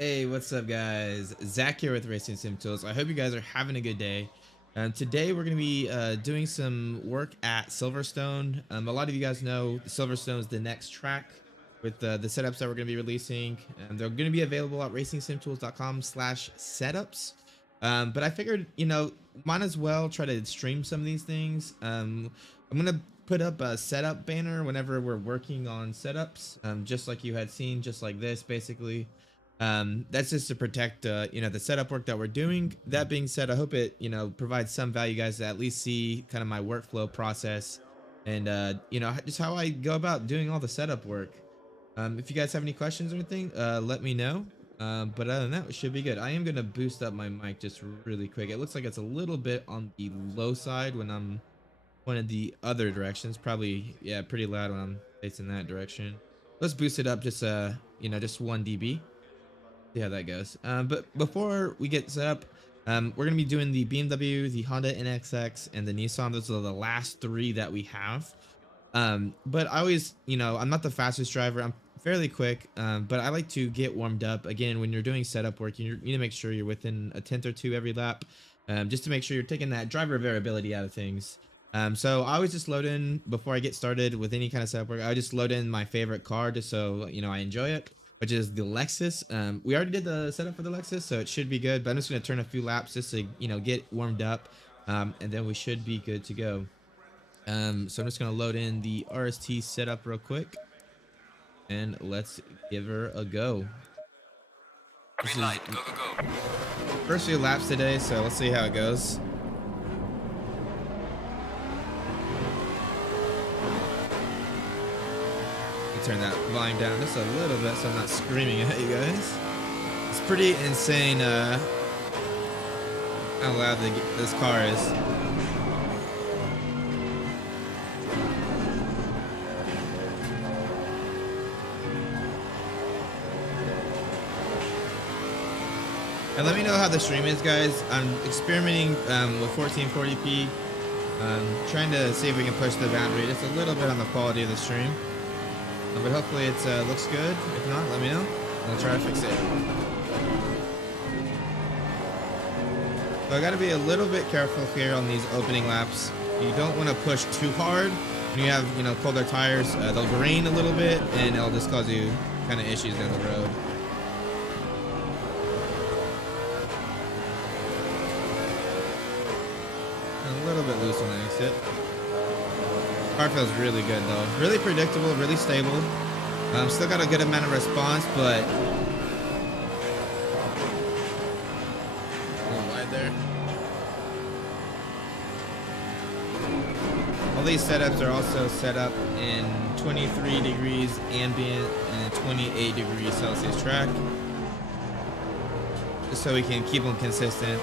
Hey, what's up, guys? Zach here with Racing Sim Tools. I hope you guys are having a good day. Today we're going to be doing some work at Silverstone. A lot of you guys know Silverstone is the next track with the setups that we're going to be releasing. They're going to be available at racingsimtools.com/setups. But I figured, might as well try to stream some of these things. I'm going to put up a setup banner whenever we're working on setups, just like you had seen, just like this, basically. That's just to protect the setup work that we're doing. That being said, I hope it provides some value, guys, to at least see kind of my workflow process and just how I go about doing all the setup work. If you guys have any questions or anything, let me know. But other than that, it should be good. I am gonna boost up my mic just really quick. It looks like it's a little bit on the low side when I'm pointed the other directions. Probably, yeah, pretty loud when I'm facing that direction. Let's boost it up just just 1 dB. See how that goes. But before we get set up, we're gonna be doing the BMW, the Honda NXX, and the Nissan. Those are the last 3 that we have. But I always, I'm not the fastest driver. I'm fairly quick, but I like to get warmed up. Again, when you're doing setup work, you need to make sure you're within a tenth or two every lap, just to make sure you're taking that driver variability out of things. So I always just load in before I get started with any kind of setup work. I just load in my favorite car just so I enjoy it, which is the Lexus. We already did the setup for the Lexus, so it should be good. But I'm just gonna turn a few laps just to get warmed up, and then we should be good to go. So I'm just gonna load in the RST setup real quick, and let's give her a go. Green light, go, go, go. First few laps today, so let's see how it goes. Turn that volume down just a little bit so I'm not screaming at you guys. It's pretty insane how loud this car is. And let me know how the stream is, guys. I'm experimenting with 1440p. Trying to see if we can push the boundary just a little bit on the quality of the stream. But hopefully it looks good. If not, let me know. I'll try to fix it. So I got to be a little bit careful here on these opening laps. You don't want to push too hard. When you have colder tires, they'll green a little bit, and it'll just cause you kind of issues down the road. And a little bit loose on the exit. Car feels really good though. Really predictable, really stable. Still got a good amount of response, but a little wide there. these setups are also set up in 23 degrees ambient and a 28 degrees Celsius track, just so we can keep them consistent.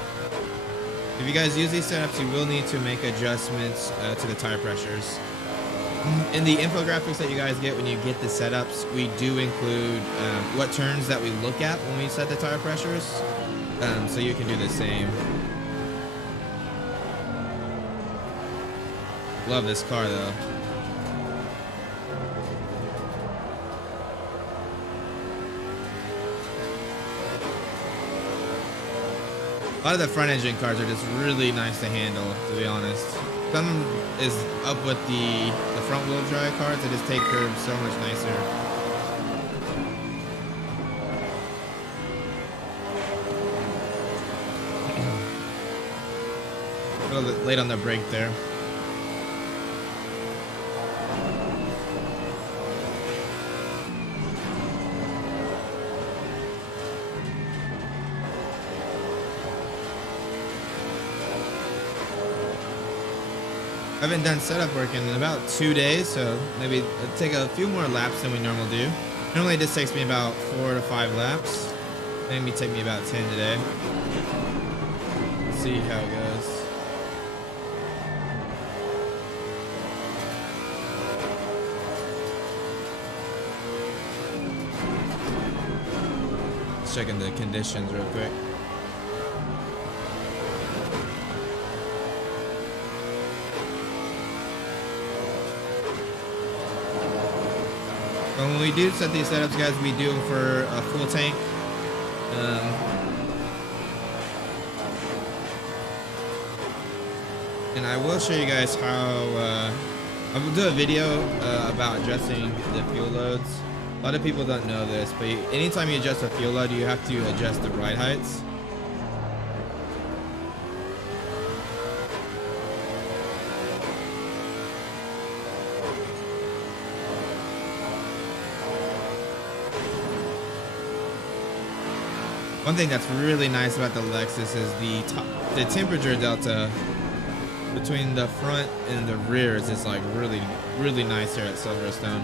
If you guys use these setups, you will need to make adjustments to the tire pressures. In the infographics that you guys get when you get the setups, we do include what turns that we look at when we set the tire pressures, so you can do the same. Love this car though. A lot of the front engine cars are just really nice to handle, to be honest. Some is up with the front wheel drive cars that just take curves so much nicer. A little bit late on the brake there. I haven't done setup work in about 2 days, so maybe it'll take a few more laps than we normally do. Normally it just takes me about 4 to 5 laps. Maybe take me about 10 today. Let's see how it goes. Let's check in the conditions real quick. When we do set these setups, guys, we do them for a full tank. And I will show you guys how I will do a video about adjusting the fuel loads. A lot of people don't know this, but anytime you adjust a fuel load, you have to adjust the ride heights. One thing that's really nice about the Lexus is the temperature delta between the front and the rear is just like really nice here at Silverstone.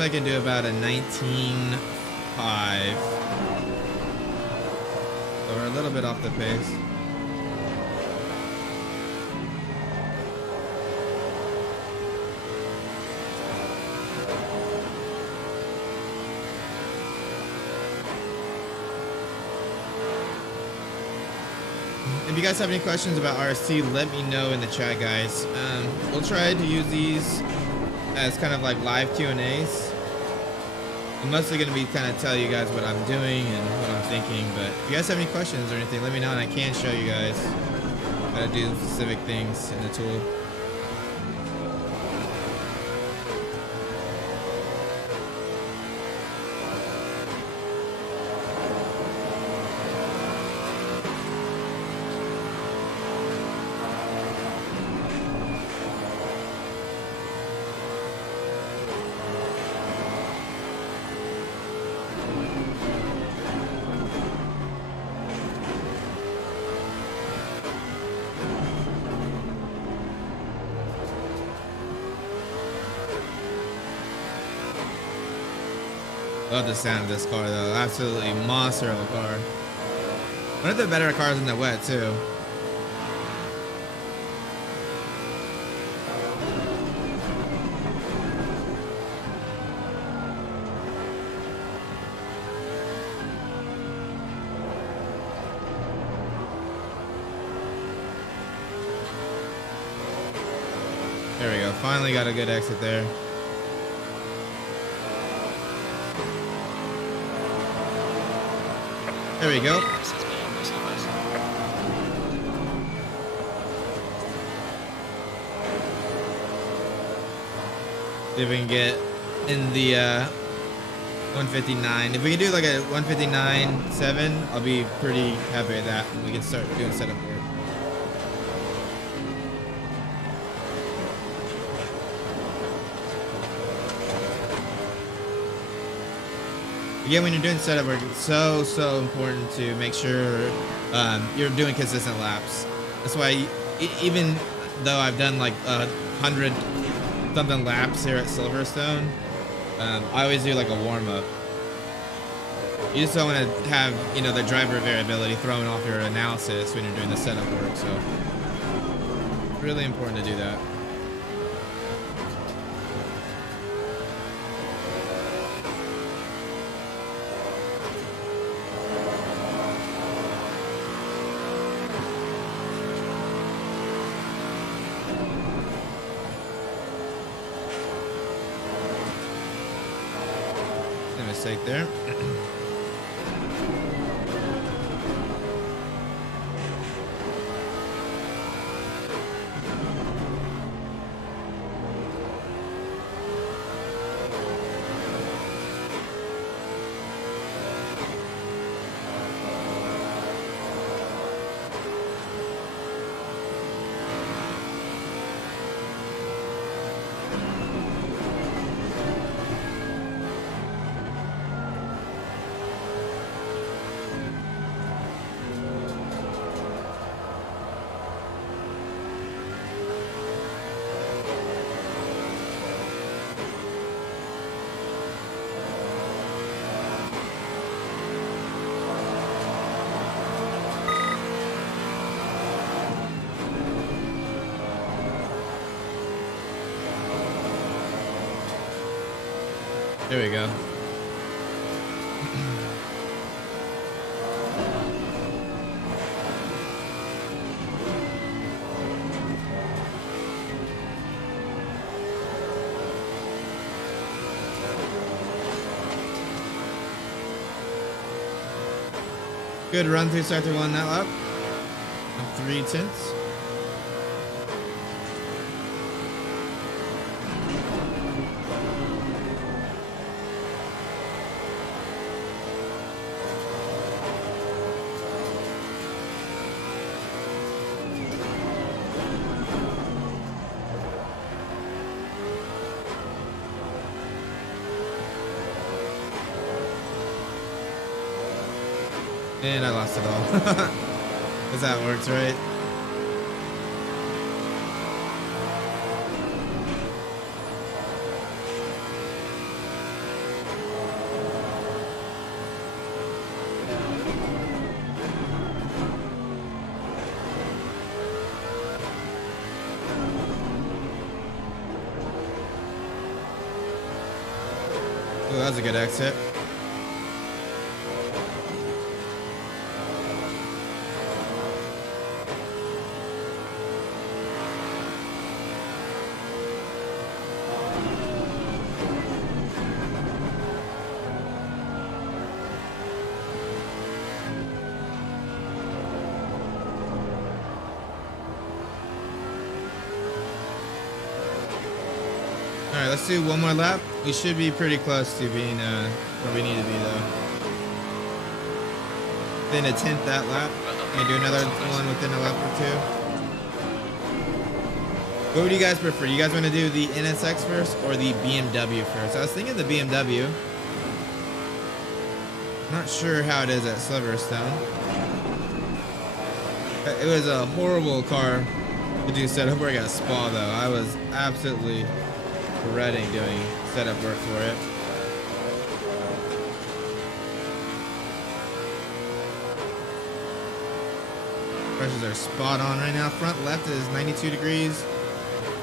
I can do about a 19.5. So we're a little bit off the pace. If you guys have any questions about RST, let me know in the chat, guys. We'll try to use these as kind of like live Q&As. I'm mostly going to be kind of tell you guys what I'm doing and what I'm thinking, but if you guys have any questions or anything, let me know and I can show you guys how to do specific things in the tool. Love the sound of this car though. Absolutely monster of a car. One of the better cars in the wet too. There we go. Finally got a good exit there. There we go. See if we can get in the 159. If we can do like a 159.7, I'll be pretty happy with that. We can start doing setup work. Again, when you're doing setup work, it's so important to make sure you're doing consistent laps. That's why even though I've done like 100 something laps here at Silverstone, I always do like a warm-up. You just don't want to have, you know, the driver variability throwing off your analysis when you're doing the setup work. So it's really important to do that. Mistake there. There we go. Good run through sector 1 that lap. 3/10. And I lost it all. Because that works, right? Oh, that was a good exit. All right, let's do one more lap. We should be pretty close to being where we need to be, though. Within a 10th that lap. Can I do another one within a lap or two? What would you guys prefer? You guys want to do the NSX first or the BMW first? I was thinking the BMW. Not sure how it is at Silverstone. It was a horrible car to do setup work at Spa, though. I was absolutely dreading doing setup work for it. Pressures are spot on right now. Front left is 92 degrees.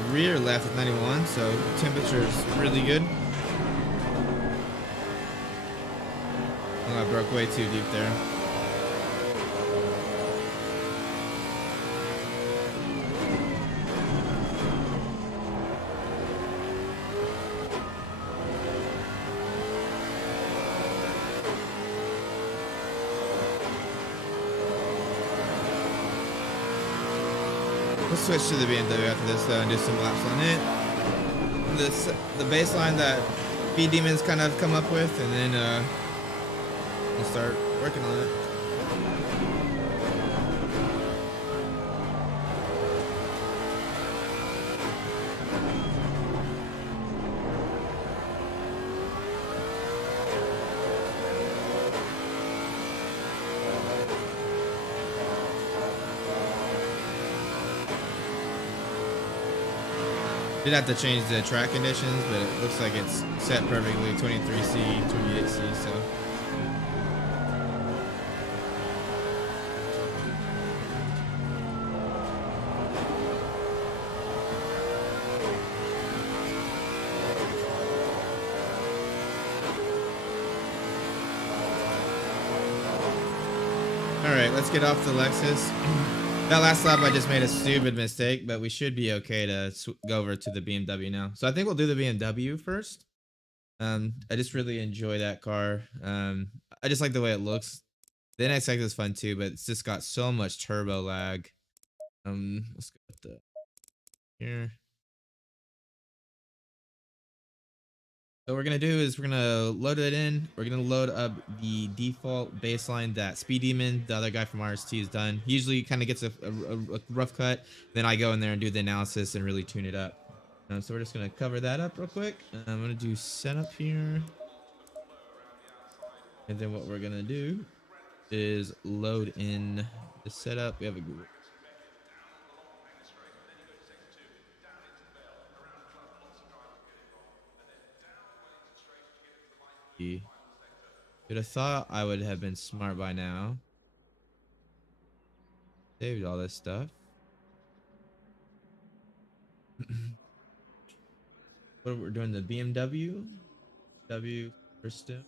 Rear left is 91, so temperature is really good. Oh, I broke way too deep there. Let's switch to the BMW after this though and do some laps on it. The baseline that speed demons kind of come up with, and then we'll start working on it. Did have to change the track conditions, but it looks like it's set perfectly 23C, 28C, so. All right, let's get off the Lexus. That last lap, I just made a stupid mistake, but we should be okay to go over to the BMW now. So I think we'll do the BMW first. I just really enjoy that car. I just like the way it looks. The NSX is fun too, but it's just got so much turbo lag. Let's go with the here. So what we're gonna do is we're gonna load it in. We're gonna load up the default baseline that Speed Demon, the other guy from RST, has done. He usually kind of gets a rough cut. Then I go in there and do the analysis and really tune it up. So we're just gonna cover that up real quick. I'm gonna do setup here, and then what we're gonna do is load in the setup. We have a Google. Dude, I thought I would have been smart by now. Saved all this stuff. What we're doing, the BMW Silverstone.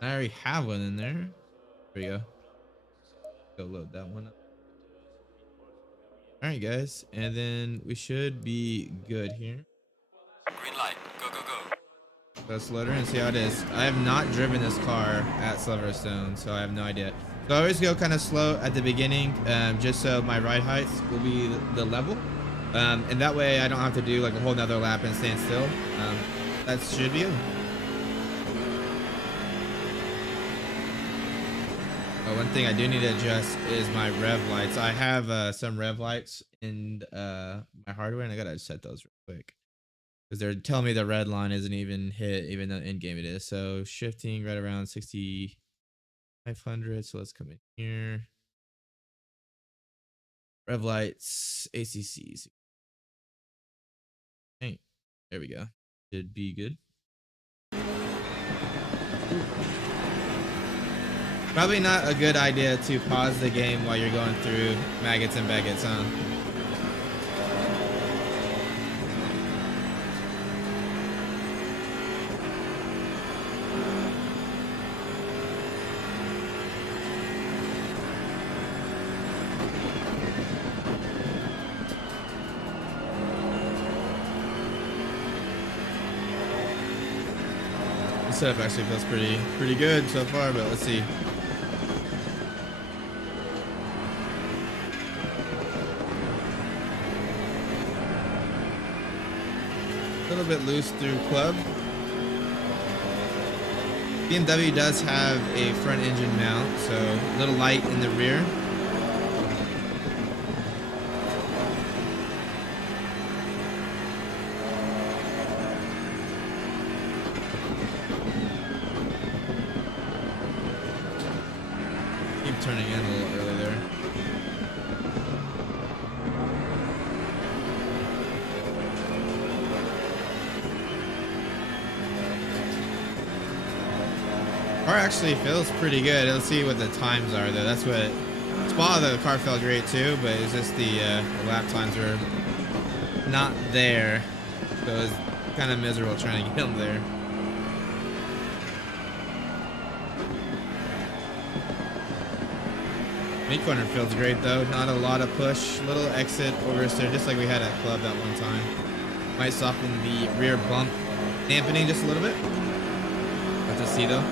I already have one in there. There we go. Go load that one up. All right, guys, and then we should be good here. Green light. Go, go, go. Let's load her and see how it is. I have not driven this car at Silverstone, so I have no idea. So I always go kind of slow at the beginning, just so my ride heights will be the level. And that way I don't have to do like a whole nother lap and stand still. That should be it. One thing I do need to adjust is my rev lights. I have some rev lights in my hardware, and I gotta set those real quick because they're telling me the red line isn't even hit, even though in game it is. So shifting right around 6,500. So let's come in here. Rev lights, ACCs. Hey, there we go. Should be good. Probably not a good idea to pause the game while you're going through maggots and baguettes, huh? The setup actually feels pretty good so far, but let's see. A little bit loose through club. BMW does have a front engine mount, so a little light in the rear. Keep turning in a little early there. Car actually feels pretty good. Let's see what the times are though. That's what Spa, the car felt great too, but it's just the lap times were not there, so it was kind of miserable trying to get them there. Mid corner feels great though. Not a lot of push. Little exit over there, just like we had at club that one time. Might soften the rear bump dampening just a little bit. Have to see though.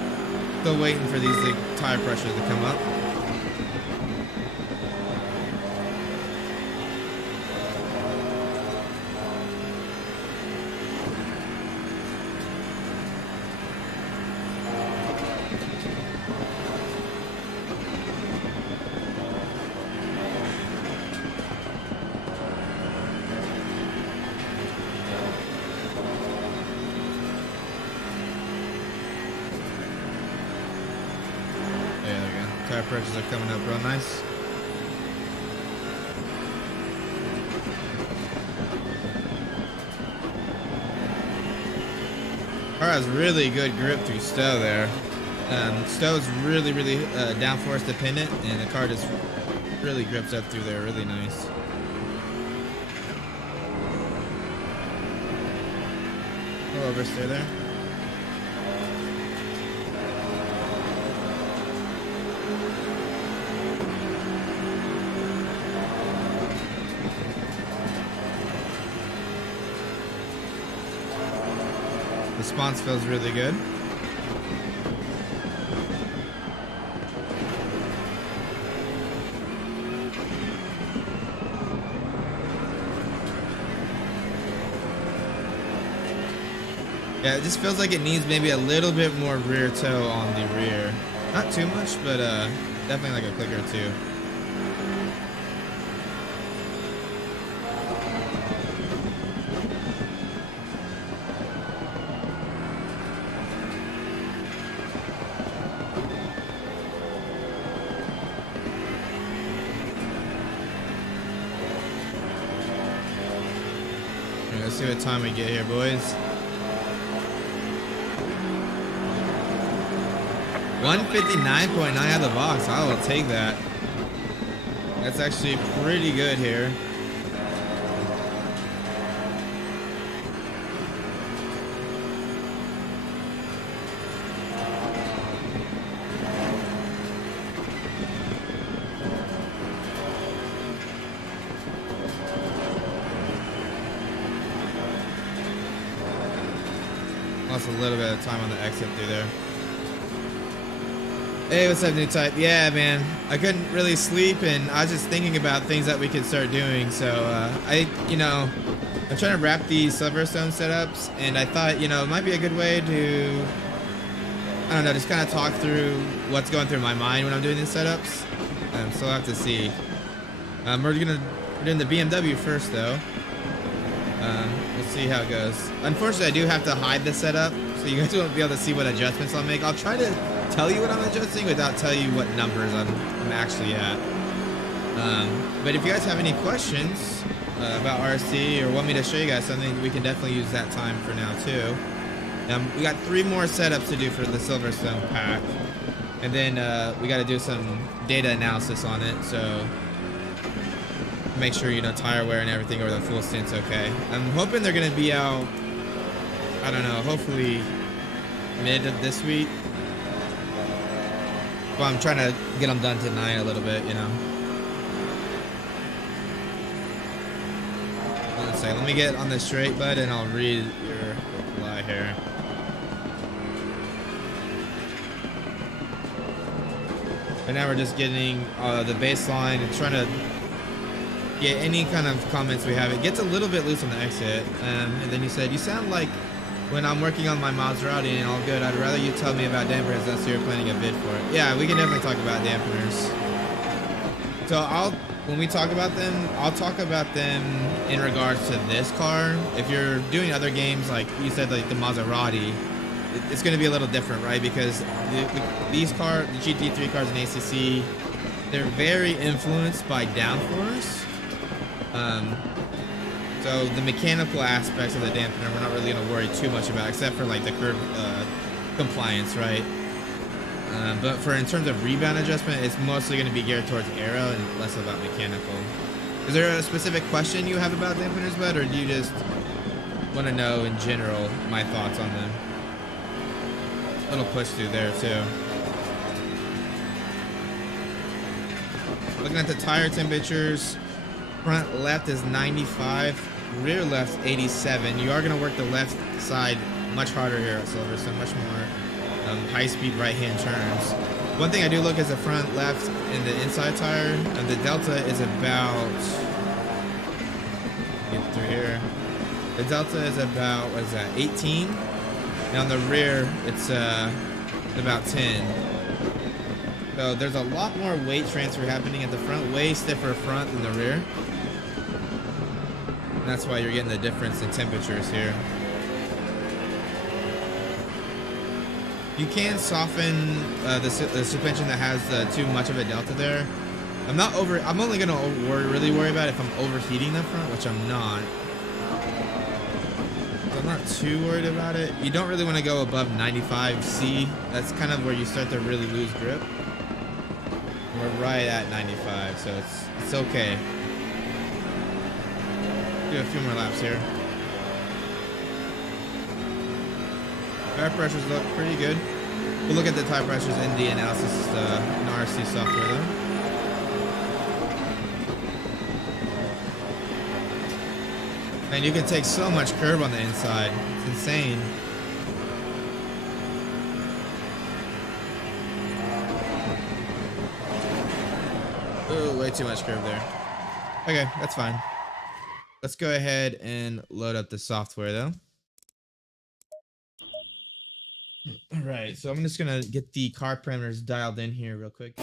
Still waiting for these tire pressures to come up. Tire pressures are coming up real nice. Car has really good grip through stow there. Stow is really downforce dependent, and the car just really grips up through there really nice. A little oversteer there. Response feels really good. Yeah, it just feels like it needs maybe a little bit more rear toe on the rear. Not too much, but definitely like a click or two. Let's see what time we get here, boys. 159.9 out of the box. I will take that. That's actually pretty good here. Lost a little bit of time on the exit through there. Hey, what's up, new type? Yeah, man, I couldn't really sleep, and I was just thinking about things that we could start doing. So I'm trying to wrap these Silverstone setups, and I thought, it might be a good way to, I don't know, just kind of talk through what's going through my mind when I'm doing these setups. So I'll have to see. We're doing the BMW first, though. We'll see how it goes. Unfortunately, I do have to hide the setup, so you guys won't be able to see what adjustments I'll make. I'll try to tell you what I'm adjusting without telling you what numbers I'm actually at. But if you guys have any questions about RST or want me to show you guys something, we can definitely use that time for now too. We got 3 more setups to do for the Silverstone pack, and then we got to do some data analysis on it, so make sure tire wear and everything over the full stint's okay. I'm hoping they're gonna be out, I don't know, hopefully mid of this week. Well, I'm trying to get them done tonight a little bit, One second, let me get on the straight, bud, and I'll read your reply here. And now we're just getting the baseline and trying to get any kind of comments we have. It gets a little bit loose on the exit. And then you said, you sound like when I'm working on my Maserati and all good, I'd rather you tell me about dampers unless you're planning a bid for it. Yeah, we can definitely talk about dampers. So when we talk about them, I'll talk about them in regards to this car. If you're doing other games, like you said, like the Maserati, it's going to be a little different, right? Because these cars, the GT3 cars in ACC, they're very influenced by downforce. So the mechanical aspects of the dampener, we're not really going to worry too much about, except for like the curb compliance, right? But in terms of rebound adjustment, it's mostly going to be geared towards aero and less about mechanical. Is there a specific question you have about dampeners, bud, or do you just want to know in general my thoughts on them? A little push through there too. Looking at the tire temperatures, front left is 95, rear left 87. You are going to work the left side much harder here at Silverstone, much more high-speed right-hand turns. One thing I do look is the front left and the inside tire. The Delta is about, get through here. The Delta is about, what is that, 18? And on the rear, it's about 10. So there's a lot more weight transfer happening at the front, way stiffer front than the rear. And that's why you're getting the difference in temperatures here. You can soften the suspension that has too much of a delta there. I'm only gonna really worry about it if I'm overheating the front, which I'm not. So I'm not too worried about it. You don't really want to go above 95C. That's kind of where you start to really lose grip. We're right at 95, so it's okay. Do a few more laps here. Tire pressures look pretty good. We'll look at the tire pressures in the analysis in RST software though. And you can take so much curb on the inside. It's insane. Ooh, way too much curb there. Okay, that's fine. Let's go ahead and load up the software though. All right, so I'm just gonna get the car parameters dialed in here real quick.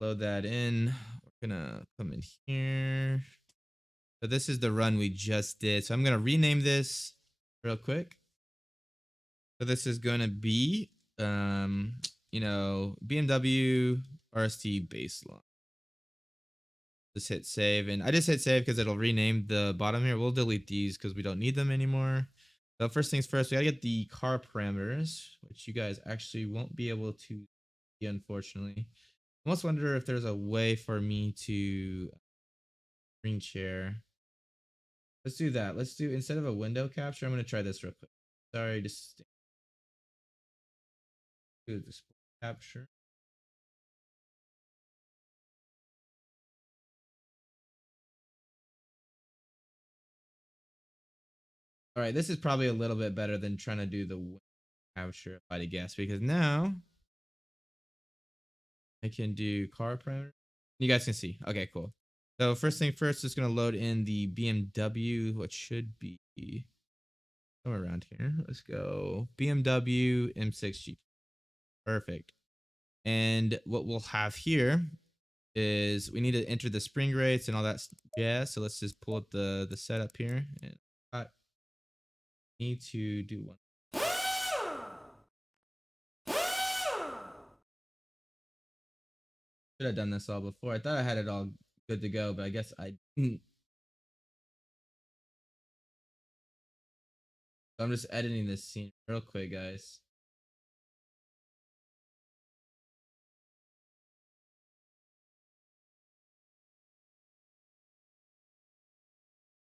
Load that in. We're gonna come in here. So this is the run we just did. So I'm gonna rename this real quick. So this is gonna be, BMW RST baseline. Just hit save, and I just hit save because it'll rename the bottom here. We'll delete these because we don't need them anymore. So first things first, we gotta get the car parameters, which you guys actually won't be able to see, unfortunately. I almost wonder if there's a way for me to screen share. Let's do that. Let's do, instead of a window capture, I'm gonna try this real quick. Sorry, just do the display capture. All right, this is probably a little bit better than trying to do the window capture, if I had to guess, because now I can do car parameters. You guys can see. Okay, cool. So first thing first, just gonna load in the BMW, what should be somewhere around here. Let's go BMW M6 GT3. Perfect. And what we'll have here is we need to enter the spring rates and all that jazz. So let's just pull up the setup here, and I need to do one. Should have done this all before. I thought I had it all good to go, but I guess I didn't. So I'm just editing this scene real quick, guys.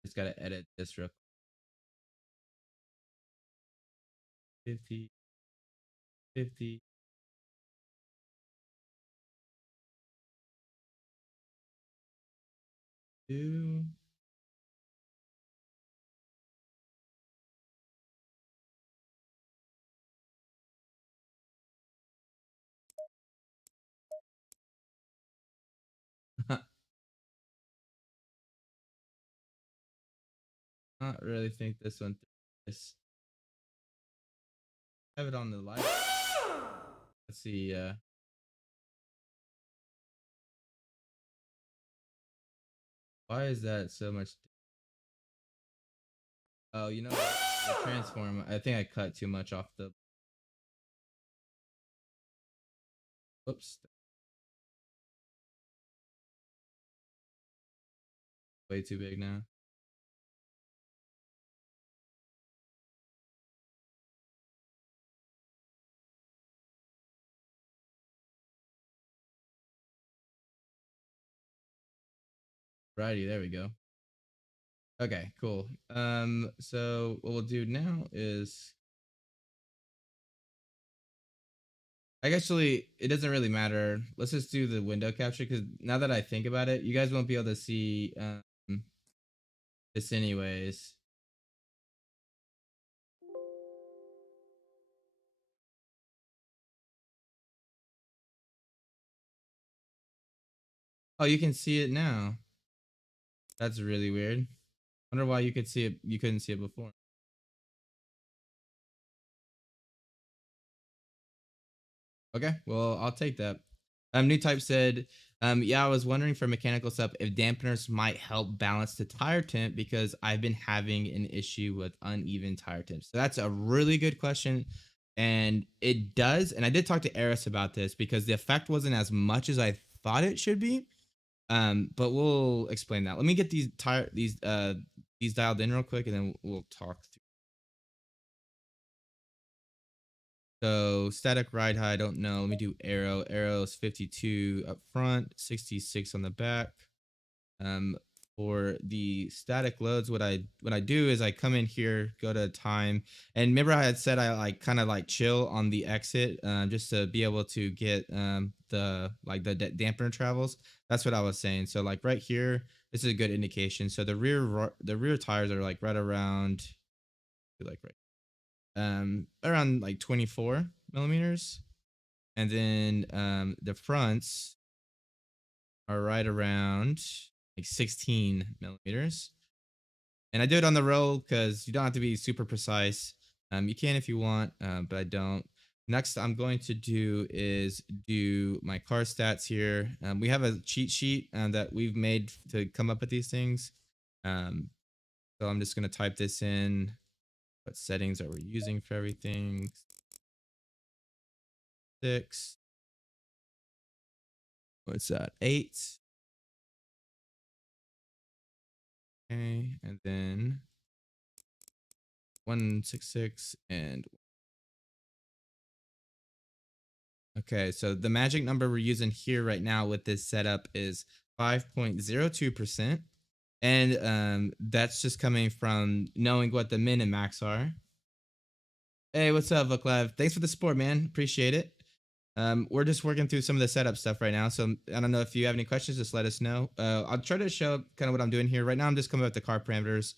Just gotta edit this real quick. 50, 50. Two. Not really think this one. This have it on the light. Let's see. Why is that so much? Oh, you know what? The transform. I think I cut too much off the. Whoops. Way too big now. Righty, there we go. Okay, cool. So what we'll do now is, actually, it doesn't really matter. Let's just do the window capture, because now that I think about it, you guys won't be able to see this anyways. Oh, you can see it now. That's really weird. Wonder why you could see it. You couldn't see it before. Okay, well, I'll take that. New type said, yeah, I was wondering for mechanical stuff if dampeners might help balance the tire temp because I've been having an issue with uneven tire temps. So that's a really good question. And it does. And I did talk to Eris about this because the effect wasn't as much as I thought it should be. But we'll explain that. Let me get these dialed in real quick and then we'll talk. So static ride height, I don't know. Let me do arrow. Arrow's 52 up front, 66 on the back. Um, for the static loads, what I do is I come in here, go to time, and remember I had said I like kind of like chill on the exit, just to be able to get the dampener travels. That's what I was saying. So like right here, this is a good indication. So the rear tires are like right around like right around like 24 millimeters, and then the fronts are right around like 16 millimeters. And I do it on the roll because you don't have to be super precise. You can if you want, but I don't. Next, I'm going to do is do my car stats here. We have a cheat sheet that we've made to come up with these things. So I'm just going to type this in. What settings are we using for everything? 6. What's that? 8. Okay, and then 166 and okay, so the magic number we're using here right now with this setup is 5.02%. And that's just coming from knowing what the min and max are. Hey, what's up, Vuklev? Thanks for the support, man. Appreciate it. We're just working through some of the setup stuff right now. So I don't know if you have any questions, just let us know. I'll try to show kind of what I'm doing here. Right now, I'm just coming up with the car parameters.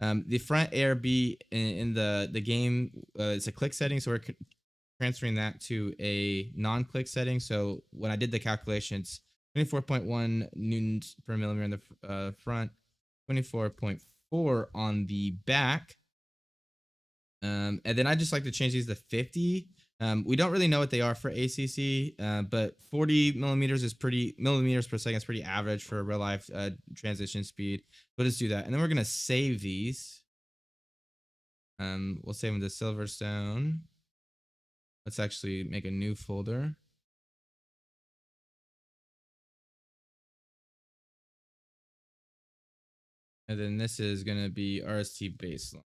The front ARB in the game, it's a click setting. So we're transferring that to a non-click setting. So when I did the calculations, 24.1 newtons per millimeter in the front, 24.4 on the back. And then I just like to change these to 50. We don't really know what they are for ACC, but 40 millimeters per second is pretty average for a real life transition speed. We'll just do that. And then we're going to save these. We'll save them to Silverstone. Let's actually make a new folder. And then this is going to be RST baseline.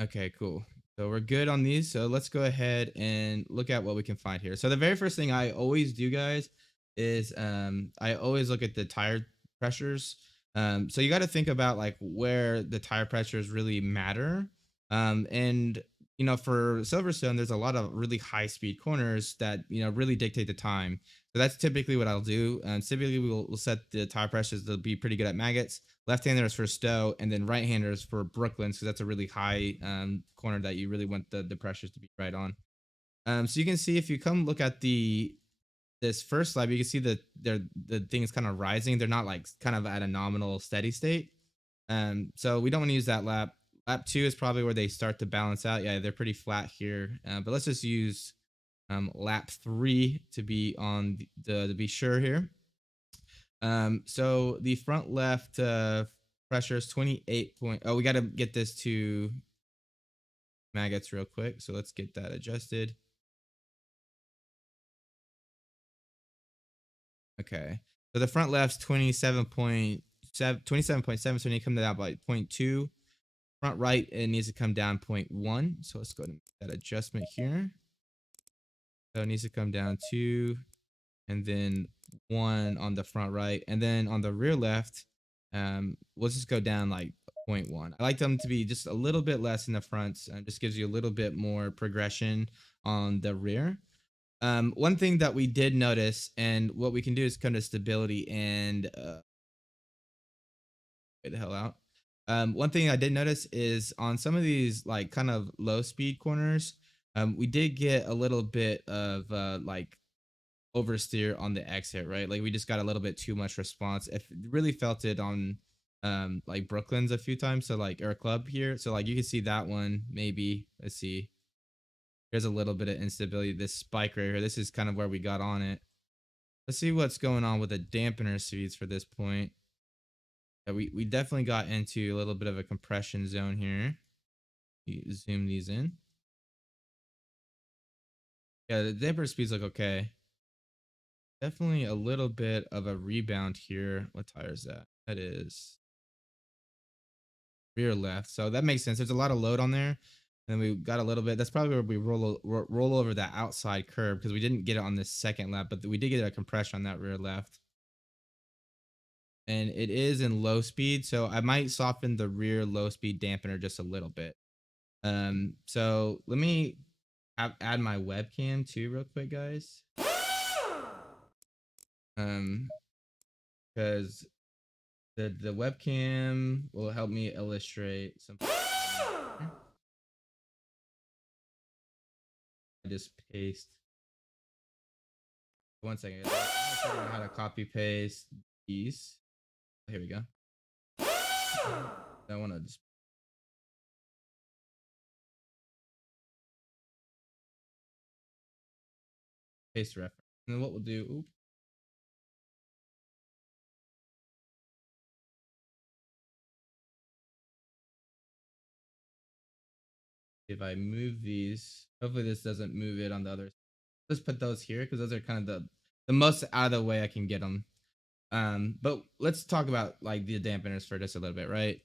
Okay, cool. So we're good on these. So let's go ahead and look at what we can find here. So the very first thing I always do, guys, is I always look at the tire pressures. So you got to think about like where the tire pressures really matter. And for Silverstone, there's a lot of really high speed corners that really dictate the time. So that's typically what I'll do. Typically, we'll set the tire pressures to be pretty good at maggots. Left-handers for Stowe, and then right-handers for Brooklyn, so that's a really high corner that you really want the pressures to be right on. So you can see if you come look at this first slide, you can see that the thing is kind of rising. They're not like kind of at a nominal steady state. So we don't want to use that lap. Lap 2 is probably where they start to balance out. Yeah, they're pretty flat here. But let's just use lap 3 to be on to be sure here. So the front left pressure is 28 point. Oh, we got to get this to maggots real quick. So let's get that adjusted. Okay. So the front left's 27.7. So we need to come down by 0.2. Front right, it needs to come down 0.1. So let's go ahead and make that adjustment here. So it needs to come down 2, and then 1 on the front right, and then on the rear left, we'll just go down like 0.1. I like them to be just a little bit less in the fronts, and just gives you a little bit more progression on the rear. One thing that we did notice, and what we can do is come to stability and get the hell out. One thing I did notice is on some of these like kind of low speed corners, we did get a little bit of like oversteer on the exit, right? Like we just got a little bit too much response. If really felt it on like Brooklyn's a few times, so like our club here. So like you can see that one maybe. Let's see. There's a little bit of instability. This spike right here. This is kind of where we got on it. Let's see what's going on with the dampener speeds for this point. Yeah, we definitely got into a little bit of a compression zone here. Zoom these in. Yeah, the damper speeds look okay. Definitely a little bit of a rebound here. What tire is that? That is rear left. So that makes sense. There's a lot of load on there. And we got a little bit. That's probably where we roll over that outside curb because we didn't get it on this second lap, but we did get a compression on that rear left. And it is in low speed, so I might soften the rear low speed dampener just a little bit. So let me add my webcam too real quick, guys. Because the webcam will help me illustrate something. I just paste. One second. I'm figure out how to copy paste these. Here we go. I want to just paste reference. And then what we'll do, if I move these, hopefully this doesn't move it on the other. Let's put those here because those are kind of the most out of the way I can get them. But let's talk about like the dampeners for just a little bit, right?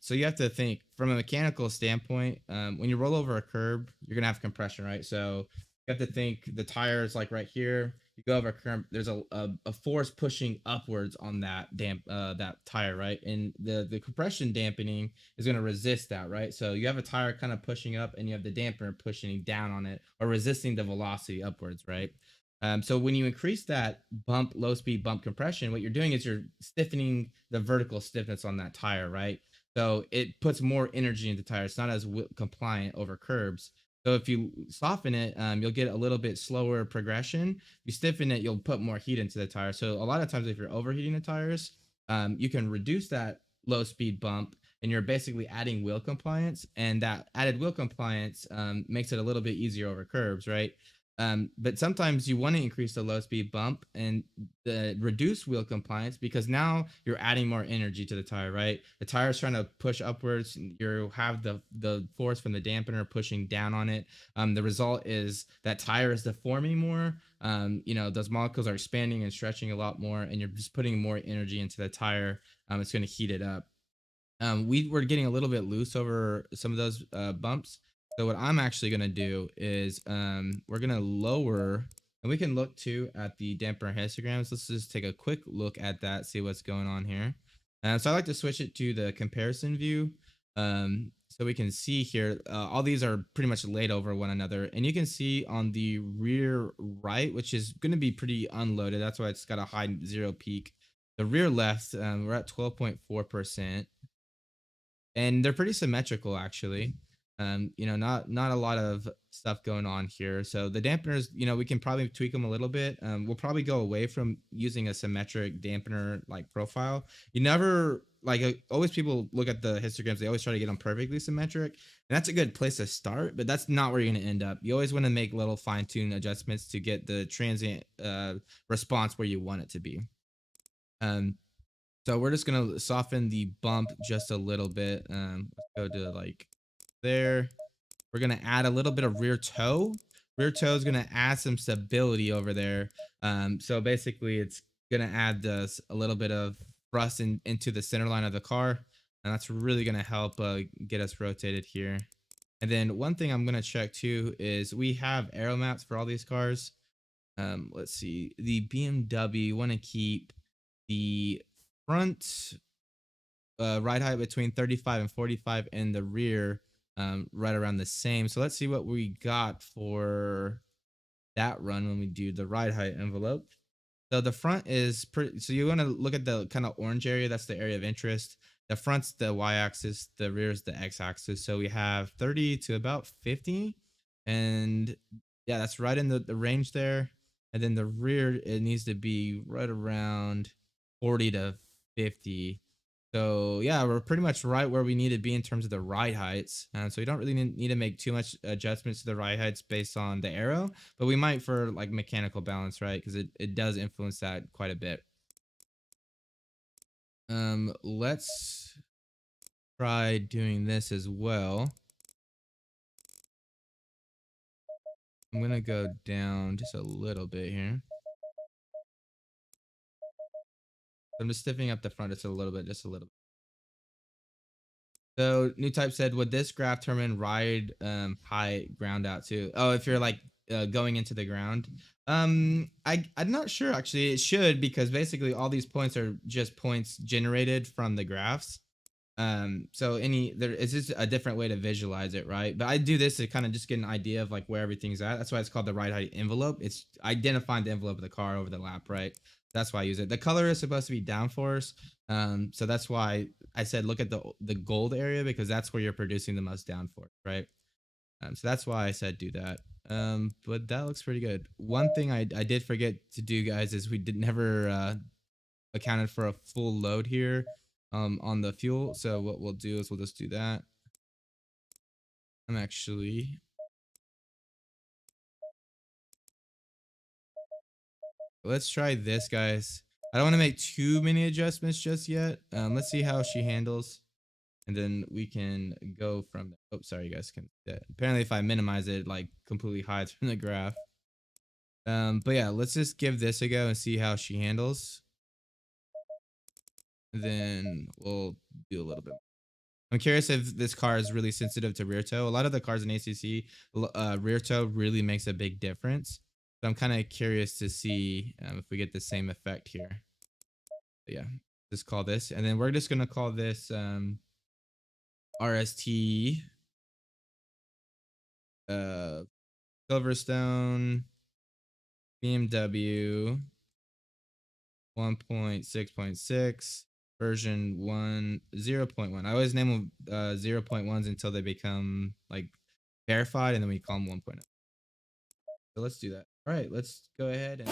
So you have to think from a mechanical standpoint, when you roll over a curb, you're gonna have compression, right? So you have to think the tires like right here, you go over a curb, there's a force pushing upwards on that that tire, right? And the compression dampening is gonna resist that, right? So you have a tire kind of pushing up and you have the dampener pushing down on it or resisting the velocity upwards, right? So when you increase that bump, low speed bump compression, what you're doing is you're stiffening the vertical stiffness on that tire, right? So it puts more energy into the tire. It's not as compliant over curbs. So if you soften it, you'll get a little bit slower progression. If you stiffen it, you'll put more heat into the tire. So a lot of times if you're overheating the tires, you can reduce that low speed bump and you're basically adding wheel compliance, and that added wheel compliance makes it a little bit easier over curbs, right? But sometimes you want to increase the low speed bump and the reduce wheel compliance because now you're adding more energy to the tire, right? The tire is trying to push upwards. You have the force from the dampener pushing down on it. The result is that tire is deforming more. Those molecules are expanding and stretching a lot more, and you're just putting more energy into the tire. It's going to heat it up. We were getting a little bit loose over some of those bumps. So what I'm actually going to do is we're going to lower, and we can look too at the damper histograms. Let's just take a quick look at that, see what's going on here. So I like to switch it to the comparison view. So we can see here, all these are pretty much laid over one another. And you can see on the rear right, which is going to be pretty unloaded. That's why it's got a high zero peak. The rear left, we're at 12.4%. And they're pretty symmetrical actually. Not a lot of stuff going on here. So the dampeners, we can probably tweak them a little bit. We'll probably go away from using a symmetric dampener like profile. You never always people look at the histograms, they always try to get them perfectly symmetric, and that's a good place to start, but that's not where you're going to end up. You always want to make little fine-tune adjustments to get the transient response where you want it to be. So we're just gonna soften the bump just a little bit. Let's go to like there. We're gonna add a little bit of rear toe. Rear toe is gonna add some stability over there. So basically it's gonna add this a little bit of thrust into the center line of the car, and that's really gonna help get us rotated here. And then one thing I'm gonna check too is we have aero maps for all these cars. Let's see, the BMW want to keep the front ride height between 35 and 45 and the rear right around the same. So let's see what we got for that run when we do the ride height envelope. So the front is pretty, so you want to look at the kind of orange area. That's the area of interest. The front's the y-axis, the rear is the x-axis. So we have 30 to about 50, and yeah, that's right in the range there. And then the rear, it needs to be right around 40 to 50. So yeah, we're pretty much right where we need to be in terms of the ride heights. So we don't really need to make too much adjustments to the ride heights based on the aero, but we might for like mechanical balance, right? Because it does influence that quite a bit. Let's try doing this as well. I'm gonna go down just a little bit here. I'm just stiffening up the front just a little bit, just a little bit. So new type said, would this graph determine ride height ground out too? Oh, if you're like going into the ground. I'm not sure actually. It should, because basically all these points are just points generated from the graphs. So there is just a different way to visualize it, right? But I do this to kind of just get an idea of like where everything's at. That's why it's called the ride height envelope. It's identifying the envelope of the car over the lap, right? That's why I use it. The color is supposed to be downforce. So that's why I said look at the gold area, because that's where you're producing the most downforce, right? So that's why I said do that. But that looks pretty good. One thing I did forget to do, guys, is we never accounted for a full load here on the fuel. So what we'll do is we'll just do that. Let's try this, guys. I don't want to make too many adjustments just yet. Let's see how she handles, and then we can go from there. Oh, sorry, you guys can see that. Apparently if I minimize it, like completely hides from the graph. But yeah, let's just give this a go and see how she handles. Then we'll do a little bit. I'm curious if this car is really sensitive to rear toe. A lot of the cars in ACC, rear toe really makes a big difference. So I'm kind of curious to see if we get the same effect here. But yeah, just call this, and then we're just gonna call this RST Silverstone BMW 1.6.6 version 0.1. I always name them 0.1s until they become like verified, and then we call them 1.0. So let's do that. All right, let's go ahead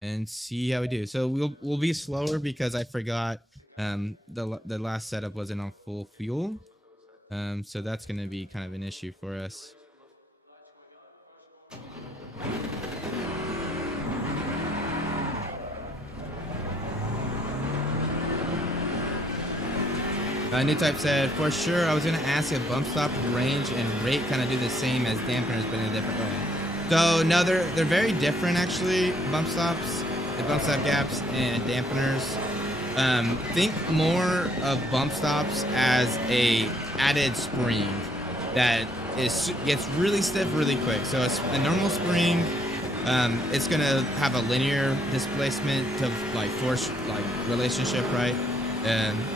and see how we do. So we'll be slower because I forgot the last setup wasn't on full fuel. So that's going to be kind of an issue for us. New type said, for sure, I was going to ask if bump stop range and rate kind of do the same as dampeners, but in a different way. So no, they're very different actually. Bump stops, the bump stop gaps, and dampeners. Think more of bump stops as a added spring that gets really stiff really quick. So a normal spring, it's gonna have a linear displacement to like force like relationship, right?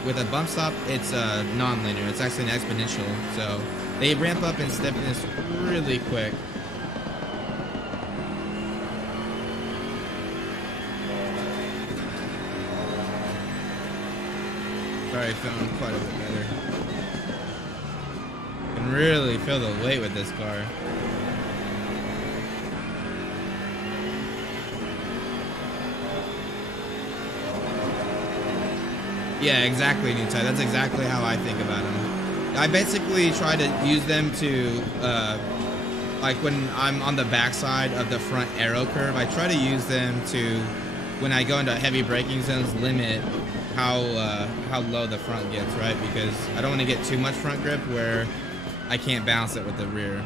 With a bump stop, it's non-linear. It's actually an exponential. So they ramp up in stiffness really quick. Sorry, feeling quite a bit better. You can really feel the weight with this car. Yeah, exactly, new type. That's exactly how I think about them. I basically try to use them to, like when I'm on the backside of the front aero curve, I try to use them to, when I go into heavy braking zones, limit how low the front gets, right? Because I don't want to get too much front grip where I can't balance it with the rear.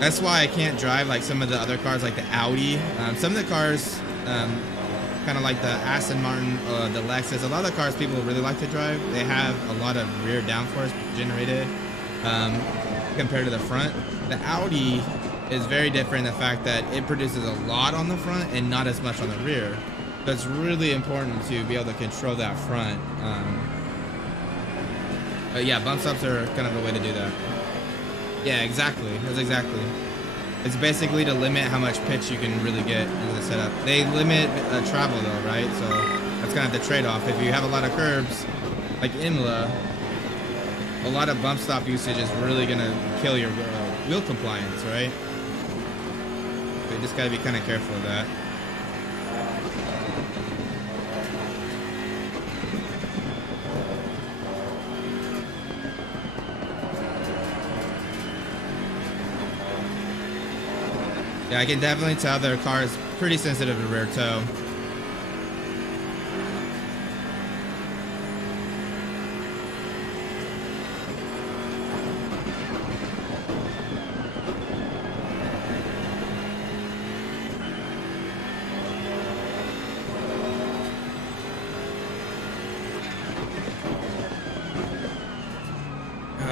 That's why I can't drive like some of the other cars, like the Audi. Some of the cars, kind of like the Aston Martin, the Lexus, a lot of the cars people really like to drive, they have a lot of rear downforce generated compared to the front. The Audi is very different in the fact that it produces a lot on the front and not as much on the rear. So it's really important to be able to control that front. But yeah, bump stops are kind of a way to do that. Yeah, exactly. That's exactly. It's basically to limit how much pitch you can really get into the setup. They limit travel though, right? So that's kind of the trade-off. If you have a lot of curbs, like Imola, a lot of bump stop usage is really gonna kill your wheel compliance, right? So you just gotta be kind of careful of that. Yeah, I can definitely tell their car is pretty sensitive to rear toe.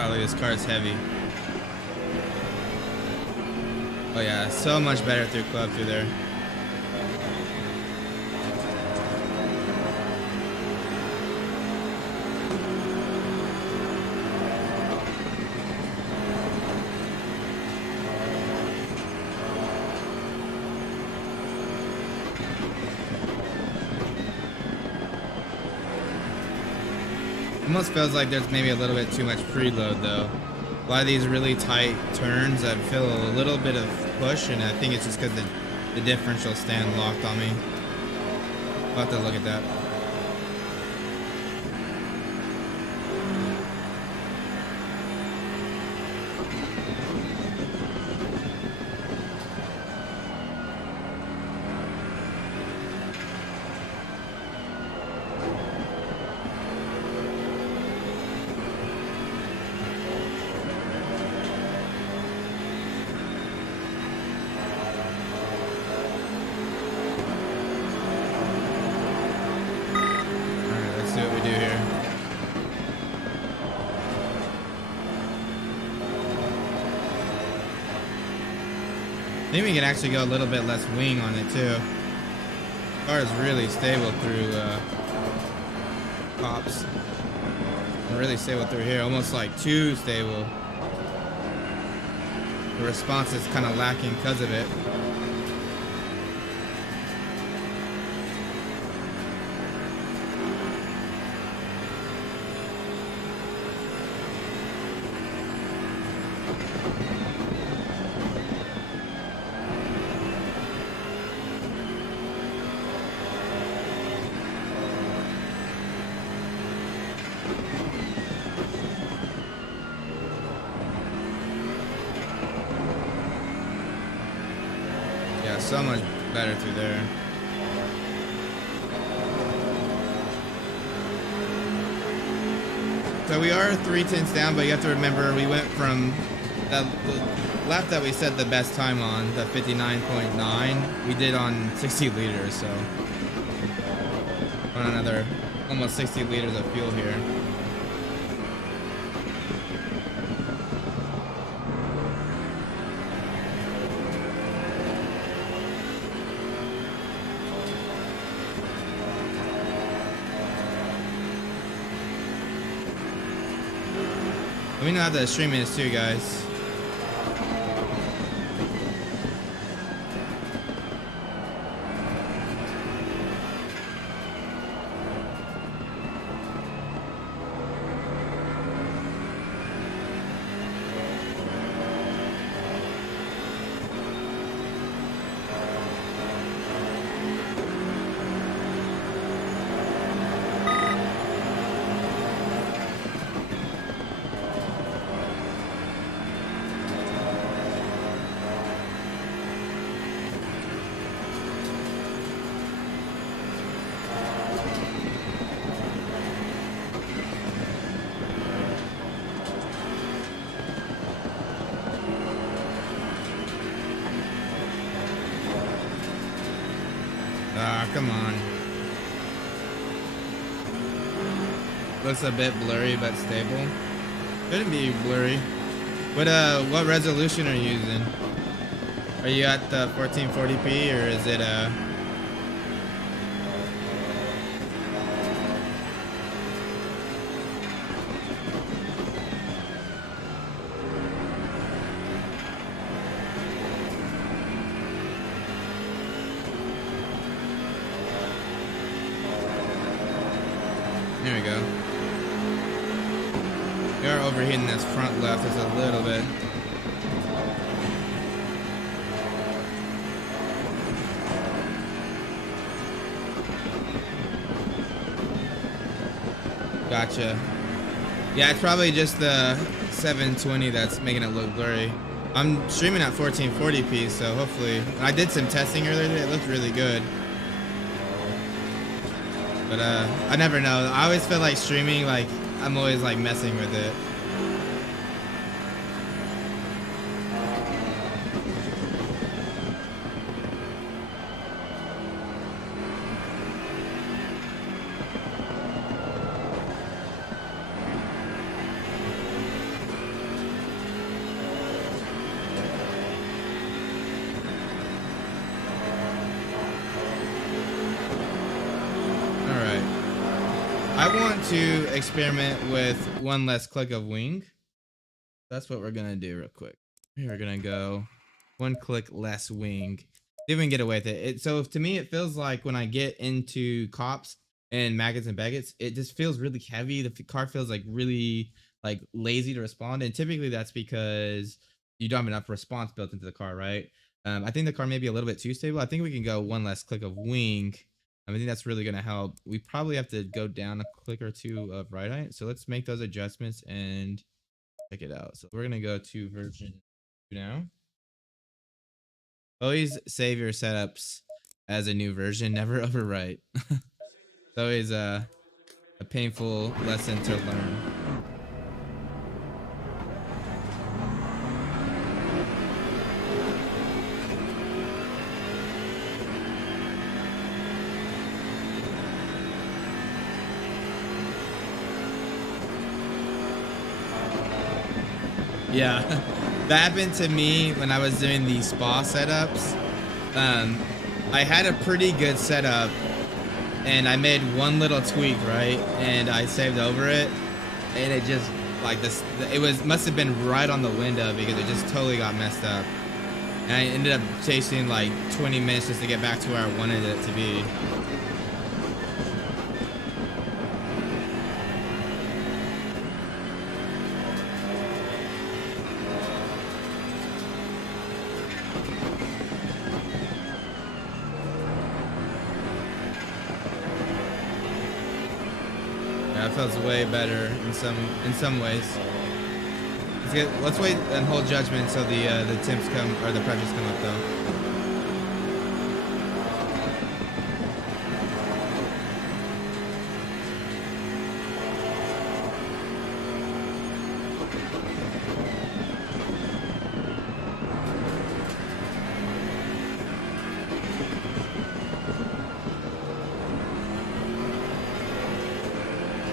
Oh, look, this car is heavy. Oh yeah, so much better through club through there. Almost feels like there's maybe a little bit too much preload though. A lot of these really tight turns, I feel a little bit of push, and I think it's just because the differential stand locked on me. I'll have to look at that. I think we can actually go a little bit less wing on it too. Car is really stable through pops. Really stable through here, almost like too stable. The response is kind of lacking because of it. So much better through there. So we are 3/10 down, but you have to remember we went from the lap that we set the best time on, the 59.9, we did on 60 liters, so on another almost 60 liters of fuel here. Let me know how the stream is too, guys. Come on. Looks a bit blurry but stable. Shouldn't be blurry. What resolution are you using? Are you at the 1440p or is it There we go. We are overheating this front left just a little bit. Gotcha. Yeah, it's probably just the 720 that's making it look blurry. I'm streaming at 1440p, so hopefully. I did some testing earlier today. It looked really good. But I never know. I always feel like streaming, like I'm always like messing with it. I want to experiment with one less click of wing. That's what we're gonna do real quick. We're gonna go one click less wing. See if we can get away with it. So to me, it feels like when I get into cops and maggots and baggots, it just feels really heavy. The car feels like really like lazy to respond, and typically that's because you don't have enough response built into the car, right? I think the car may be a little bit too stable. I think we can go one less click of wing. I think that's really going to help. We probably have to go down a click or two of right height. So let's make those adjustments and check it out. So we're going to go to version 2 now. Always save your setups as a new version. Never overwrite. It's always a painful lesson to learn. Yeah, that happened to me when I was doing the spa setups. I had a pretty good setup and I made one little tweak, right? And I saved over it and it just like this, must have been right on the window because it just totally got messed up. And I ended up chasing like 20 minutes just to get back to where I wanted it to be. That feels way better in some ways. Let's wait and hold judgment until the temps come or the pressures come up though.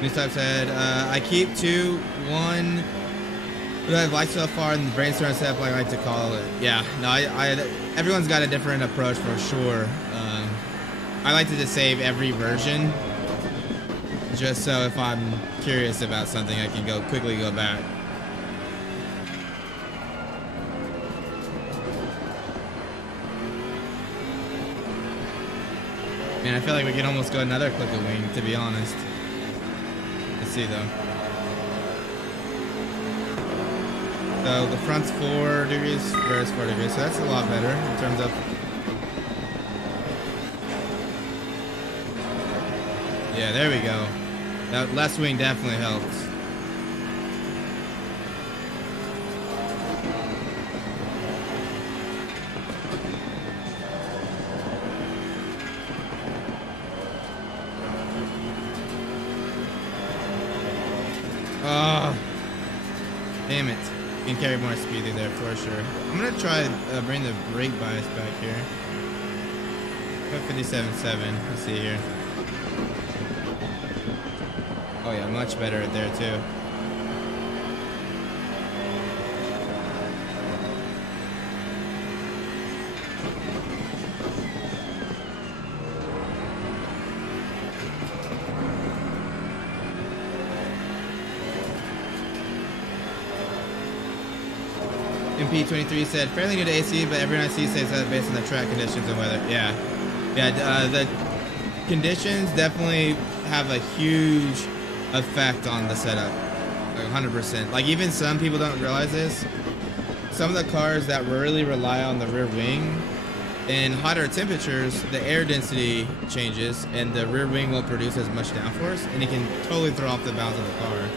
New type said, I keep 2, 1. What I've liked so far in the brainstorm setup, like I like to call it. Yeah, no, everyone's got a different approach for sure. I like to just save every version, just so if I'm curious about something, I can quickly go back. Man, I feel like we can almost go another click of wing, to be honest. Let's see though. So the front's 4 degrees, rear's 4 degrees, so that's a lot better in terms of. Yeah, there we go. That left wing definitely helps. Oh, damn it. You can carry more speed through there for sure. I'm going to try bring the brake bias back here. 57.7. Let's see here. Oh yeah, much better right there too. MP23 said, fairly new to AC, but everyone I see says that based on the track conditions and weather. Yeah. Yeah, the conditions definitely have a huge effect on the setup. Like 100%. Like even some people don't realize this. Some of the cars that really rely on the rear wing, In hotter temperatures, the air density changes and the rear wing won't produce as much downforce, and it can totally throw off the balance of the car.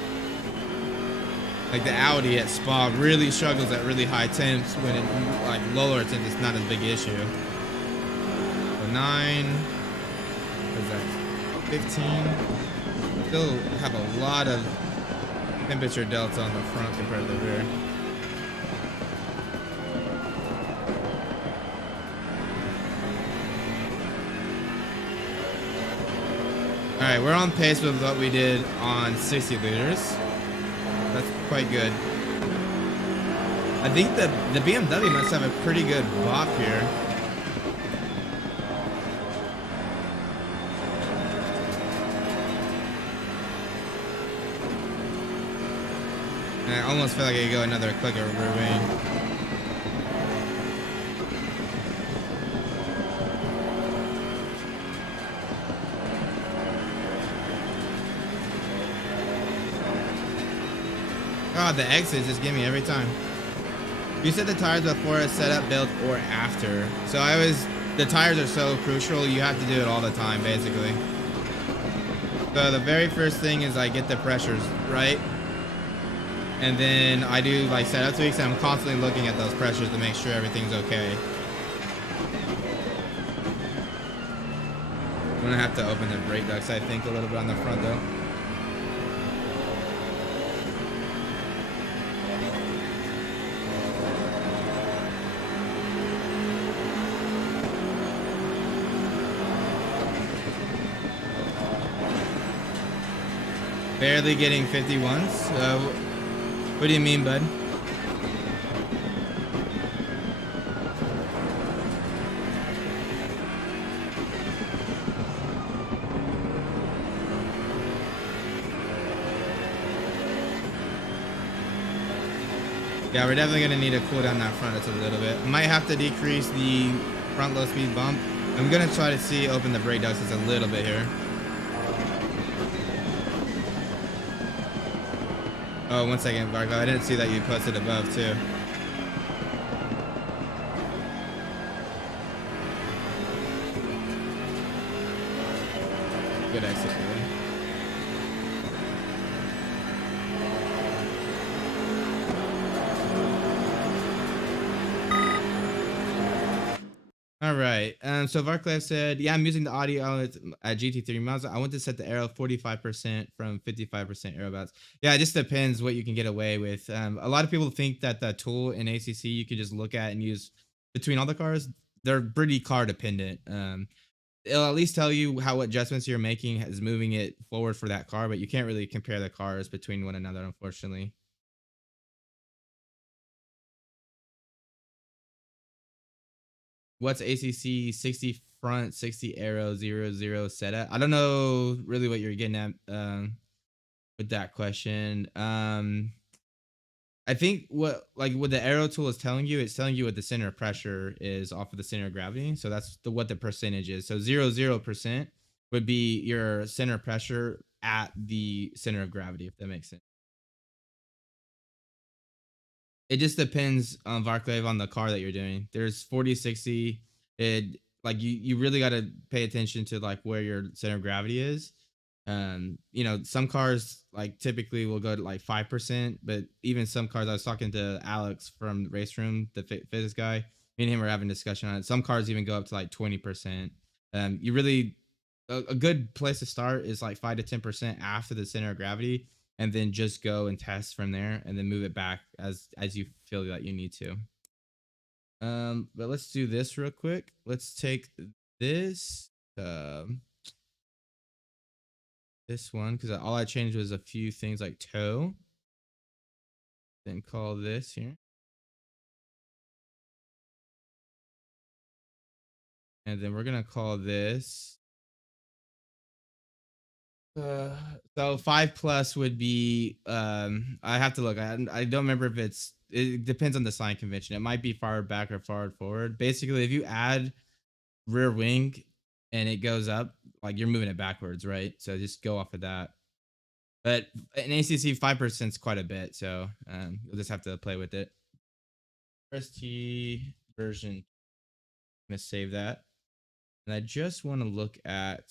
Like the Audi at Spa really struggles at really high temps when it like lower temps it's not a big issue. So 9, what is that? 15. Still have a lot of temperature delta on the front compared to the rear. All right, we're on pace with what we did on 60 liters. That's quite good. I think the BMW must have a pretty good bop here. And I almost feel like I could go another click of rear wing. God, the exits just give me every time. You said the tires before a setup, build, or after. So the tires are so crucial. You have to do it all the time, basically. So the very first thing is I get the pressures right. And then I do like setup tweaks, and I'm constantly looking at those pressures to make sure everything's okay. I'm gonna have to open the brake ducts, I think, a little bit on the front though. Barely getting 51s. What do you mean, bud? Yeah, we're definitely gonna need to cool down that front just a little bit. I might have to decrease the front low speed bump. I'm gonna try to open the brake ducts just a little bit here. Oh, 1 second, Barco. I didn't see that you posted above too. Good exit, really. All right. So Varclav said, yeah, I'm using the audio at GT3 miles. I want to set the aero 45% from 55% aero bounce. Yeah, it just depends what you can get away with. A lot of people think that the tool in ACC you can just look at and use between all the cars. They're pretty car dependent. It'll at least tell you how adjustments you're making is moving it forward for that car, but you can't really compare the cars between one another, unfortunately. What's ACC 60 front, 60 aero, 0 setup? I don't know really what you're getting at with that question. I think what the aero tool is telling you, it's telling you what the center of pressure is off of the center of gravity. So that's what the percentage is. So 0% would be your center of pressure at the center of gravity, if that makes sense. It just depends on Varclave on the car that you're doing. There's 40, 60. It like you really got to pay attention to like where your center of gravity is. Some cars like typically will go to like 5%, but even some cars, I was talking to Alex from the race room, the physics guy. Me and him were having a discussion on it. Some cars even go up to like 20%. You really a good place to start is like 5 to 10% after the center of gravity, and then just go and test from there and then move it back as you feel that you need to. But let's do this real quick. Let's take this this one, because all I changed was a few things like toe. Then call this here. And then we're gonna call this so 5+ would be I have to look. I don't remember if it depends on the sign convention. It might be far back or far forward. Basically, if you add rear wing and it goes up, like you're moving it backwards, right? So just go off of that. But in ACC 5% is quite a bit, so you'll just have to play with it. RST version gonna save that. And I just want to look at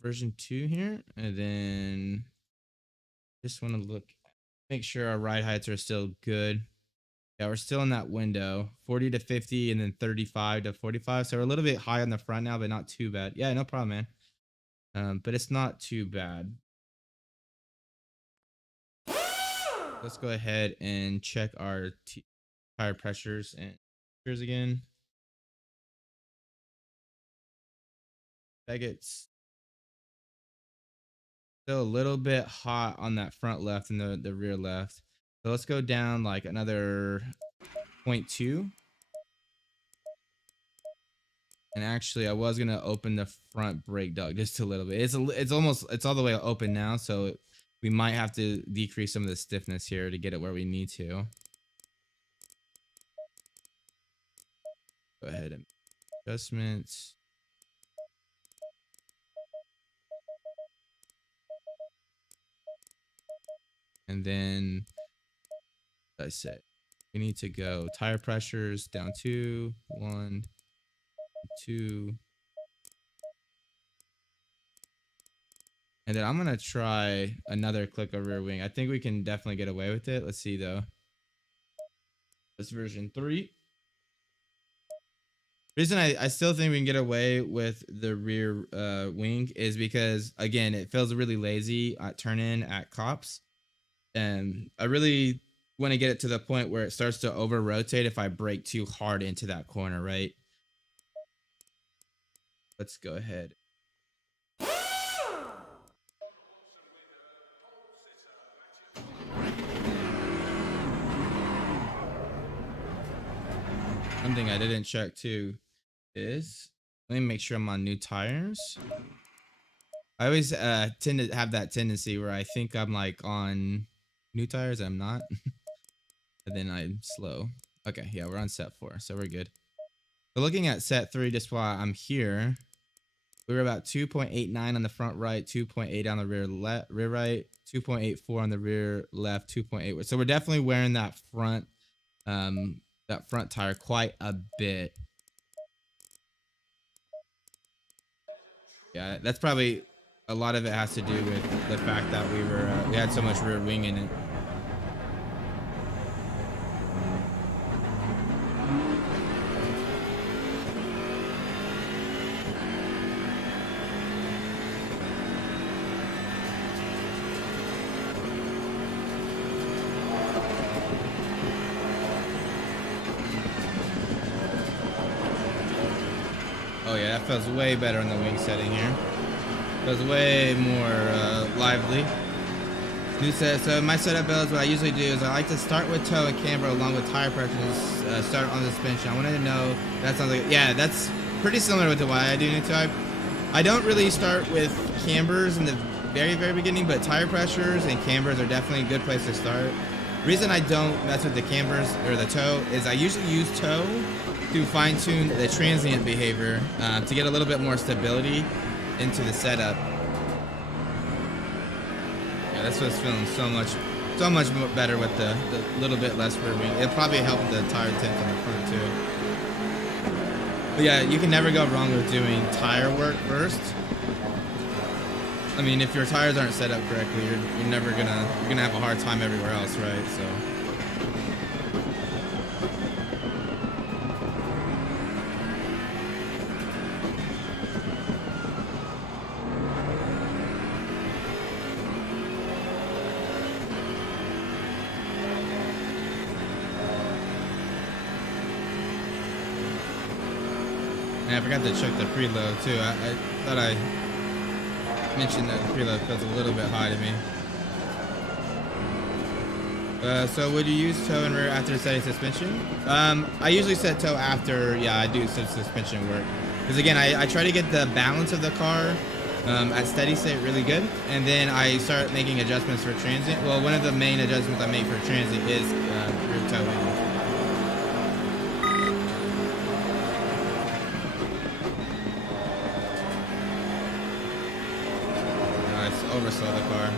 version 2 here, and then just want to look, make sure our ride heights are still good. Yeah, we're still in that window, 40 to 50 and then 35 to 45. So we're a little bit high on the front now, but not too bad. Yeah, no problem, man. But it's not too bad. Let's go ahead and check our tire pressures and pressures again. That gets still a little bit hot on that front left and the rear left. So let's go down like another 0.2. And actually, I was gonna open the front brake duct just a little bit. It's all the way open now, so we might have to decrease some of the stiffness here to get it where we need to. Go ahead and adjustments. And then, as I said, we need to go tire pressures down 2, 1, 2. And then I'm going to try another click of rear wing. I think we can definitely get away with it. Let's see, though. This version 3. Reason I still think we can get away with the rear wing is because, again, it feels really lazy at turn in at cops. And I really want to get it to the point where it starts to over rotate if I brake too hard into that corner, right? Let's go ahead. Something I didn't check too is, let me make sure I'm on new tires. I always tend to have that tendency where I think I'm like on new tires. I'm not. And then I'm slow. Okay, yeah, we're on set 4, so we're good. So looking at set 3, just while I'm here, we were about 2.89 on the front right, 2.8 on the rear right, 2.84 on the rear left, 2.8. So we're definitely wearing that front tire quite a bit. Yeah, that's probably a lot of it has to do with the fact that we had so much rear wing in it. Oh yeah, that feels way better on the wing setting here. Feels way more lively. New set. So my setup builds, what I usually do is I like to start with toe and camber along with tire pressures. Start on the suspension. I wanted to know, that sounds like, yeah, that's pretty similar to why I do new type. I don't really start with cambers in the very beginning, but tire pressures and cambers are definitely a good place to start. Reason I don't mess with the cambers or the toe is I usually use toe to fine-tune the transient behavior to get a little bit more stability into the setup. Yeah, that's what's feeling so much better with the little bit less rear wing. It'll probably help the tire temp on the front too. But yeah, you can never go wrong with doing tire work first. I mean, if your tires aren't set up correctly, you're gonna have a hard time everywhere else, right? So. And I forgot to check the preload too. I thought I mentioned that the preload feels a little bit high to me. So would you use toe and rear after setting suspension? I usually set toe after, yeah, I do some suspension work. Because again, I try to get the balance of the car at steady state really good. And then I start making adjustments for transient. Well, one of the main adjustments I make for transient is rear toe in. Overslow the car.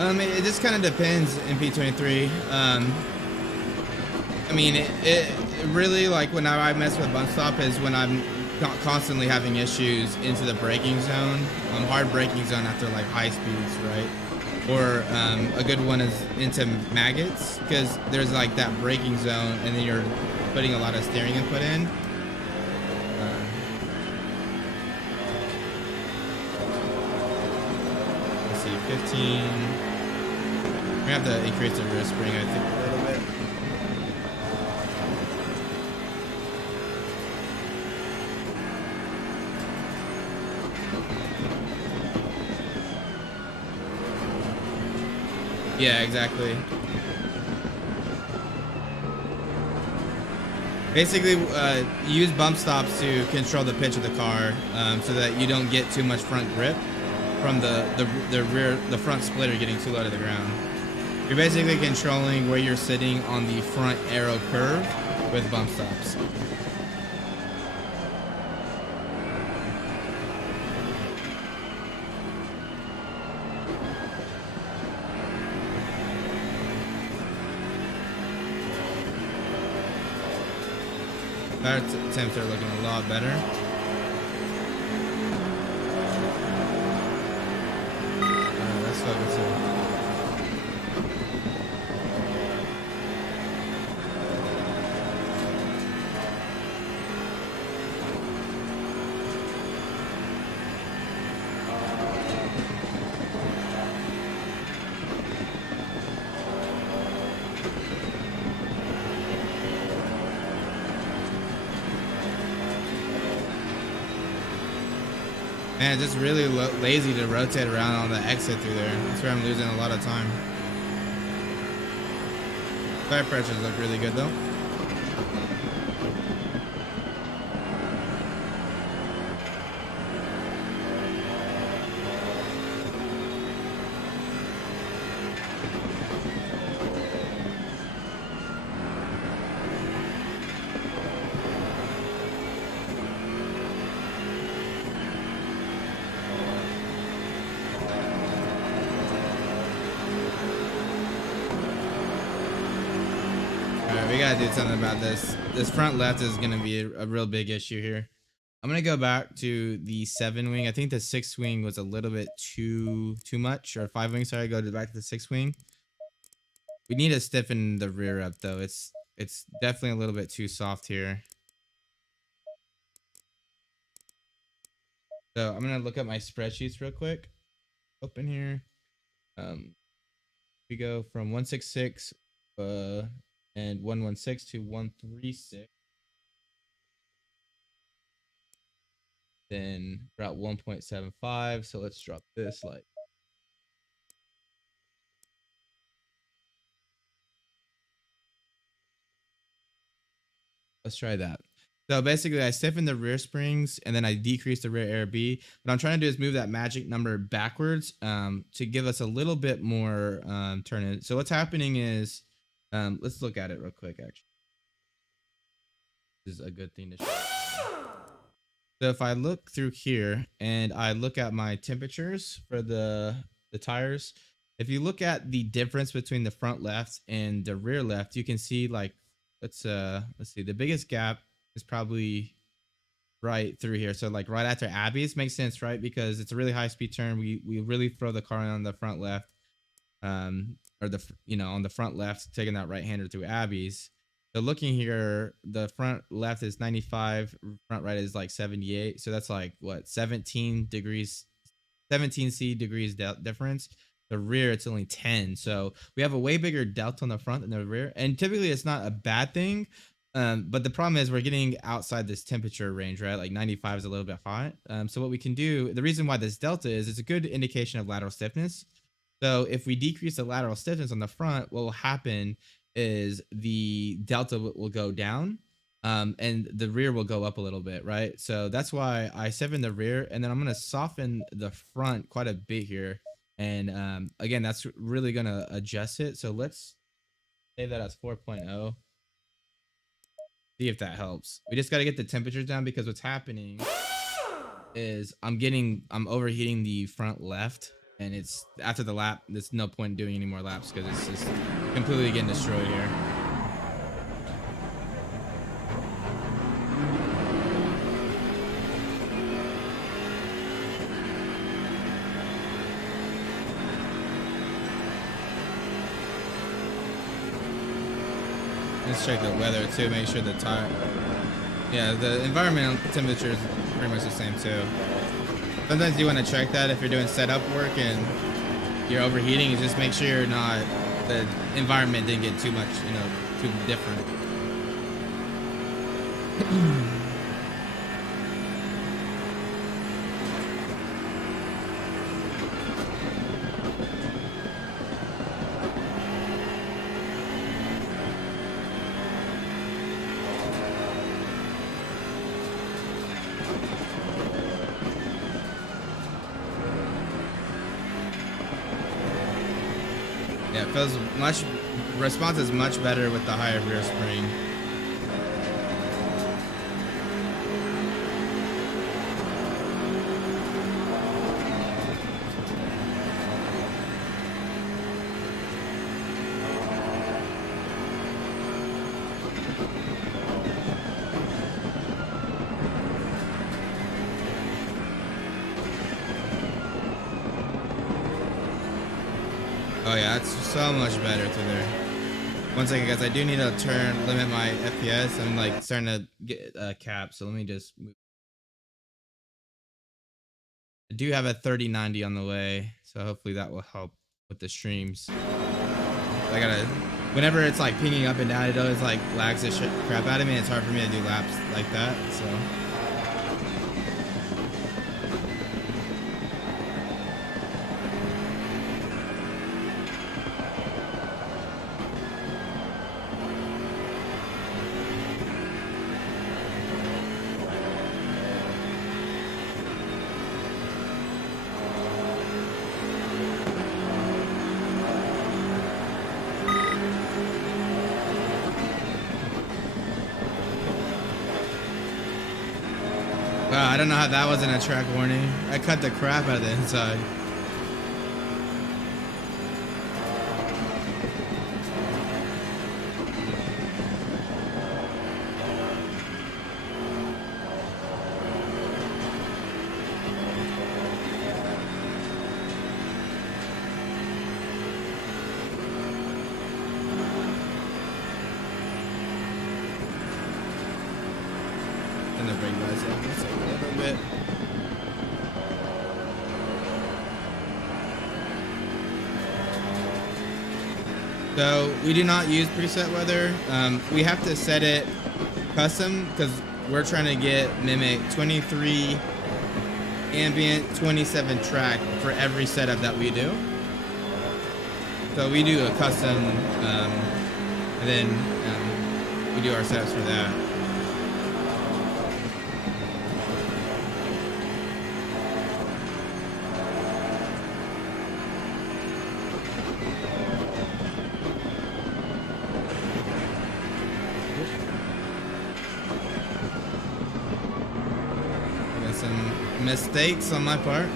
It just kind of depends in P23. I mean, it really, like, when I mess with bump stop is when I'm constantly having issues into the braking zone, hard braking zone after like high speeds, right? Or a good one is into maggots, because there's like that braking zone and then you're putting a lot of steering input in. Let's see, 15. We have to increase the rear spring, I think, a little bit. Yeah, exactly. Basically, use bump stops to control the pitch of the car, so that you don't get too much front grip from the front splitter getting too low to the ground. You're basically controlling where you're sitting on the front aero curve with bump stops. Tire temps are looking a lot better. Let's focus here. Man, it's just really lazy to rotate around on the exit through there. That's where I'm losing a lot of time. Tire pressures look really good though. We gotta do something about this. This front left is gonna be a real big issue here. I'm gonna go back to the 7 wing. I think the 6 wing was a little bit too much, or 5 wing. Sorry, back to the 6 wing. We need to stiffen the rear up though. It's definitely a little bit too soft here. So I'm gonna look at my spreadsheets real quick. Open here. We go from 166 and 116 to 136. Then we're at 1.75. So let's drop this like. Let's try that. So basically I stiffen the rear springs and then I decrease the rear air B. What I'm trying to do is move that magic number backwards to give us a little bit more turn in. So what's happening is, let's look at it real quick actually. This is a good thing to show. So if I look through here and I look at my temperatures for the tires, if you look at the difference between the front left and the rear left, you can see like, let's see, the biggest gap is probably right through here. So like right after Abby's makes sense, right? Because it's a really high speed turn. We really throw the car on the front left, or on the front left, taking that right hander through Abby's. So looking here, the front left is 95, front right is like 78. So that's like what, 17 degrees, 17 C degrees difference. The rear, it's only 10. So we have a way bigger delta on the front than the rear. And typically it's not a bad thing. But the problem is we're getting outside this temperature range, right? Like 95 is a little bit hot. So what we can do, the reason why this delta is, it's a good indication of lateral stiffness. So if we decrease the lateral stiffness on the front, what will happen is the delta will go down, and the rear will go up a little bit, right? So that's why I stiffen the rear, and then I'm going to soften the front quite a bit here. And again, that's really going to adjust it. So let's say that as 4.0. See if that helps. We just got to get the temperatures down, because what's happening is I'm overheating the front left. and it's after the lap. There's no point in doing any more laps because it's just completely getting destroyed here. Let's check the weather too, make sure the tire. Yeah, the environmental temperature is pretty much the same too. Sometimes you want to check that if you're doing setup work and you're overheating, you just make sure you're not, the environment didn't get too much, you know, too different. Yeah, it feels much, response is much better with the higher rear spring. Oh yeah, it's so much better through there. One second, guys. I do need to limit my FPS. I'm like starting to get a cap, so let me just move. I do have a 3090 on the way, so hopefully that will help with the streams. I gotta, whenever it's like pinging up and down, it always like lags the crap out of me. It's hard for me to do laps like that, so. Wow, I don't know how that wasn't a track warning. I cut the crap out of the inside. And the brake guys up just a little bit. So we do not use preset weather. We have to set it custom because we're trying to mimic 23 ambient, 27 track for every setup that we do. So we do a custom, and then we do our setups for that. Some mistakes on my part.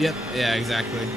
Yep, yeah, exactly.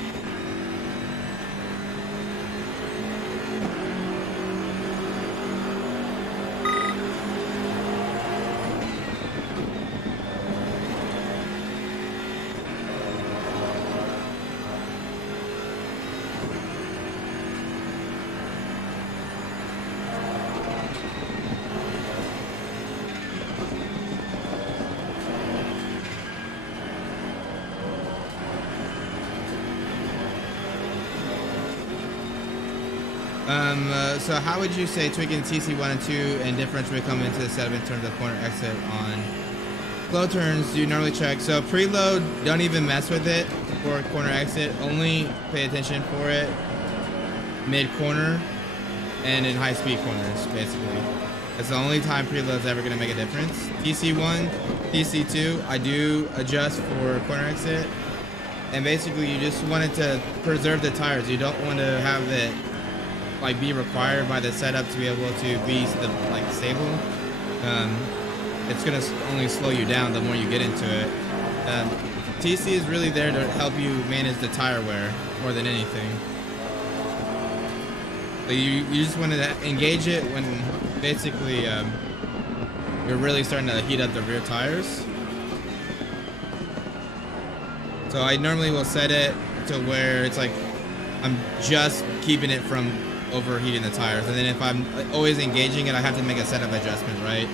So how would you say tweaking TC1 and 2 and differential would come into the setup in terms of corner exit on slow turns? Do you normally check? So preload, don't even mess with it for corner exit. Only pay attention for it mid corner and in high speed corners, basically. That's the only time preload's ever gonna make a difference. TC1, TC2, I do adjust for corner exit. And basically you just wanted to preserve the tires. You don't want to have it like be required by the setup to be able to be like stable. It's gonna only slow you down the more you get into it. TC is really there to help you manage the tire wear more than anything. So you just want to engage it when basically you're really starting to heat up the rear tires. So I normally will set it to where it's like I'm just keeping it from overheating the tires, and then if I'm always engaging it, I have to make a setup adjustment, right?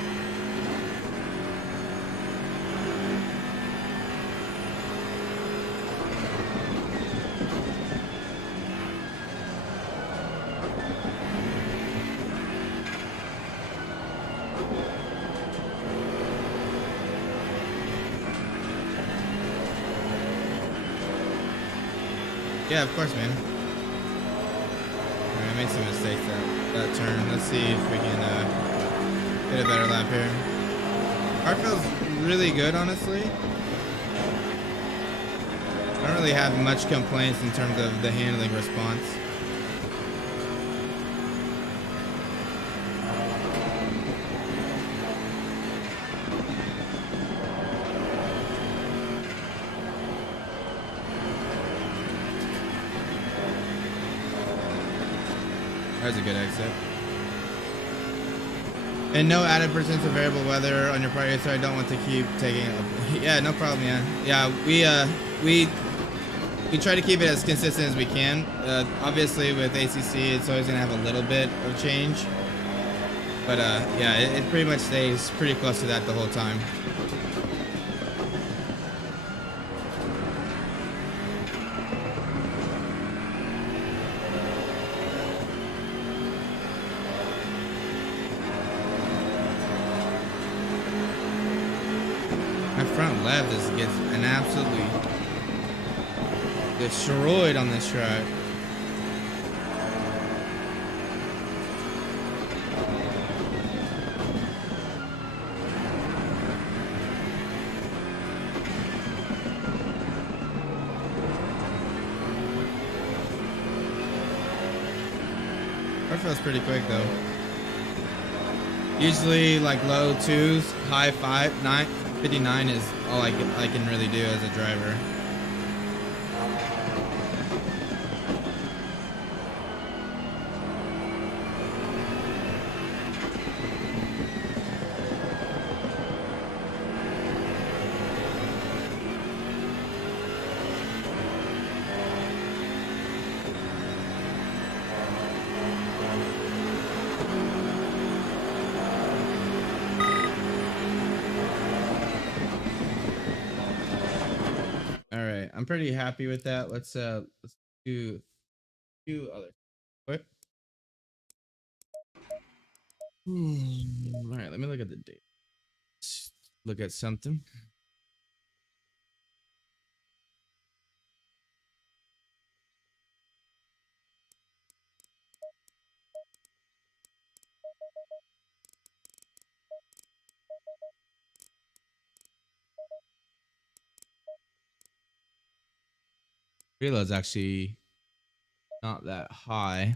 Yeah, of course, man. Alright, I made some mistakes that turn. Let's see if we can get a better lap here. Car feels really good, honestly. I don't really have much complaints in terms of the handling response. There's a good exit. And no added percent of variable weather on your part, so I don't want to keep taking it. Yeah, no problem, man. Yeah, we try to keep it as consistent as we can. Obviously, with ACC, it's always gonna have a little bit of change, but yeah, it pretty much stays pretty close to that the whole time. Front left just gets an absolutely destroyed on this track. That feels pretty quick though. Usually like low 2s, high 59 is all I can really do as a driver. I'm pretty happy with that. Let's do other. What? All right, let me look at the date. Let's look at something. Reload's actually not that high.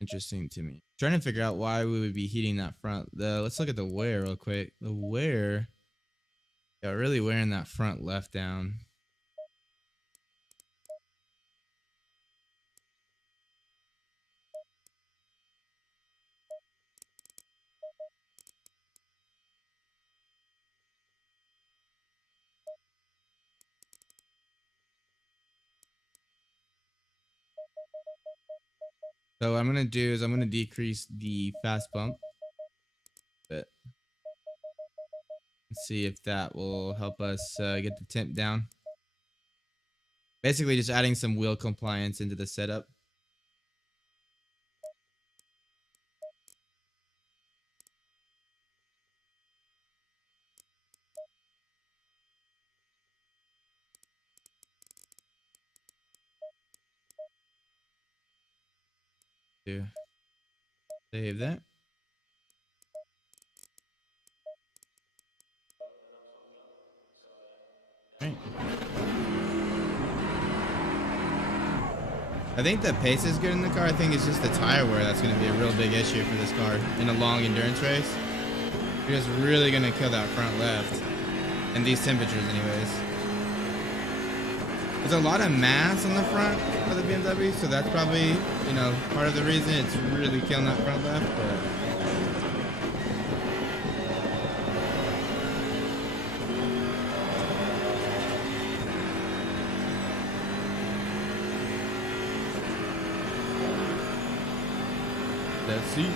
Interesting to me. Trying to figure out why we would be heating that front. Let's look at the wear real quick. The wear, yeah, really wearing that front left down. So what I'm gonna do is I'm gonna decrease the fast bump a bit. Let's see if that will help us get the temp down. Basically just adding some wheel compliance into the setup. Do save that. Right. I think the pace is good in the car. I think it's just the tire wear that's going to be a real big issue for this car in a long endurance race. You're just really going to kill that front left in these temperatures anyways. There's a lot of mass on the front of the BMW, so that's probably, you know, part of the reason it's really killing that front left. But let's see.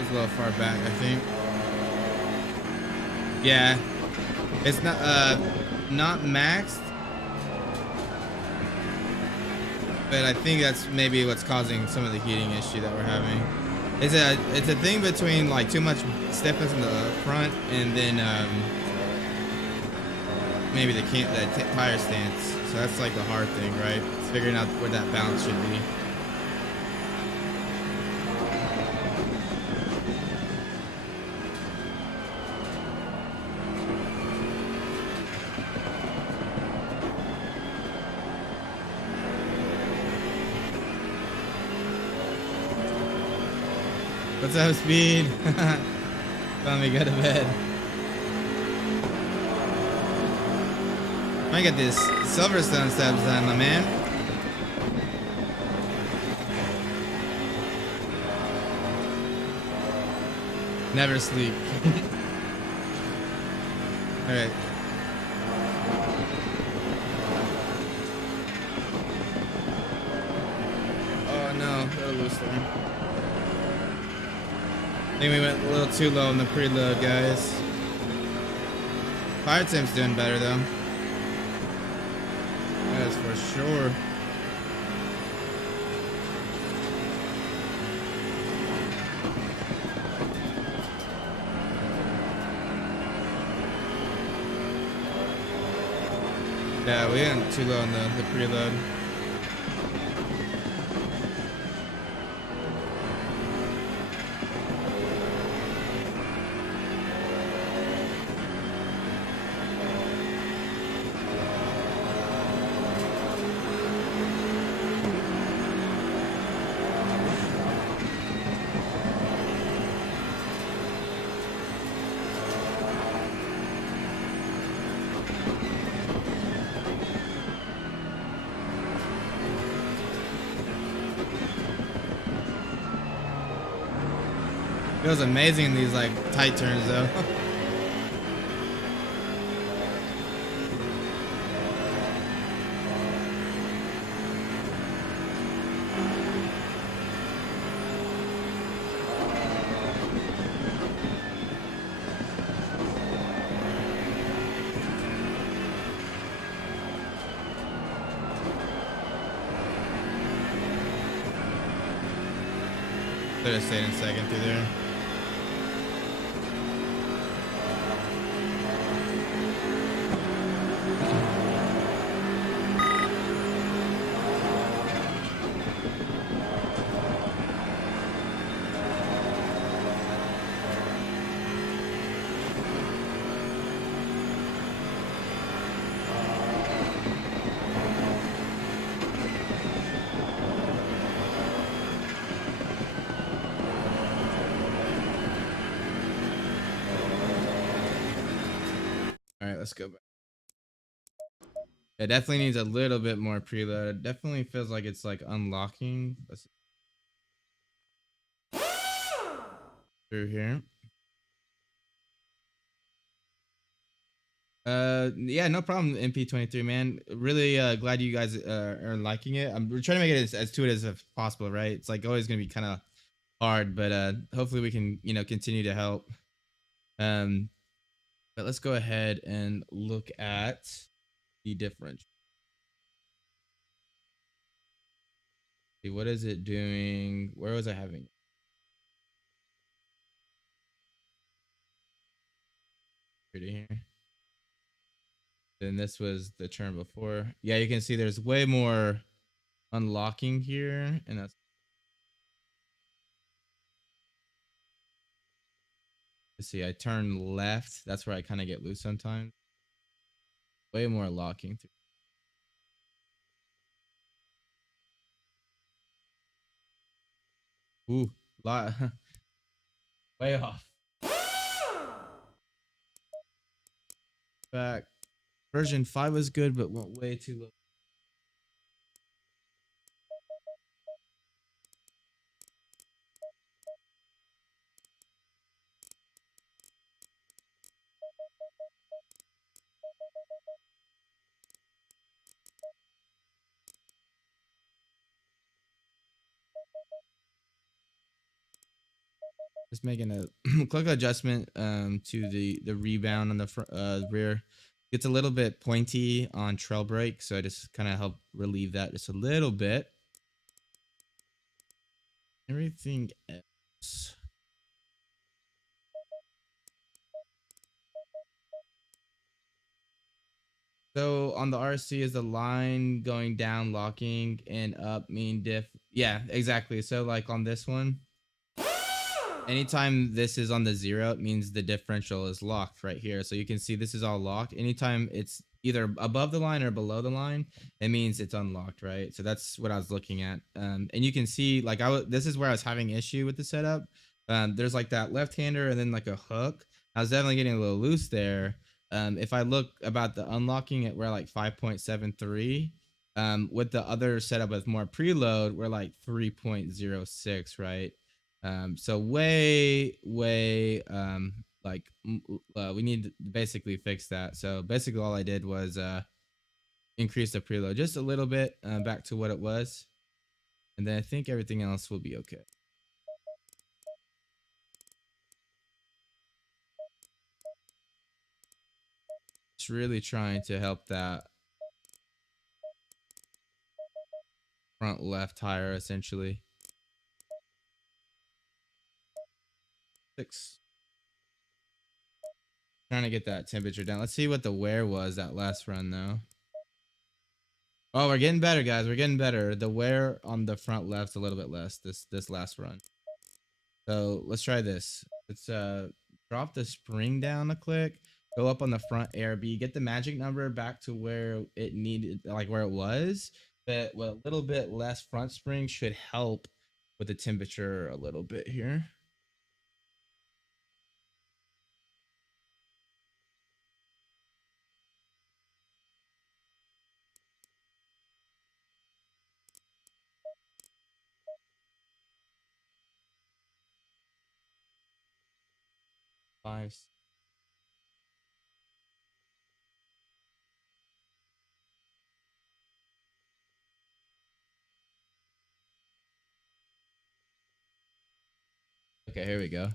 A little far back, I think. Yeah, it's not maxed, but I think that's maybe what's causing some of the heating issue that we're having. It's a thing between like too much stiffness in the front and then maybe the tire stance. So that's like the hard thing, right? It's figuring out where that balance should be. What's up, Speed? Let me go to bed. I get this Silverstone steps done, my man. Never sleep. All right. Oh no, they're loose there. I think we went a little too low in the preload, guys. Fire temp's doing better though. That is for sure. Yeah, we went too low in the preload. Feels amazing in these like tight turns though. Should have stayed in second through there. Let's go back. It definitely needs a little bit more preload. It definitely feels like it's like unlocking. Let's through here. Yeah, no problem, MP23, man. Really glad you guys are liking it. We're trying to make it as to it as possible, right? It's like always gonna be kind of hard, but hopefully we can, continue to help. Um, but let's go ahead and look at the differential. See, what is it doing? Where was I having it? Here. Then this was the turn before. Yeah, you can see there's way more unlocking here, and that's, let's see, I turn left. That's where I kind of get loose sometimes. Way more locking through. Ooh, lot way off. Back. Version 5 was good, but went way too low. Just making a quick adjustment to the rebound on the rear. Gets a little bit pointy on trail brake, so I just kind of help relieve that just a little bit. Everything else. So on the RC, is the line going down, locking, and up mean diff? Yeah, exactly. So like on this one, anytime this is on the 0, it means the differential is locked right here. So you can see this is all locked. Anytime it's either above the line or below the line, it means it's unlocked, right? So that's what I was looking at. And you can see, like, this is where I was having issue with the setup. There's like that left-hander and then like a hook. I was definitely getting a little loose there. If I look about the unlocking it, we're like 5.73. With the other setup with more preload, we're like 3.06, right? So way like we need to basically fix that. So basically all I did was increase the preload just a little bit back to what it was, and then I think everything else will be okay. Just really trying to help that front left tire essentially. 6. Trying to get that temperature down. Let's see what the wear was that last run though. Oh, we're getting better, guys. We're getting better. The wear on the front left's a little bit less this last run. So let's try this. Let's drop the spring down a click. Go up on the front ARB. Get the magic number back to where it needed, like where it was. But with a little bit less front spring should help with the temperature a little bit here. Five. Okay, here we go.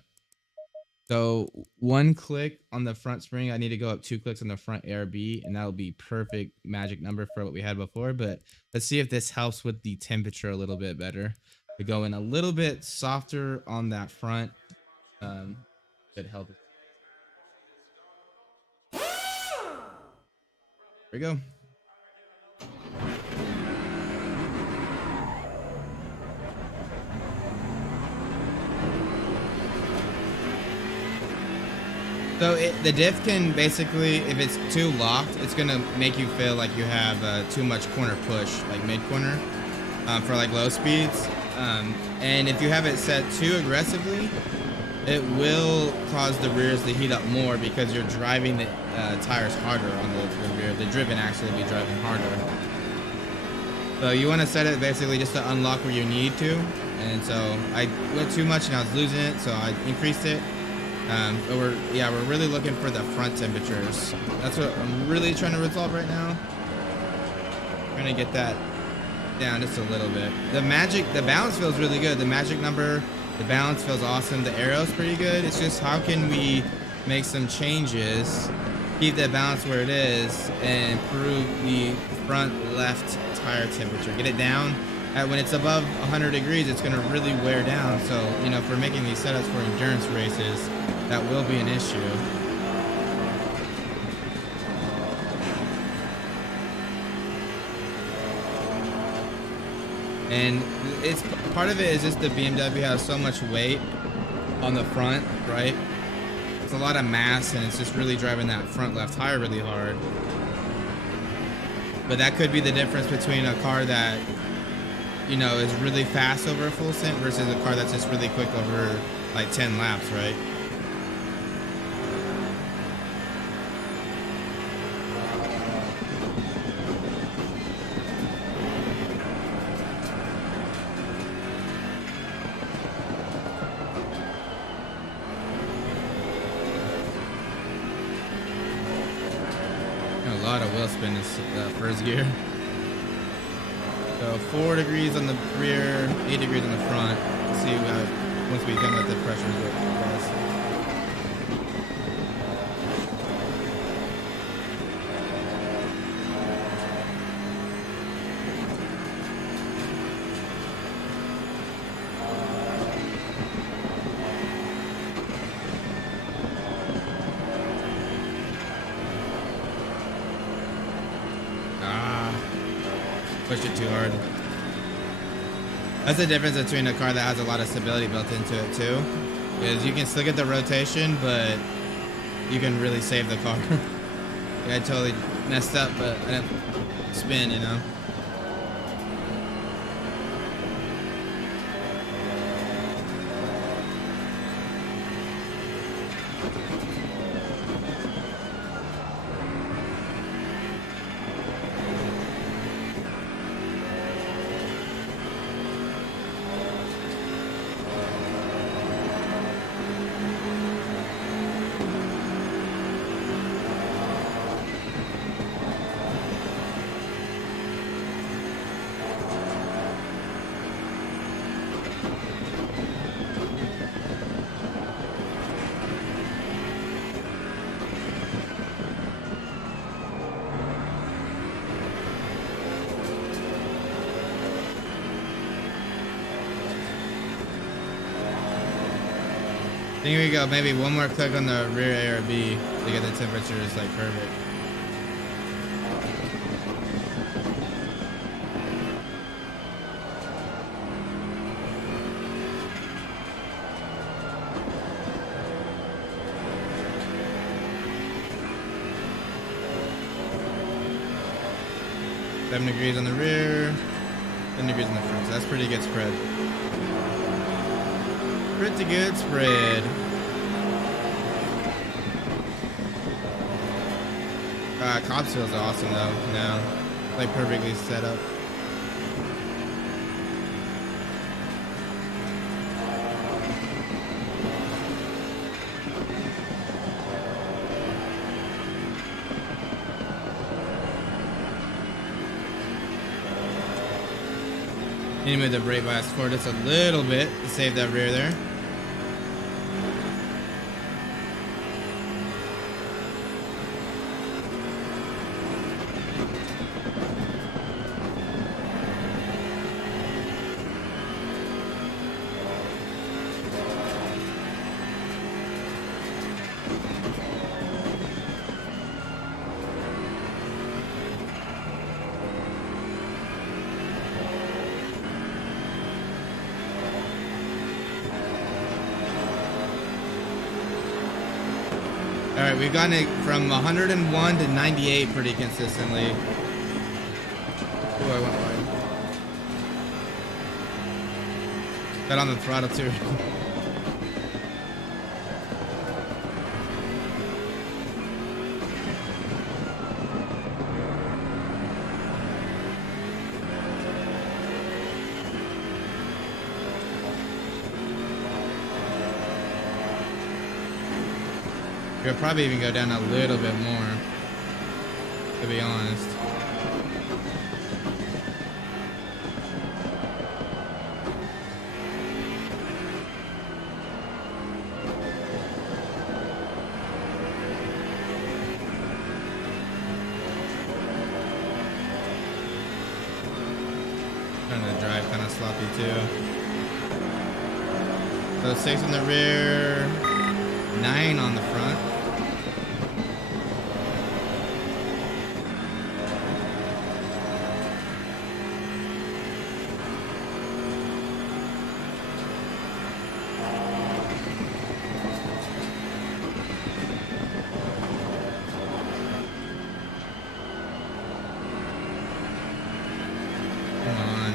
So 1 click on the front spring. I need to go up 2 clicks on the front ARB, and that'll be perfect magic number for what we had before. But let's see if this helps with the temperature a little bit better. To go in a little bit softer on that front should help. There we go. So the diff can basically, if it's too locked, it's gonna make you feel like you have too much corner push, like mid corner, for like low speeds. And if you have it set too aggressively, it will cause the rears to heat up more because you're driving the tires harder on the rear. The driven actually be driving harder. So you want to set it basically just to unlock where you need to. And so I went too much and I was losing it, so I increased it. But we're really looking for the front temperatures. That's what I'm really trying to resolve right now. Trying to get that down just a little bit. The balance feels really good. The magic number, the balance feels awesome. The aero's pretty good. It's just how can we make some changes, keep that balance where it is, and improve the front left tire temperature. Get it down. When it's above 100 degrees, it's going to really wear down. So, you know, if we're making these setups for endurance races, that will be an issue. And it's part of it is just the BMW has so much weight on the front, right? It's a lot of mass, and it's just really driving that front left tire really hard. But that could be the difference between a car that, you know, is really fast over a full cent versus a car that's just really quick over like 10 laps, right? A lot of wheel spin is first gear. So 4 degrees on the rear, 8 degrees on the front. Let's see once we come at the pressure is what it does. Pushed it too hard. That's the difference between a car that has a lot of stability built into it too, is you can still get the rotation, but you can really save the car. Yeah, I totally messed up, but I didn't spin, you know. Here we go. Maybe one more click on the rear ARB to get the temperatures like perfect. Seven degrees on the rear, 10 degrees on the front. So that's pretty good spread. Pretty good spread. Cops feels awesome though. Now, like perfectly set up. Need to move the brake bias forward just a little bit to save that rear there. All right, we've gotten it from 101 to 98 pretty consistently. Ooh, I went wide. Got on the throttle too. We'll probably even go down a little bit more, to be honest. Trying to drive kind of sloppy too. So 6 in the rear, 9 on the front. Come on.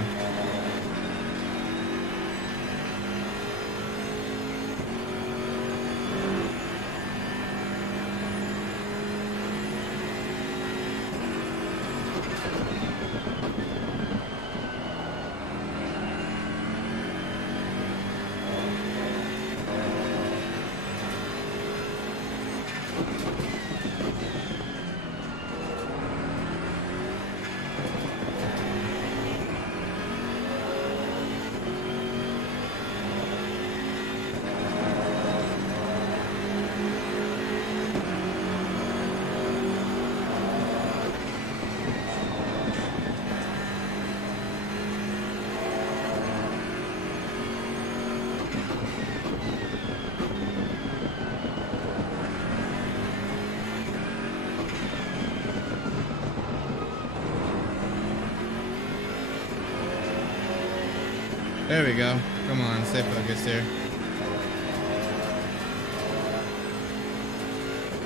There we go. Come on, stay focused here.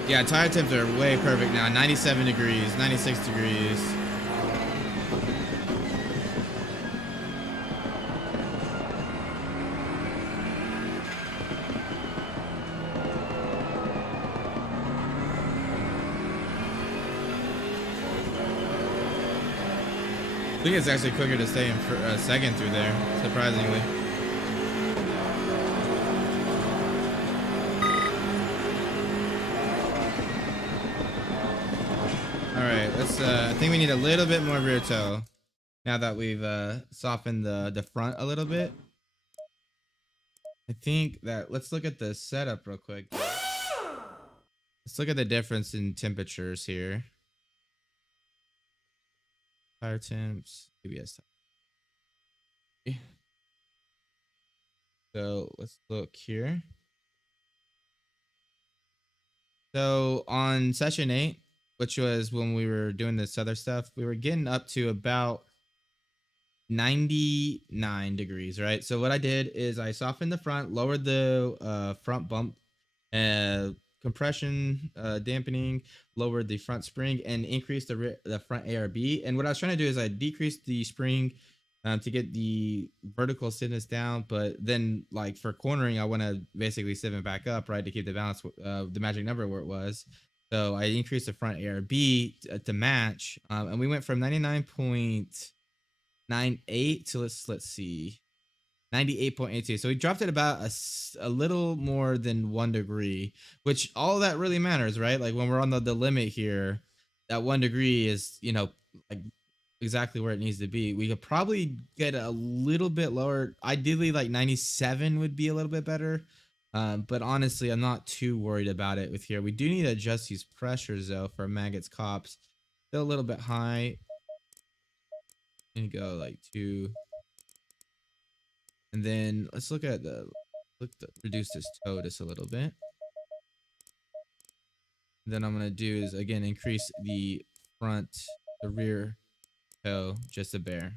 Yeah, tire temps are way perfect now. 97 degrees, 96 degrees. I think it's actually quicker to stay in for a second through there, surprisingly. All right, let's. I think we need a little bit more rear toe now that we've softened the front a little bit. I think that let's look at the setup real quick. Let's look at the difference in temperatures here. Tire temps, ABS. So let's look here. So on session 8, which was when we were doing this other stuff, we were getting up to about 99 degrees, right? So what I did is I softened the front, lowered the front bump, compression, dampening, lowered the front spring, and increased the front ARB. And what I was trying to do is I decreased the spring to get the vertical stiffness down, but then like for cornering, I want to basically stiffen it back up, right, to keep the balance, the magic number where it was. So I increased the front ARB to match, and we went from 99.98 to let's see, 98.82. So we dropped it about a little more than 1 degree, which all that really matters, right? Like when we're on the limit here, that 1 degree is, you know, like exactly where it needs to be. We could probably get a little bit lower. Ideally, like 97 would be a little bit better. But honestly, I'm not too worried about it with here. We do need to adjust these pressures though for maggots cops. Still a little bit high. And go like 2. And then let's look at reduce this toe just a little bit. And then I'm gonna do is again increase the rear toe just a bare.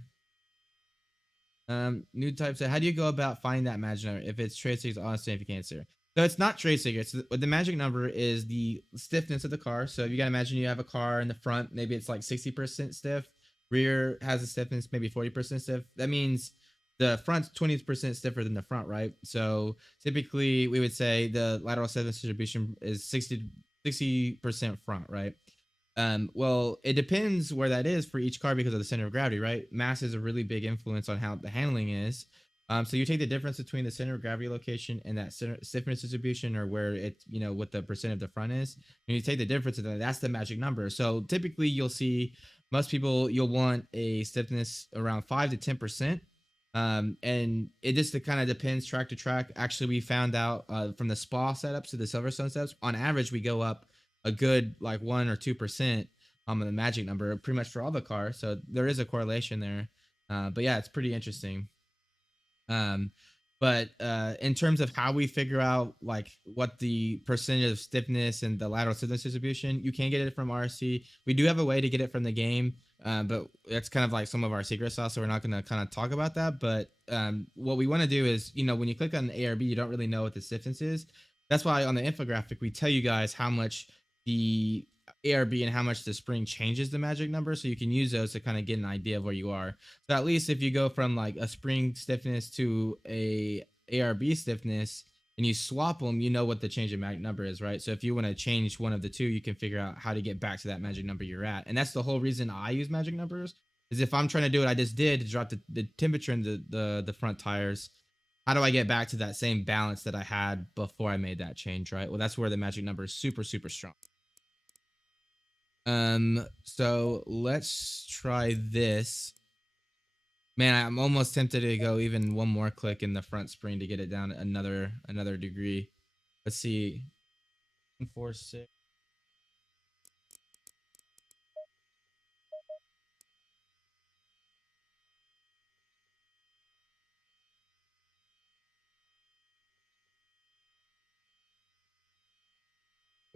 New type set. How do you go about finding that magic number? If it's trade secrets, honestly, if you can't answer. So it's not trade secrets. The magic number is the stiffness of the car. So if you gotta imagine you have a car in the front, maybe it's like 60% stiff. Rear has a stiffness, maybe 40% stiff. That means the front's 20% stiffer than the front, right? So typically we would say the lateral stiffness distribution is 60% front, right? Well, it depends where that is for each car because of the center of gravity, right? Mass is a really big influence on how the handling is. So you take the difference between the center of gravity location and that center stiffness distribution, or where it, what the percent of the front is, and you take the difference of that. That's the magic number. So typically, you'll see most people, you'll want a stiffness around 5 to 10%. And it just kind of depends track to track. Actually, we found out from the spa setups to the Silverstone setups, on average, we go up a good like 1 or 2% on the magic number, pretty much for all the cars. So there is a correlation there. But yeah, it's pretty interesting. Um, but in terms of how we figure out like what the percentage of stiffness and the lateral stiffness distribution, you can get it from RST. We do have a way to get it from the game, but that's kind of like some of our secret sauce, so we're not going to kind of talk about that. But what we want to do is, when you click on the ARB, you don't really know what the stiffness is. That's why on the infographic we tell you guys how much the ARB and how much the spring changes the magic number, so you can use those to kind of get an idea of where you are. So at least if you go from like a spring stiffness to a ARB stiffness and you swap them, you know what the change in magic number is, right? So if you want to change one of the two, you can figure out how to get back to that magic number you're at. And that's the whole reason I use magic numbers, is if I'm trying to do what I just did to drop the temperature in the front tires, how do I get back to that same balance that I had before I made that change, right? Well, that's where the magic number is super, super strong. So let's try this. Man, I'm almost tempted to go even one more click in the front spring to get it down another degree. Let's see. 146.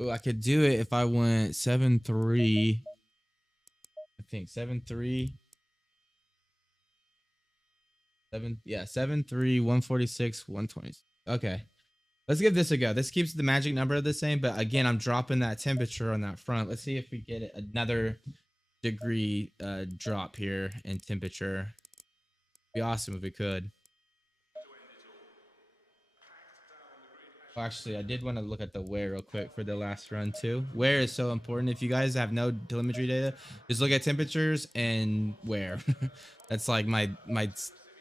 Oh, I could do it if I went 7.3. I think 7.3. 7.3, 146, 120. Okay. Let's give this a go. This keeps the magic number the same, but again, I'm dropping that temperature on that front. Let's see if we get another degree drop here in temperature. It'd be awesome if we could. Oh, actually, I did want to look at the wear real quick for the last run too. Wear is so important. If you guys have no telemetry data, just look at temperatures and wear. That's like my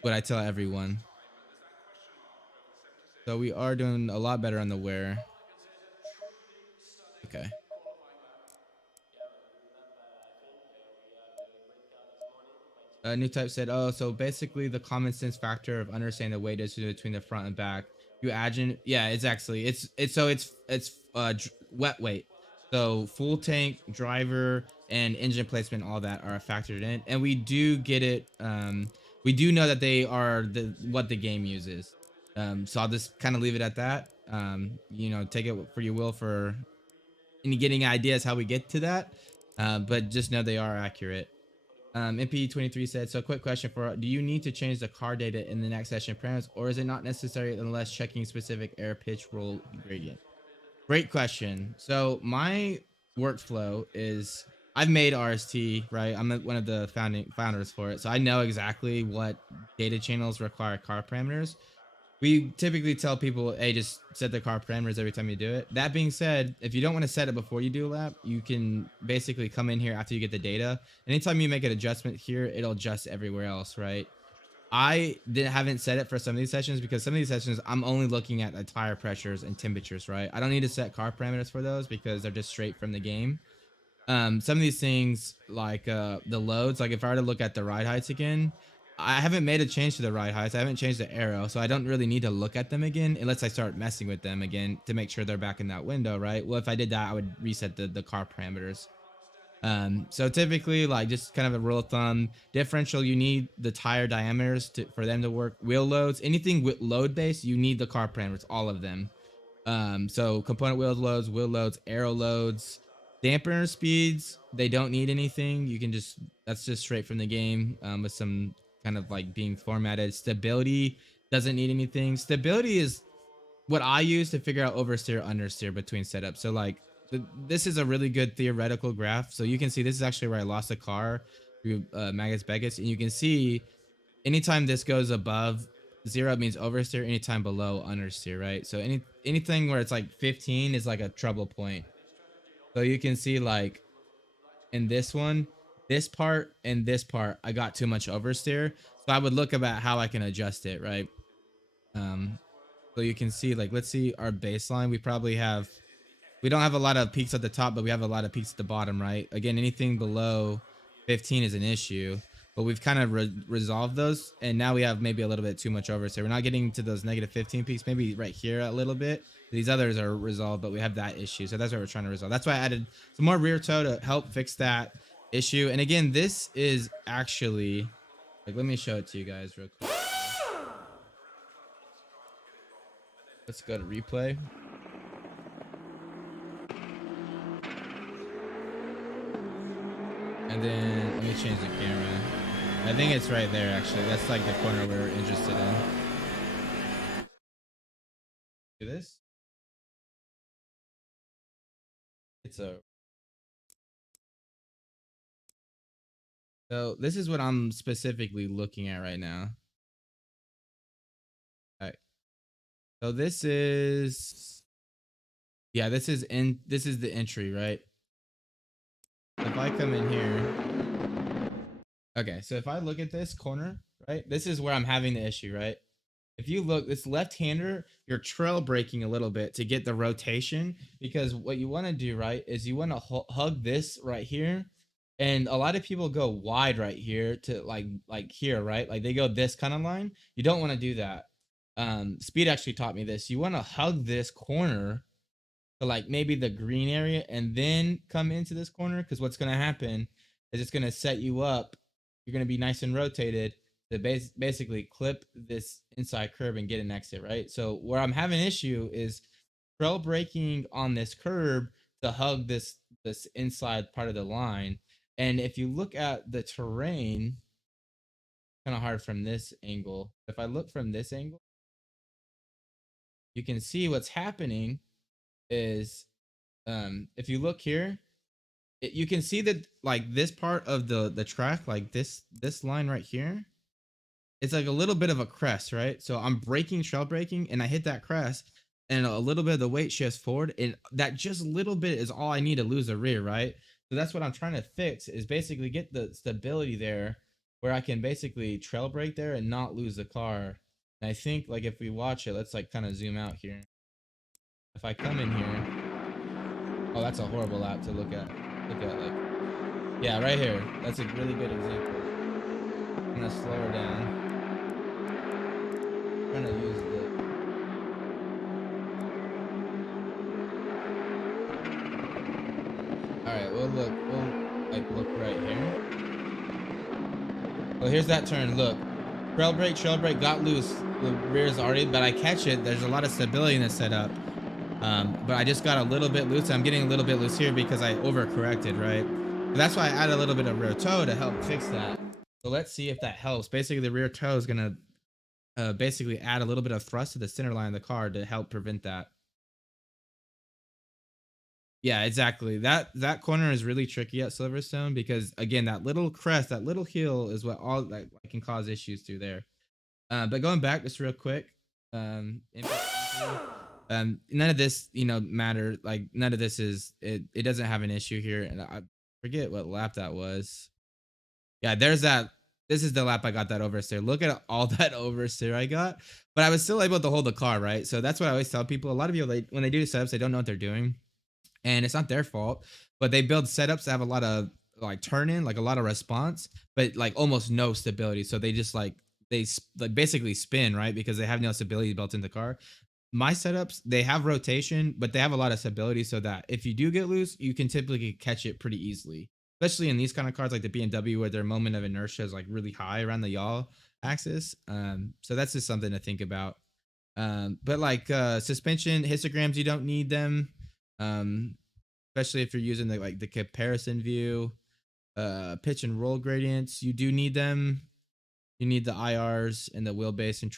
what I tell everyone. So we are doing a lot better on the wear. Okay. New type said, "Oh, so basically the common sense factor of understanding the weight is between the front and back. You imagine, yeah, it's actually it's wet weight. So full tank, driver, and engine placement, all that are factored in, and we do get it. We do know that they are what the game uses. So I'll just kind of leave it at that. Take it for you will for any getting ideas how we get to that. But just know they are accurate. MP23 said, so quick question do you need to change the car data in the next session parameters, or is it not necessary unless checking specific air pitch roll gradient? Great question. So my workflow is, I've made RST, right? I'm one of the founders for it. So I know exactly what data channels require car parameters. We typically tell people, hey, just set the car parameters every time you do it. That being said, if you don't want to set it before you do a lap, you can basically come in here after you get the data. Anytime you make an adjustment here, it'll adjust everywhere else, right? Haven't set it for some of these sessions because some of these sessions I'm only looking at the tire pressures and temperatures, right? I don't need to set car parameters for those because they're just straight from the game. Some of these things like the loads, like if I were to look at the ride heights again, I haven't made a change to the ride heights. I haven't changed the arrow, so I don't really need to look at them again unless I start messing with them again to make sure they're back in that window, right? Well, if I did that, I would reset the car parameters. So typically, like, just kind of a rule of thumb, differential, you need the tire diameters for them to work. Wheel loads, anything with load base, you need the car parameters, all of them. So component wheel loads, aero loads, dampener speeds, they don't need anything. You can that's just straight from the game, with some kind of like being formatted. Stability doesn't need anything. Stability is what I use to figure out oversteer, understeer between setups. So like this is a really good theoretical graph. So you can see this is actually where I lost a car through Magus Begus, and you can see anytime this goes above 0 means oversteer, anytime below understeer, right? So anything where it's like 15 is like a trouble point. So you can see like in this one, this part and this part, I got too much oversteer. So I would look about how I can adjust it, right? So you can see, like, let's see our baseline. We don't have a lot of peaks at the top, but we have a lot of peaks at the bottom, right? Again, anything below 15 is an issue, but we've kind of resolved those. And now we have maybe a little bit too much oversteer. We're not getting to those negative 15 peaks, maybe right here a little bit. These others are resolved, but we have that issue. So that's what we're trying to resolve. That's why I added some more rear toe to help fix that issue. And again, this is actually, like, let me show it to you guys real quick. Let's go to replay. And then let me change the camera. I think it's right there, actually. That's like the corner we're interested in. Do this. So this is what I'm specifically looking at right now. All right. So this is the entry, right? If I come in here, okay, so if I look at this corner, right, this is where I'm having the issue, right? If you look, this left-hander, you're trail braking a little bit to get the rotation, because what you want to do, right, is you want to hug this right here. And a lot of people go wide right here to like here, right? Like they go this kind of line. You don't want to do that. Speed actually taught me this. You want to hug this corner to like maybe the green area and then come into this corner, because what's going to happen is it's going to set you up. You're going to be nice and rotated to basically clip this inside curve and get an exit, right? So where I'm having an issue is trail braking on this curb to hug this inside part of the line. And if you look at the terrain, kind of hard from this angle. If I look from this angle, you can see what's happening is, if you look here, you can see that like this part of the track, like this line right here, it's like a little bit of a crest, right? So I'm trail braking, and I hit that crest, and a little bit of the weight shifts forward, and that just little bit is all I need to lose the rear, right? So that's what I'm trying to fix, is basically get the stability there where I can basically trail brake there and not lose the car. And I think, like, if we watch it, let's like kind of zoom out here. If I come in here, oh, that's a horrible lap to look at. Look at, like, yeah, right here. That's a really good example. I'm gonna slow her down. I'm trying to use the. All right, we'll look right here. Well, here's that turn. Look, trail brake, got loose. The rear's already, but I catch it. There's a lot of stability in this setup. But I just got a little bit loose. I'm getting a little bit loose here because I overcorrected, right? So that's why I added a little bit of rear toe to help fix that. So let's see if that helps. Basically, the rear toe is gonna basically add a little bit of thrust to the center line of the car to help prevent that. Yeah, exactly. That corner is really tricky at Silverstone because, again, that little crest, that little hill is what all that can cause issues through there. But going back just real quick, none of this, matter. Like, none of this is it doesn't have an issue here, and I forget what lap that was. Yeah, there's that. This is the lap I got that oversteer. Look at all that oversteer I got, but I was still able to hold the car, right? So that's what I always tell people. A lot of people, when they do setups, they don't know what they're doing, and it's not their fault, but they build setups that have a lot of like turn in, like a lot of response, but like almost no stability. So they just like basically spin, right? Because they have no stability built in the car. My setups, they have rotation, but they have a lot of stability, so that if you do get loose, you can typically catch it pretty easily, especially in these kind of cars like the BMW, where their moment of inertia is like really high around the yaw axis. So that's just something to think about. But like suspension histograms, you don't need them, especially if you're using the comparison view. Pitch and roll gradients, you do need them. You need the IRs and the wheelbase and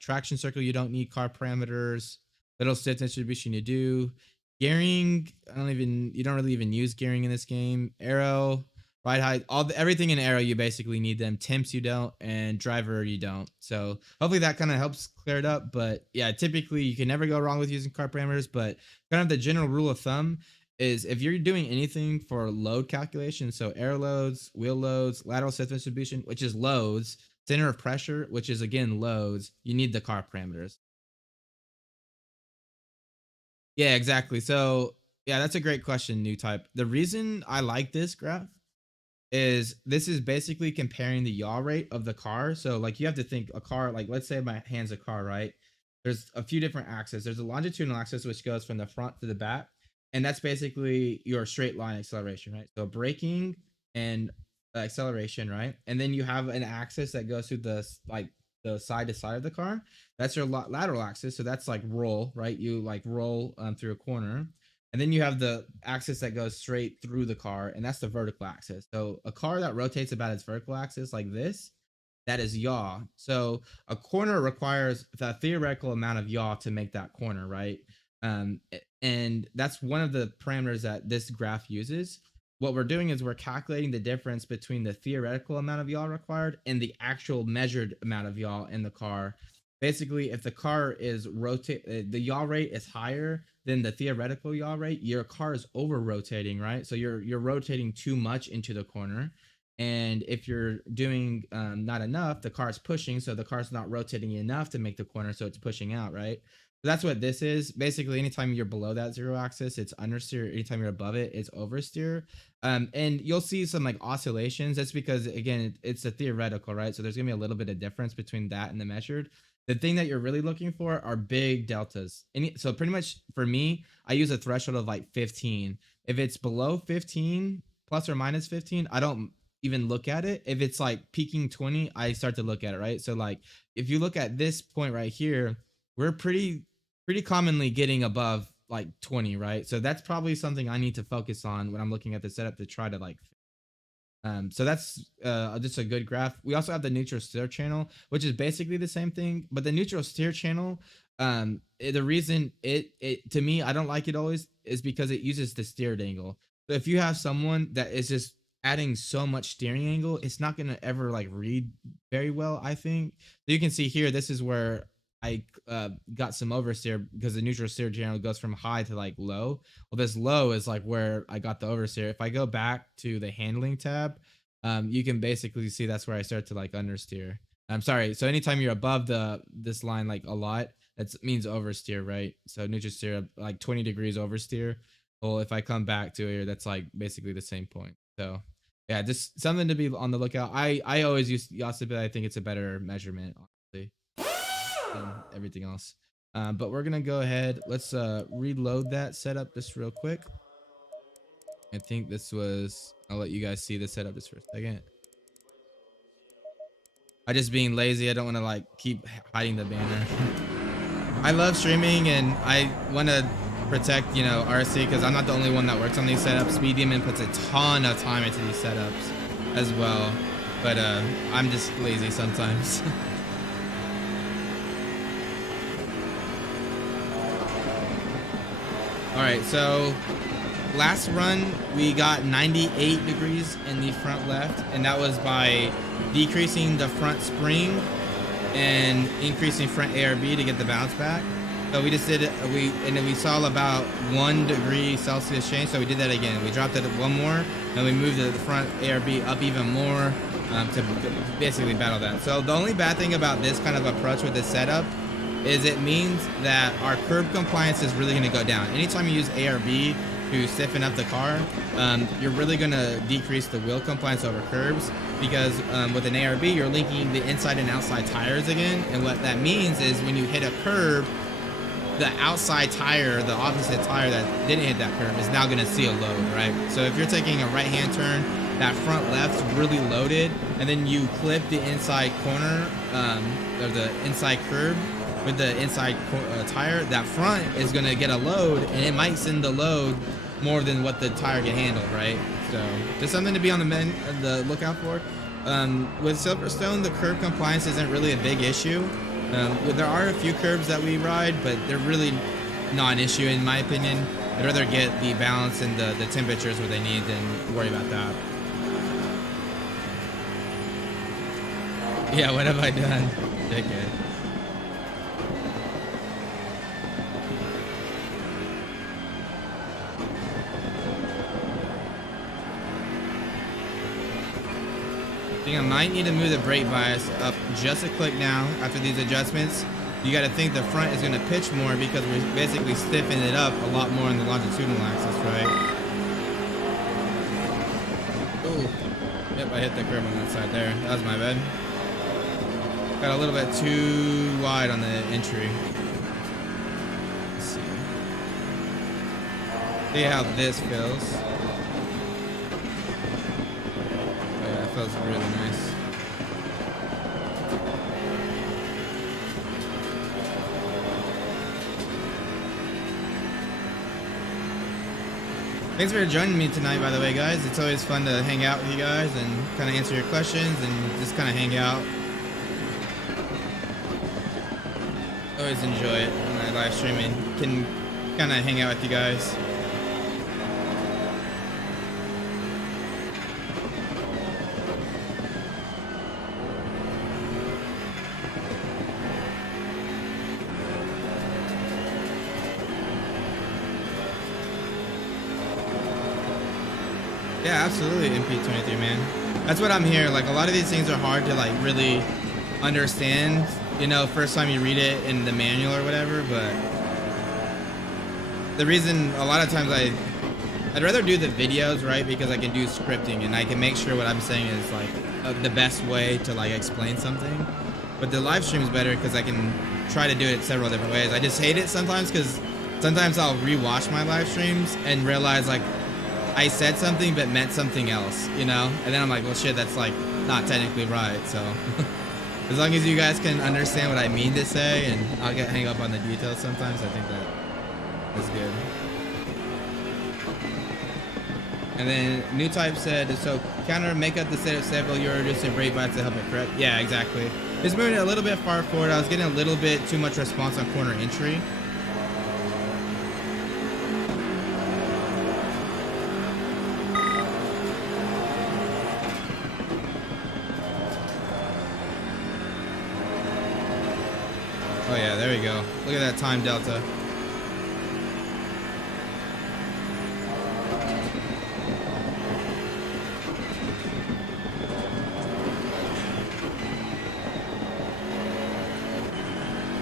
traction circle. You don't need car parameters. Little stiff distribution, you do. Gearing, you don't really even use gearing in this game. Aero, ride height, everything in aero, you basically need them. Temps you don't, and driver you don't. So hopefully that kind of helps clear it up. But yeah, typically you can never go wrong with using car parameters. But kind of the general rule of thumb is, if you're doing anything for load calculation, so air loads, wheel loads, lateral stiff distribution, which is loads, center of pressure, which is again loads, you need the car parameters. Yeah, exactly. So yeah, that's a great question, new type. The reason I like this graph is this is basically comparing the yaw rate of the car. So like you have to think a car, like let's say my hand's a car, right? There's a few different axes. There's a longitudinal axis which goes from the front to the back, and that's basically your straight line acceleration, right? So braking and acceleration, right? And then you have an axis that goes through the like the side to side of the car. That's your lateral axis. So that's like roll, right? You like roll through a corner. And then you have the axis that goes straight through the car, and that's the vertical axis. So a car that rotates about its vertical axis like this, that is yaw. So a corner requires the theoretical amount of yaw to make that corner, right? And that's one of the parameters that this graph uses. What we're doing is we're calculating the difference between the theoretical amount of yaw required and the actual measured amount of yaw in the car. Basically, if the car is the yaw rate is higher than the theoretical yaw rate, your car is over rotating, right? So you're rotating too much into the corner. And if you're doing not enough, the car is pushing, so the car's not rotating enough to make the corner, so it's pushing out, right? So that's what this is. Basically, anytime you're below that zero axis, it's understeer. Anytime you're above it, it's oversteer. And you'll see some like oscillations. That's because again, it's a theoretical, right? So there's gonna be a little bit of difference between that and the measured. The thing that you're really looking for are big deltas. So pretty much for me, I use a threshold of like 15. If it's below 15, plus or minus 15, I don't even look at it. If it's like peaking 20, I start to look at it, right? So like if you look at this point right here, we're pretty commonly getting above like 20, right? So that's probably something I need to focus on when I'm looking at the setup to try to like so that's just a good graph. We also have the neutral steer channel, which is basically the same thing, but the neutral steer channel, the reason it to me I don't like it always is because it uses the steered angle. So if you have someone that is just adding so much steering angle, it's not gonna ever like read very well, I think. So you can see here, this is where I got some oversteer because the neutral steer channel goes from high to like low. Well, this low is like where I got the oversteer. If I go back to the handling tab, you can basically see that's where I start to like understeer. I'm sorry. So anytime you're above this line like a lot, that means oversteer, right? So neutral steer like 20 degrees oversteer. Well, if I come back to here, that's like basically the same point. So yeah, just something to be on the lookout. I always use Yasa, but I think it's a better measurement, honestly, than everything else. But we're gonna go ahead. Let's reload that setup just real quick. I think this was. I'll let you guys see the setup just for a second. I just being lazy. I don't want to like keep hiding the banner. I love streaming and I want to protect, you know, RST because I'm not the only one that works on these setups. BDMN puts a ton of time into these setups as well, but I'm just lazy sometimes. All right, so last run we got 98 degrees in the front left, and that was by decreasing the front spring and increasing front ARB to get the bounce back. So we just did it, and then we saw about 1 degree Celsius change, so we did that again. We dropped it one more, and we moved the front ARB up even more to basically battle that. So the only bad thing about this kind of approach with this setup is it means that our curb compliance is really going to go down. Anytime you use ARB to stiffen up the car, you're really going to decrease the wheel compliance over curbs because with an ARB, you're linking the inside and outside tires again. And what that means is when you hit a curb, the outside tire, the opposite tire that didn't hit that curb is now going to see a load, right? So if you're taking a right-hand turn, that front left's really loaded, and then you clip the inside corner or the inside curb with the inside tire, that front is going to get a load, and it might send the load more than what the tire can handle, right? So just something to be on the lookout for. With Silverstone, the curb compliance isn't really a big issue. There are a few curbs that we ride, but they're really not an issue in my opinion. I'd rather get the balance and the temperatures where they need than worry about that. Yeah, what have I done? Okay. think I might need to move the brake bias up just a click now after these adjustments. You got to think the front is going to pitch more because we're basically stiffening it up a lot more on the longitudinal axis, right? Oh, yep, I hit the curb on that side there. That was my bad. Got a little bit too wide on the entry. Let's see. See how this feels. Oh yeah, it feels really nice. Thanks for joining me tonight, by the way, guys. It's always fun to hang out with you guys and kind of answer your questions and just kind of hang out. Always enjoy it when I live stream and can kind of hang out with you guys. Yeah, absolutely, MP23, man. That's what I'm hearing. Like, a lot of these things are hard to, like, really understand, you know, first time you read it in the manual or whatever, but the reason a lot of times I'd rather do the videos, right, because I can do scripting and I can make sure what I'm saying is, like, the best way to, like, explain something. But the live stream is better because I can try to do it several different ways. I just hate it sometimes because sometimes I'll rewatch my live streams and realize, like, I said something but meant something else, you know? And then I'm like, well, shit, that's like not technically right. So as long as you guys can understand what I mean to say, and I'll get hang up on the details sometimes, I think that is good. And then New Type said, so counter make up the set of several you're just in brake bites to help it correct. Yeah, exactly. Just moving it a little bit far forward. I was getting a little bit too much response on corner entry. Oh yeah, there we go. Look at that time delta.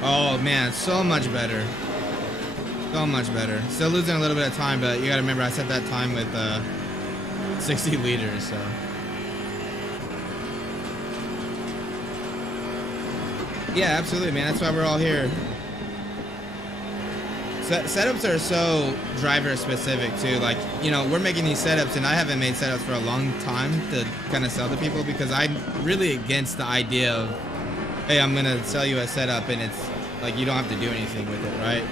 Oh man, so much better. So much better. Still losing a little bit of time, but you gotta remember I set that time with 60 liters, so. Yeah, absolutely, man. That's why we're all here. Setups are so driver specific too. Like, you know, we're making these setups and I haven't made setups for a long time to kind of sell to people because I'm really against the idea of, hey, I'm gonna sell you a setup and it's like you don't have to do anything with it, right?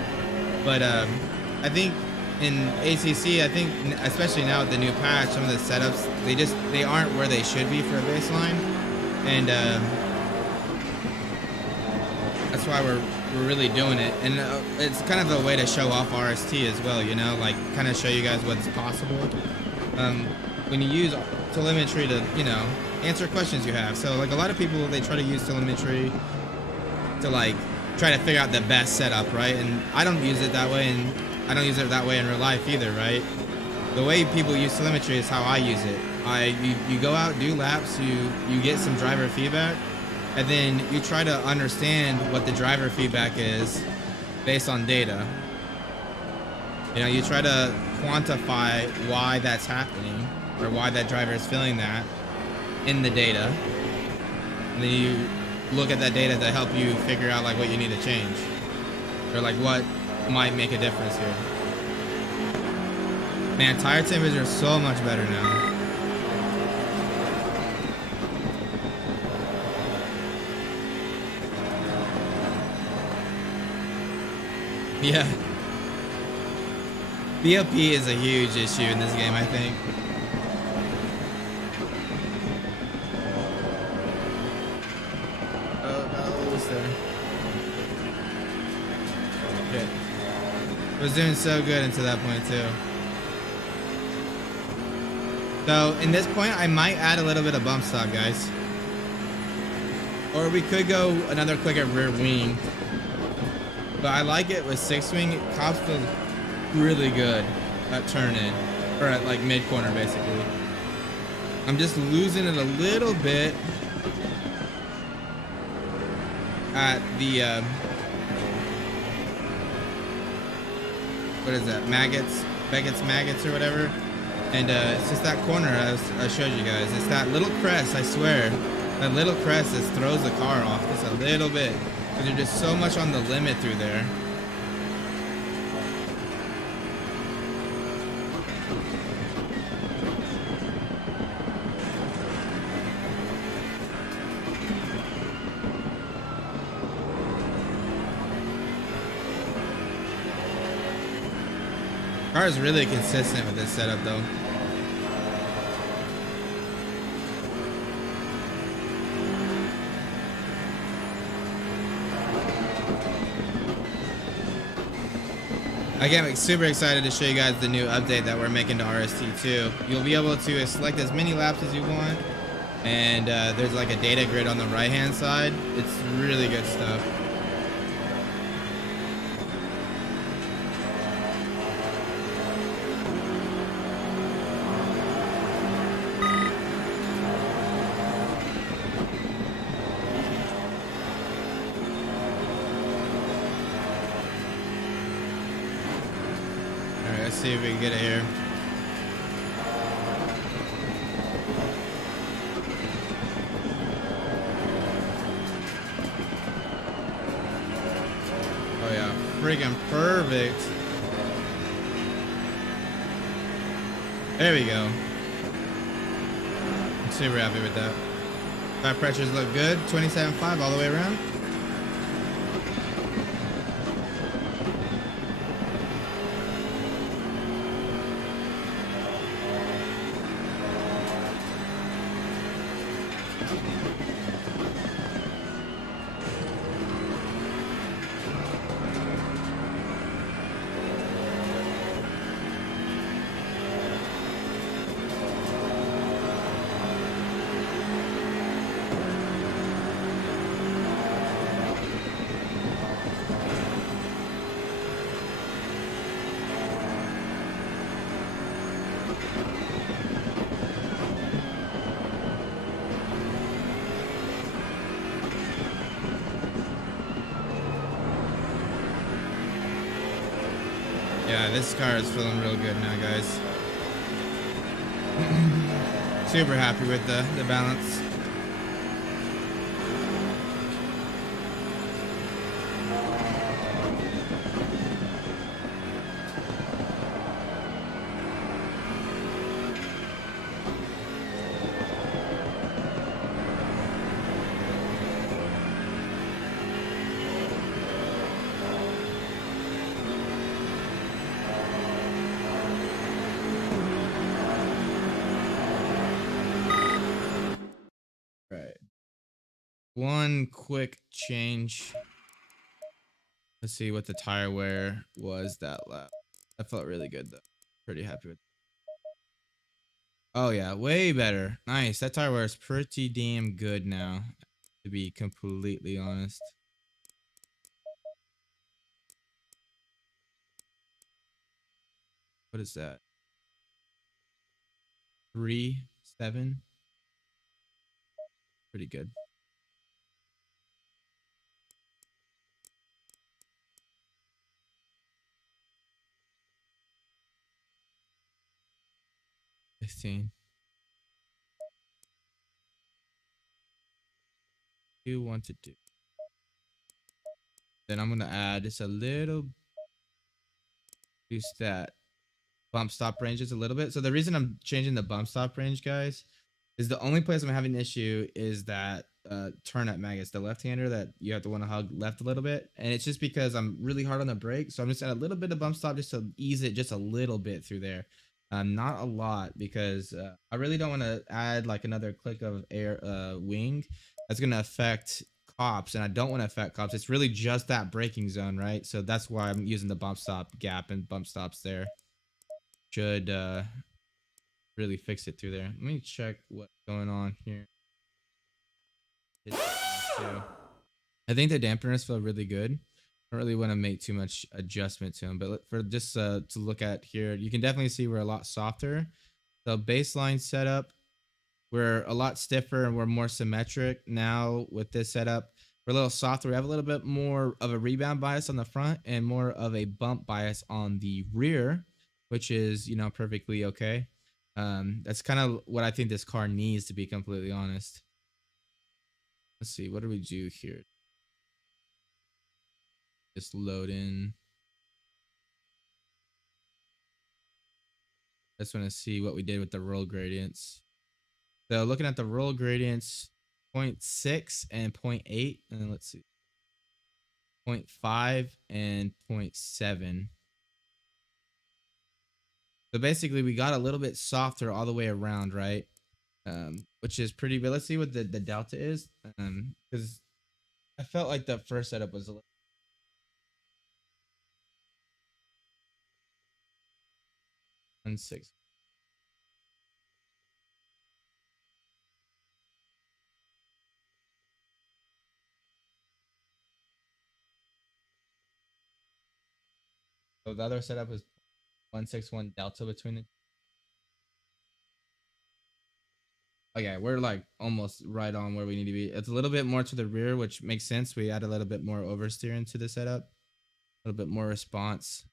But I think in ACC, I think especially now with the new patch, some of the setups they aren't where they should be for a baseline, and that's why we're really doing it. And it's kind of a way to show off RST as well, you know, like kind of show you guys what's possible when you use telemetry to, you know, answer questions you have. So like a lot of people, they try to use telemetry to like try to figure out the best setup, right? And I don't use it that way, and I don't use it that way in real life either, right? The way people use telemetry is how I use it. You go out, do laps, you get some driver feedback, and then you try to understand what the driver feedback is based on data. You know, you try to quantify why that's happening or why that driver is feeling that in the data. And then you look at that data to help you figure out like what you need to change or like what might make a difference here. Man, tire temperatures are so much better now. Yeah. BOP is a huge issue in this game, I think. Oh, got almost there. Okay. I was doing so good until that point, too. So, in this point, I might add a little bit of bump stock, guys. Or we could go another click at rear wing. But I like it with six swing. It cops feels really good at turn in, or at like mid corner basically. I'm just losing it a little bit at the what is that, Beckett's maggots or whatever. And it's just that corner I showed you guys. It's that little crest, I swear, that little crest that throws the car off just a little bit, because you're just so much on the limit through there. Car is really consistent with this setup though. Again, I'm super excited to show you guys the new update that we're making to RST2. You'll be able to select as many laps as you want, and there's like a data grid on the right hand side. It's really good stuff. Let's see if we can get it here. Oh yeah, freaking perfect. There we go. I'm super happy with that. Tire pressures look good. 27.5 all the way around. Yeah, this car is feeling real good now, guys. Super happy with the balance. Right. One quick change. Let's see what the tire wear was that lap. That felt really good though. Pretty happy with it. Oh yeah, way better. Nice. That tire wear is pretty damn good now, to be completely honest. What is that? 3.7. Pretty good. $15. You want to do. Then I'm gonna add just a little boost that bump stop ranges a little bit. So the reason I'm changing the bump stop range, guys, is the only place I'm having an issue is that turn up maggots, the left-hander that you have to want to hug left a little bit, and it's just because I'm really hard on the brake, so I'm just add a little bit of bump stop just to ease it just a little bit through there. Not a lot, because I really don't want to add like another click of air wing that's going to affect cops, and I don't want to affect cops. It's really just that braking zone, right? So that's why I'm using the bump stop gap and bump stops there. Should really fix it through there. Let me check what's going on here. I think the dampeners feel really good. I don't really want to make too much adjustment to them, but for just to look at here, you can definitely see we're a lot softer. So baseline setup, We're a lot stiffer and we're more symmetric now with this setup. We're a little softer. We have a little bit more of a rebound bias on the front and more of a bump bias on the rear, which is, you know, perfectly okay. That's kind of what I think this car needs, to be completely honest. Let's see, what do we do here? Just load in. Just want to see what we did with the roll gradients. So looking at the roll gradients, 0.6 and 0.8, and then let's see, 0.5 and 0.7. So basically we got a little bit softer all the way around, right? Which is pretty, but let's see what the delta is. Because I felt like the first setup was a little 1.6. So the other setup was 161 delta between the. Okay, we're like almost right on where we need to be. It's a little bit more to the rear, which makes sense. We add a little bit more oversteer into the setup, a little bit more response.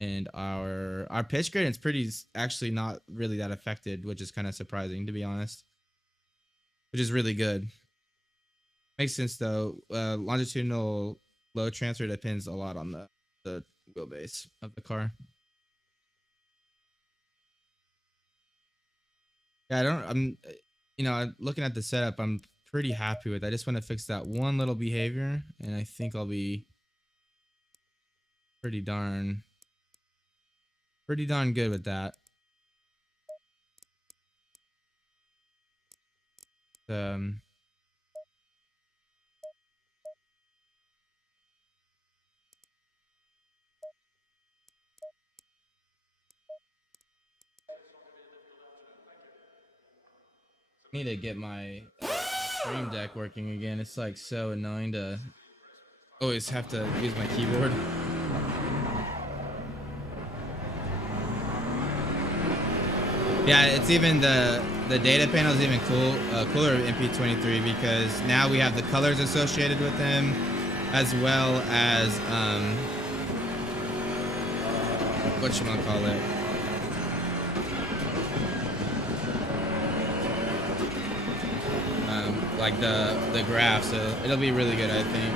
And our pitch gradient's pretty, actually not really that affected, which is kind of surprising, to be honest, which is really good. Makes sense though. Longitudinal load transfer depends a lot on the wheelbase of the car. Yeah, I'm, you know, looking at the setup, I'm pretty happy with it. I just want to fix that one little behavior, and I think I'll be pretty darn good with that. Need to get my stream deck working again. It's like so annoying to always have to use my keyboard. Yeah, it's even the data panel is even cooler of MP23, because now we have the colors associated with them, as well as whatchamacallit, like the graph. So it'll be really good, I think.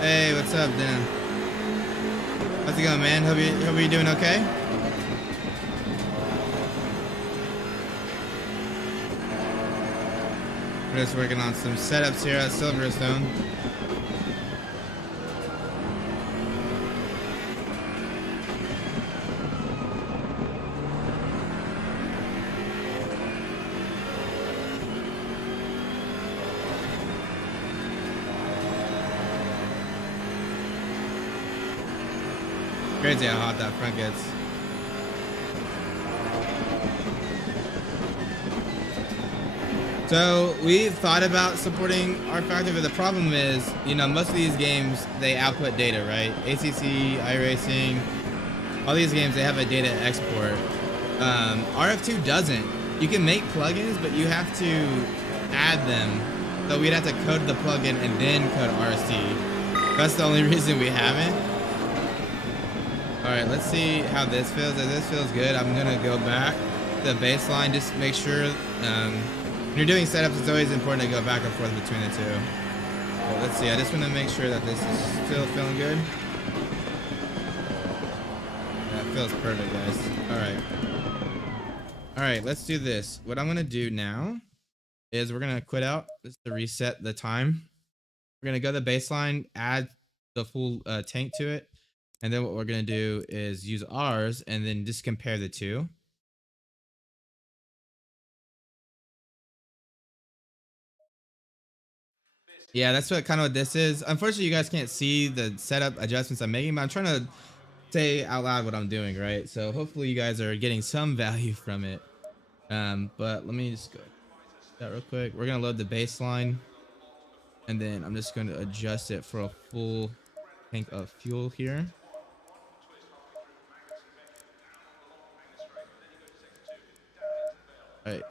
Hey, what's up, Dan? How's it going, man? Hope you're doing okay. We're just working on some setups here at Silverstone. Crazy how hot that front gets. So we've thought about supporting R Factor, but the problem is, you know, most of these games, they output data, right? ACC, iRacing, all these games, they have a data export. RF2 doesn't. You can make plugins, but you have to add them. So we'd have to code the plugin and then code RST. That's the only reason we haven't. All right, let's see how this feels. If this feels good, I'm gonna go back to the baseline, just make sure. When you're doing setups, it's always important to go back and forth between the two. But let's see, I just want to make sure that this is still feeling good. That feels perfect, guys. All right, let's do this. What I'm gonna do now is we're gonna quit out just to reset the time. We're gonna go to the baseline, add the full tank to it. And then what we're going to do is use ours and then just compare the two. Yeah, that's what kind of what this is. Unfortunately, you guys can't see the setup adjustments I'm making, but I'm trying to say out loud what I'm doing, right? So hopefully you guys are getting some value from it. But let me just go that real quick. We're going to load the baseline. And then I'm just going to adjust it for a full tank of fuel here. All right.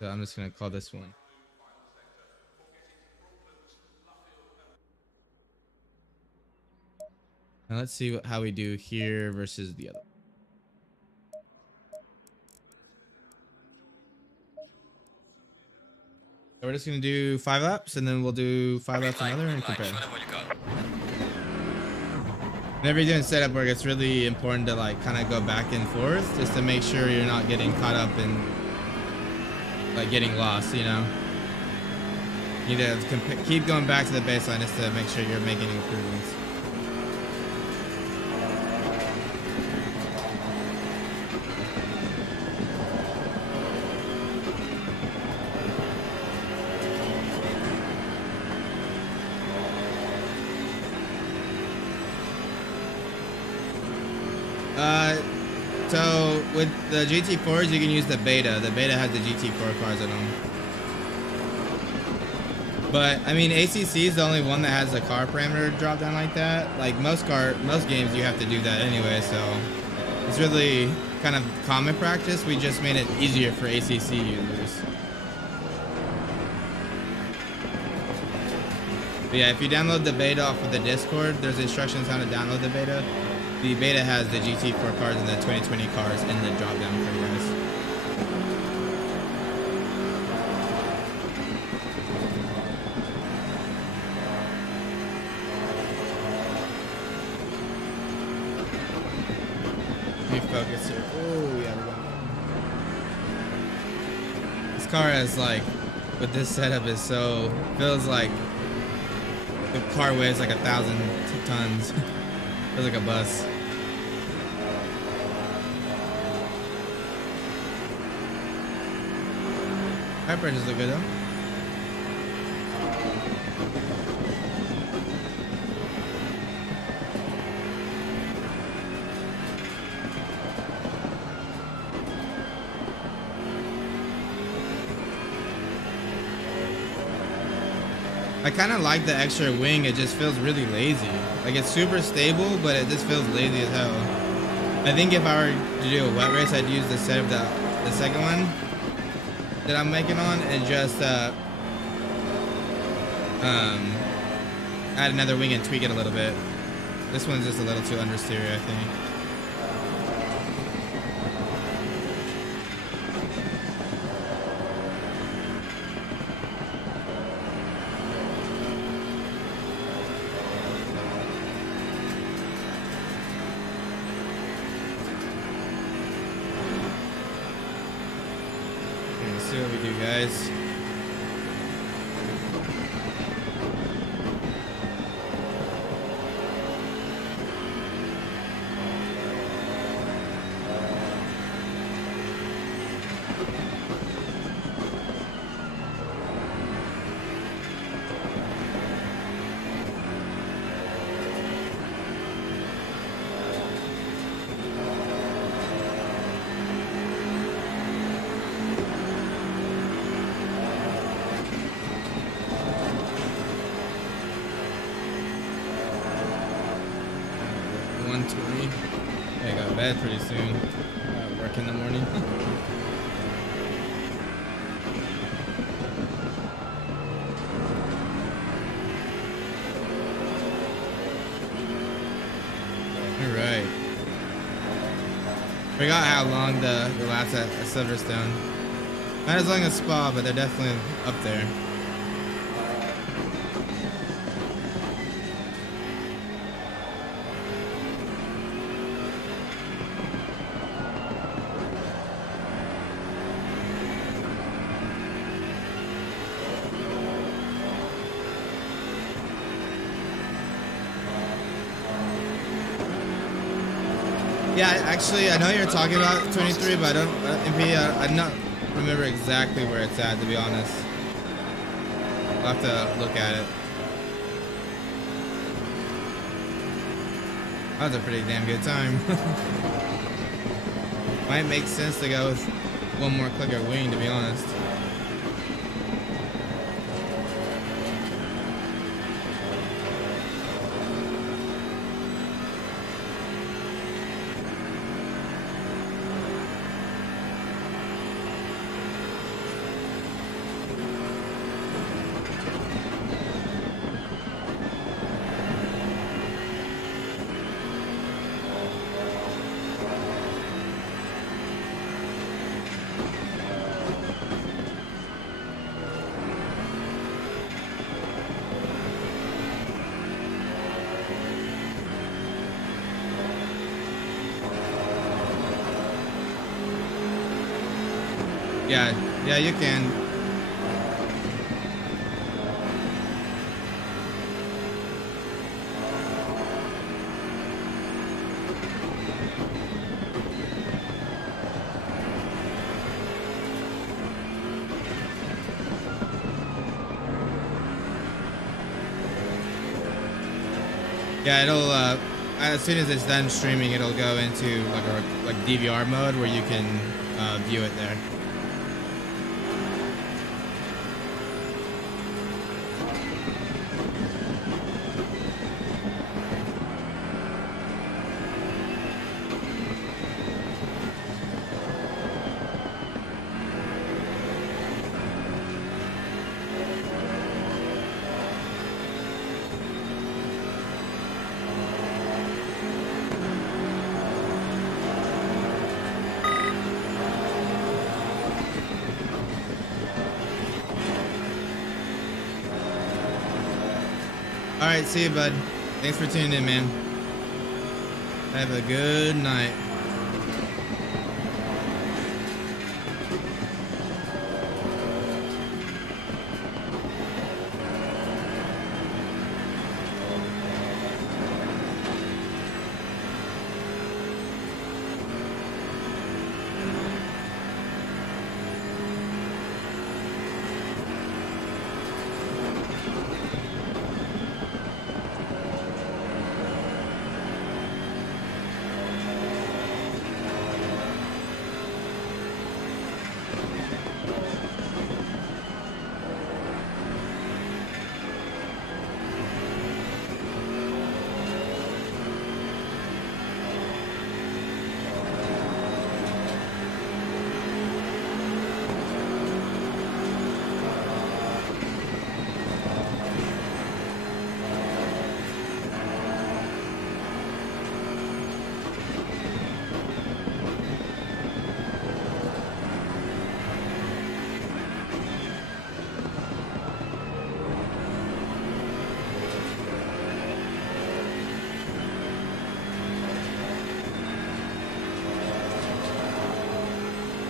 So I'm just going to call this one. And let's see how we do here versus the other. So we're just going to do 5 laps and then we'll do 5 laps another and compare. Whenever you're doing setup work, it's really important to like kind of go back and forth just to make sure you're not getting caught up in like getting lost, you know. You need to keep going back to the baseline just to make sure you're making improvements. So with the GT4s, you can use the beta. The beta has the GT4 cars in them. But I mean, ACC is the only one that has a car parameter drop down like that. Like most games, you have to do that anyway. So it's really kind of common practice. We just made it easier for ACC users. But yeah, if you download the beta off of the Discord, there's instructions how to download the beta. The beta has the GT4 cars and the 2020 cars in the drop down for you guys. Let me focus here. Oh yeah, we're going. This car has like, with this setup is so, feels like the car weighs like 1,000 tons. Feels like a bus. Tire pressures look good though. I kind of like the extra wing. It just feels really lazy. Like it's super stable, but it just feels lazy as hell. I think if I were to do a wet race, I'd use the set of the second one that I'm making on and just add another wing and tweak it a little bit. This one's just a little too understeer, I think. Let's see what we do, guys. I got to bed pretty soon. Work in the morning. All right. Forgot how long the laps at Silverstone. Not as long as Spa, but they're definitely up there. Yeah, actually, I know you're talking about 23, but I don't remember exactly where it's at, to be honest. I'll have to look at it. That was a pretty damn good time. Might make sense to go with one more click of wing, to be honest. Yeah, you can. Yeah, it'll as soon as it's done streaming, it'll go into like DVR mode where you can view it there. All right, see you, bud. Thanks for tuning in, man. Have a good night.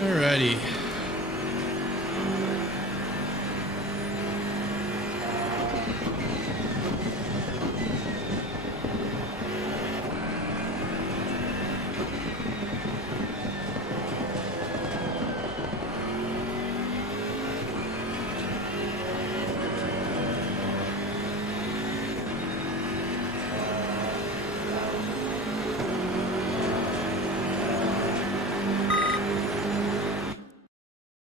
Alrighty.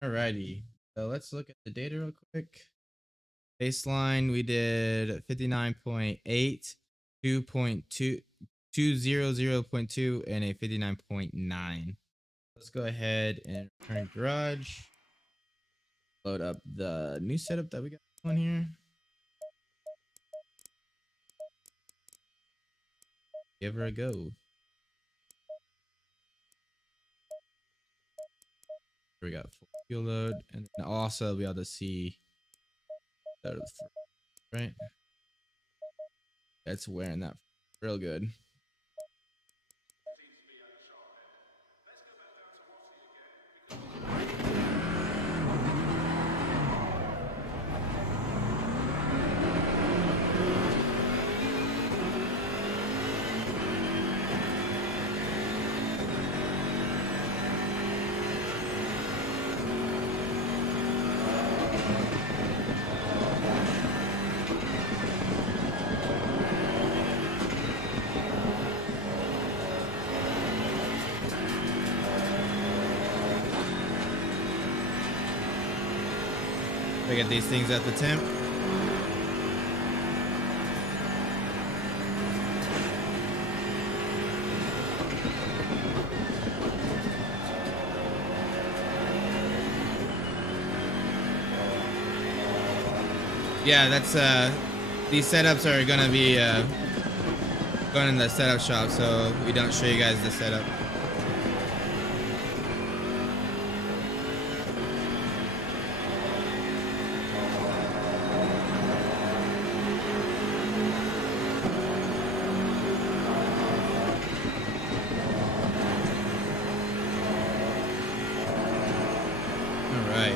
Alrighty. So let's look at the data real quick. Baseline, we did 59.8, 2.2, 200.2, and a 59.9. Let's go ahead and return garage. Load up the new setup that we got on here. Give her a go. We got full fuel load, and then also be able to see that right. That's wearing that real good. I get these things at the temp. Yeah, that's these setups are gonna be going in the setup shop, so we don't show you guys the setup. All right.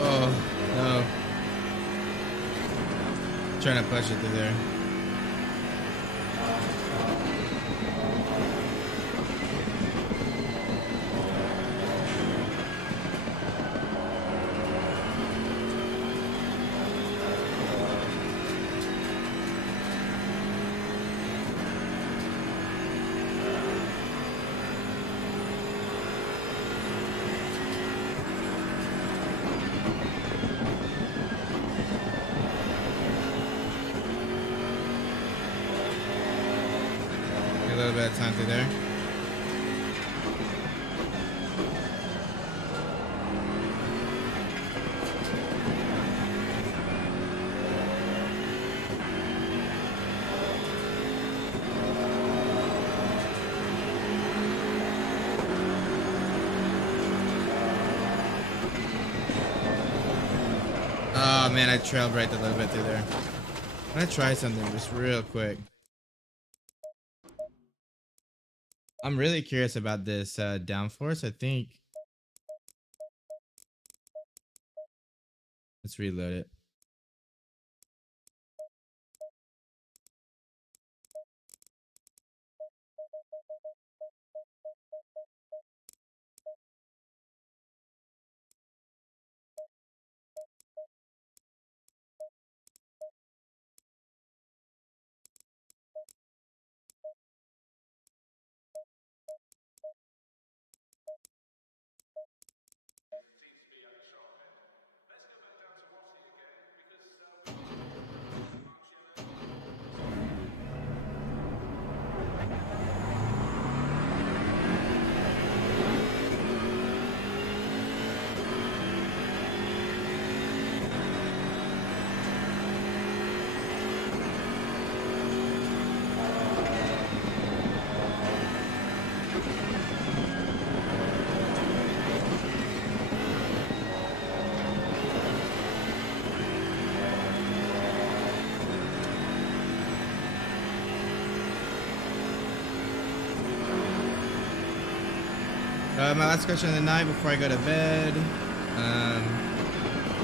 Oh no. Trying to push it through there. A little bit of time through there. Oh man, I trailed right a little bit through there. I'm gonna try something just real quick. I'm really curious about this downforce. I think let's reload it. My last question of the night before I go to bed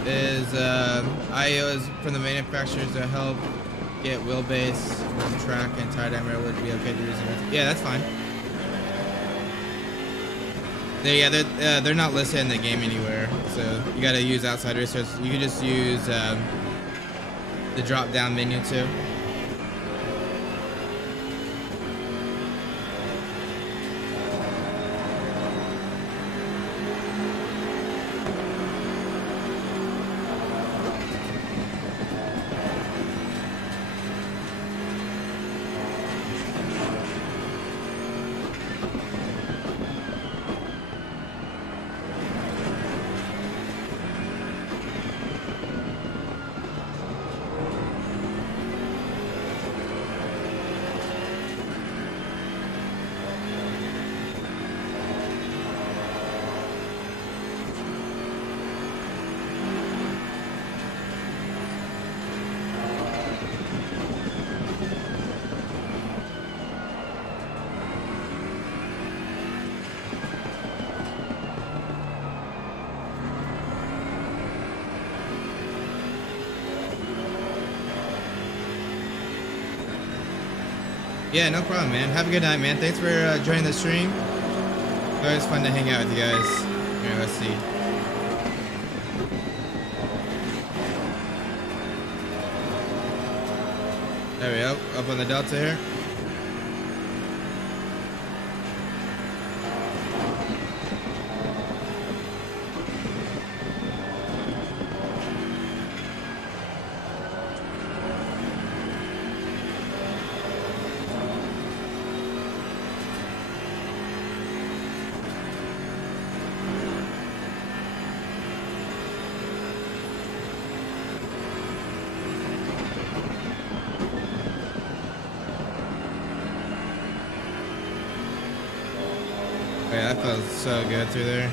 is IOs from the manufacturers to help get wheelbase from track and tie diameter would be okay to use. Yeah, that's fine. They're not listed in the game anywhere, so you gotta use outside resources. You can just use the drop down menu too. Yeah, no problem, man. Have a good night, man. Thanks for joining the stream. It's always fun to hang out with you guys. Here, let's see. There we go. Up on the Delta here. Yeah, that felt so good through there.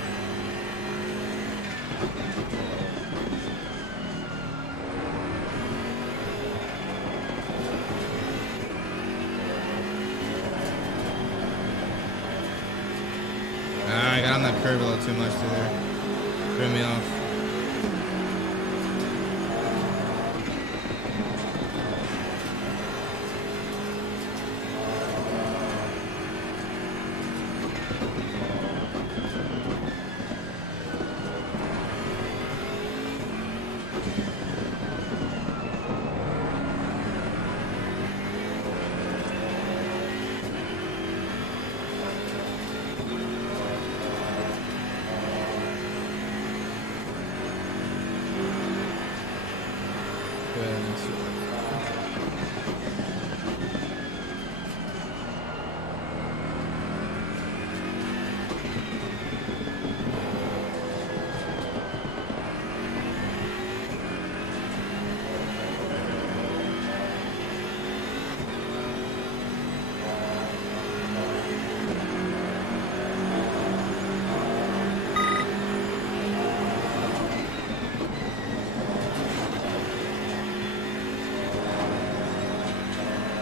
I got on that curve a little too much through there. Threw me off.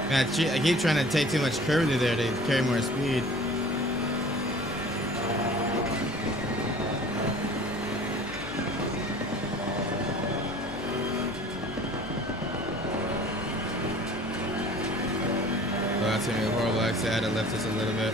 Man, I keep trying to take too much curve through there to carry more speed. Oh, that's gonna be a horrible exit. I had to lift this a little bit.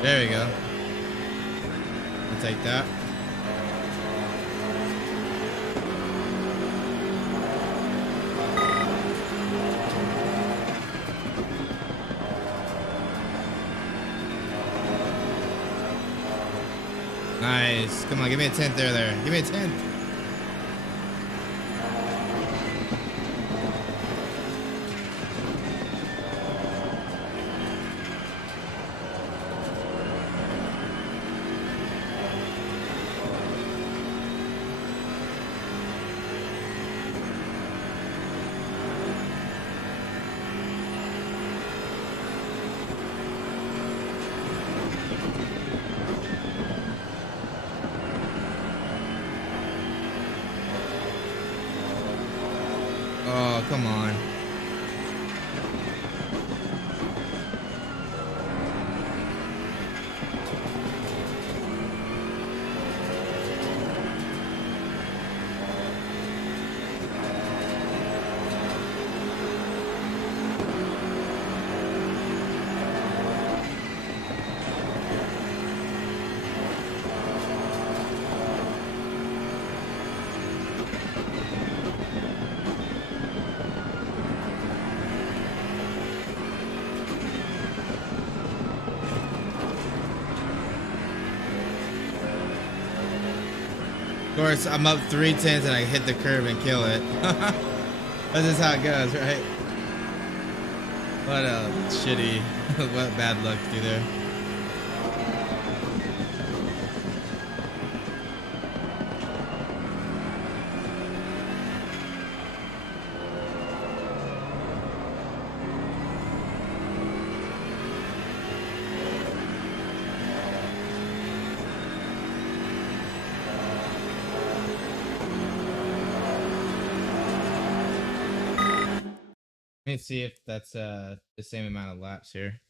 There we go. I'll take that. Nice. Come on, give me a 10th there. Give me a 10th. Oh, come on. Of course, I'm up 3 tenths and I hit the curb and kill it. That's just how it goes, right? What a shitty, what bad luck to do there. Let me see if that's the same amount of laps here.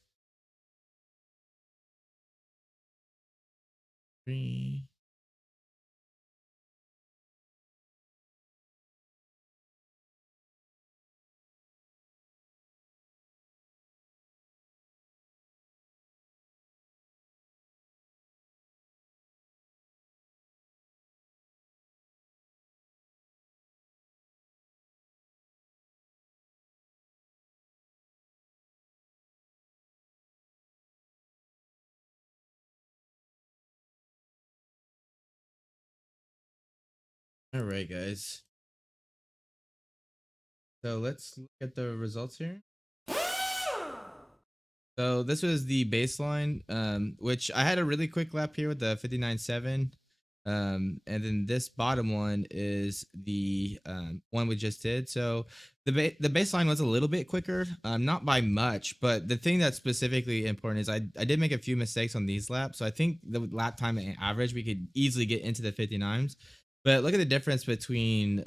3. All right, guys. So let's look at the results here. So this was the baseline, which I had a really quick lap here with the 59.7. And then this bottom one is the one we just did. So the baseline was a little bit quicker, not by much, but the thing that's specifically important is I did make a few mistakes on these laps. So I think the lap time average, we could easily get into the 59s. But look at the difference between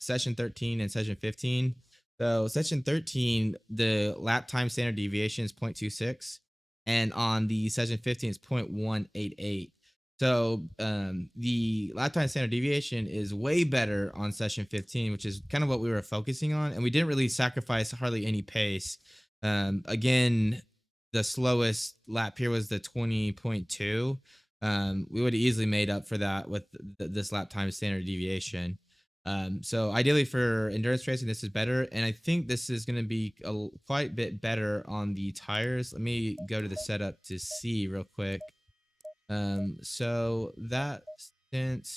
session 13 and session 15. So session 13, the lap time standard deviation is 0.26, and on the session 15 it's 0.188. So the lap time standard deviation is way better on session 15, which is kind of what we were focusing on, and we didn't really sacrifice hardly any pace. Again, the slowest lap here was the 20.2. We would have easily made up for that with this lap time standard deviation. So ideally for endurance racing, this is better. And I think this is going to be quite a bit better on the tires. Let me go to the setup to see real quick. So that stint.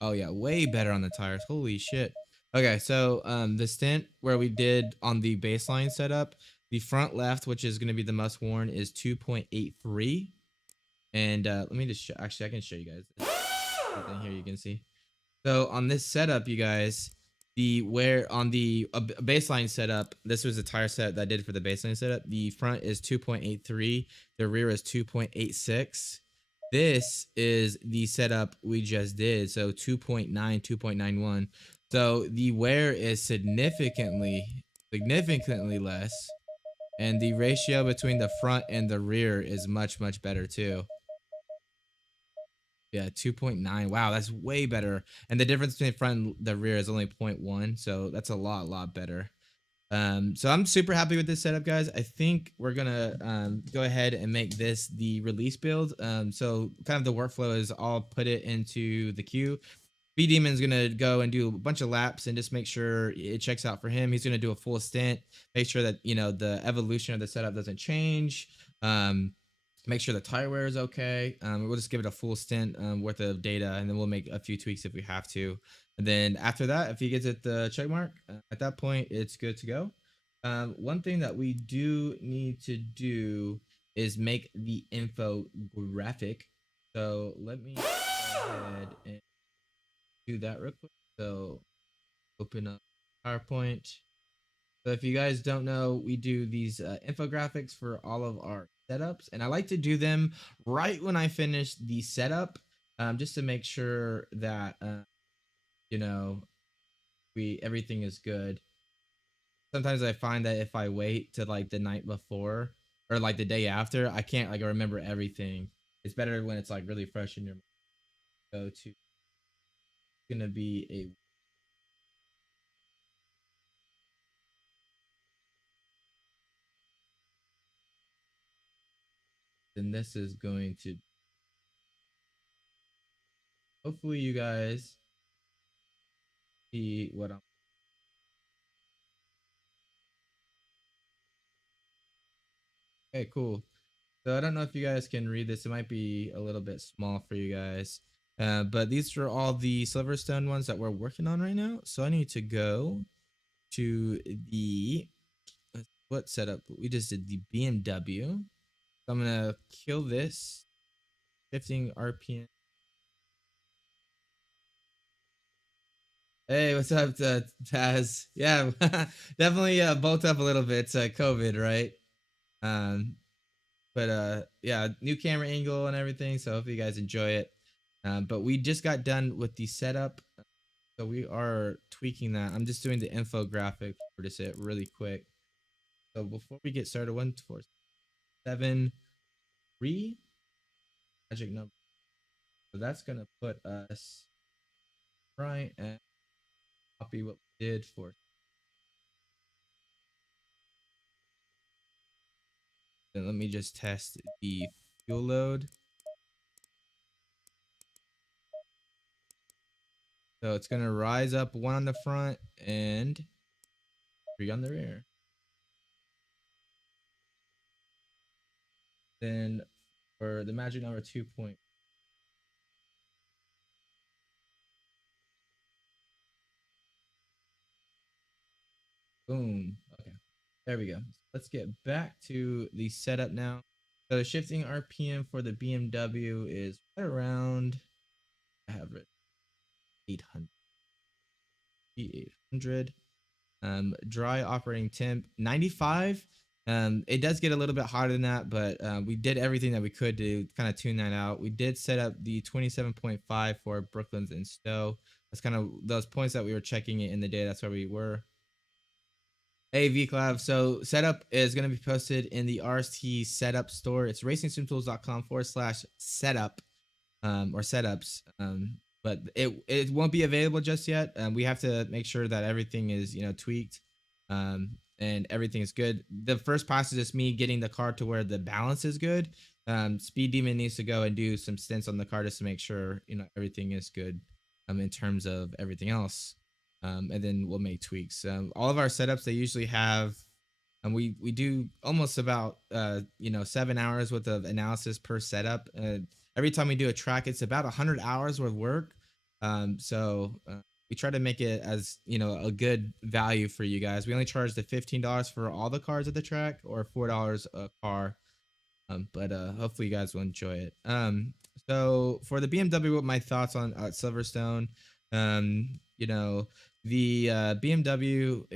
Oh yeah, way better on the tires. Holy shit. Okay, so the stint where we did on the baseline setup, the front left, which is going to be the most worn, is 2.83. And let me just actually I can show you guys. Right here you can see. So on this setup, you guys, on the baseline setup, this was the tire set that I did for the baseline setup. The front is 2.83, the rear is 2.86. This is the setup we just did, so 2.9, 2.91. So the wear is significantly less, and the ratio between the front and the rear is much better too. Yeah, 2.9. Wow, that's way better. And the difference between the front and the rear is only 0.1, so that's a lot better. So I'm super happy with this setup, guys. I think we're gonna go ahead and make this the release build. So kind of the workflow is I'll put it into the queue. B Demon's gonna go and do a bunch of laps and just make sure it checks out for him. He's gonna do a full stint, make sure that the evolution of the setup doesn't change. Make sure the tire wear is okay. We'll just give it a full stint worth of data, and then we'll make a few tweaks if we have to. And then after that, if he gets it the check mark, at that point, it's good to go. One thing that we do need to do is make the infographic. So let me go ahead and do that real quick. So open up PowerPoint. So if you guys don't know, we do these infographics for all of our setups, and I like to do them right when I finish the setup, just to make sure that you know we everything is good. Sometimes I find that if I wait to like the night before or like the day after, I can't like remember everything. It's better when it's like really fresh in your mind. Go to gonna be a then this is going to hopefully you guys see what I'm okay, cool. So I don't know if you guys can read this. It might be a little bit small for you guys. But these are all the Silverstone ones that we're working on right now. So I need to go to the what setup? We just did the BMW. So I'm gonna kill this. Shifting RPM. Hey, what's up, Taz? Yeah, definitely bulked up a little bit. COVID, right? Um, but yeah, new camera angle and everything. So hopefully you guys enjoy it. But we just got done with the setup, so we are tweaking that. I'm just doing the infographic for this it really quick. So before we get started, 147 3 magic number. So that's gonna put us right and copy what we did for. Then let me just test the fuel load. So it's gonna rise up 1 on the front and 3 on the rear. Then for the magic number 2 point. Boom. Okay. There we go. Let's get back to the setup now. So the shifting RPM for the BMW is right around, I have it 800. 800. Dry operating temp 95. It does get a little bit hotter than that, but we did everything that we could to kind of tune that out. We did set up the 27.5 for Brooklyn's and Stowe. That's kind of those points that we were checking it in the day. That's where we were. Hey, VClav. So setup is going to be posted in the RST setup store. It's racingsimtools.com/setup or setups. But it won't be available just yet. We have to make sure that everything is tweaked, and everything is good. The first pass is just me getting the car to where the balance is good. Speed Demon needs to go and do some stints on the car just to make sure everything is good in terms of everything else. And then we'll make tweaks. All of our setups they usually have, and we do almost about 7 hours worth of analysis per setup. Every time we do a track, it's about 100 hours worth of work. So we try to make it as a good value for you guys. We only charge the $15 for all the cars at the track, or $4 a car. But hopefully you guys will enjoy it. So for the BMW, what my thoughts on Silverstone? The BMW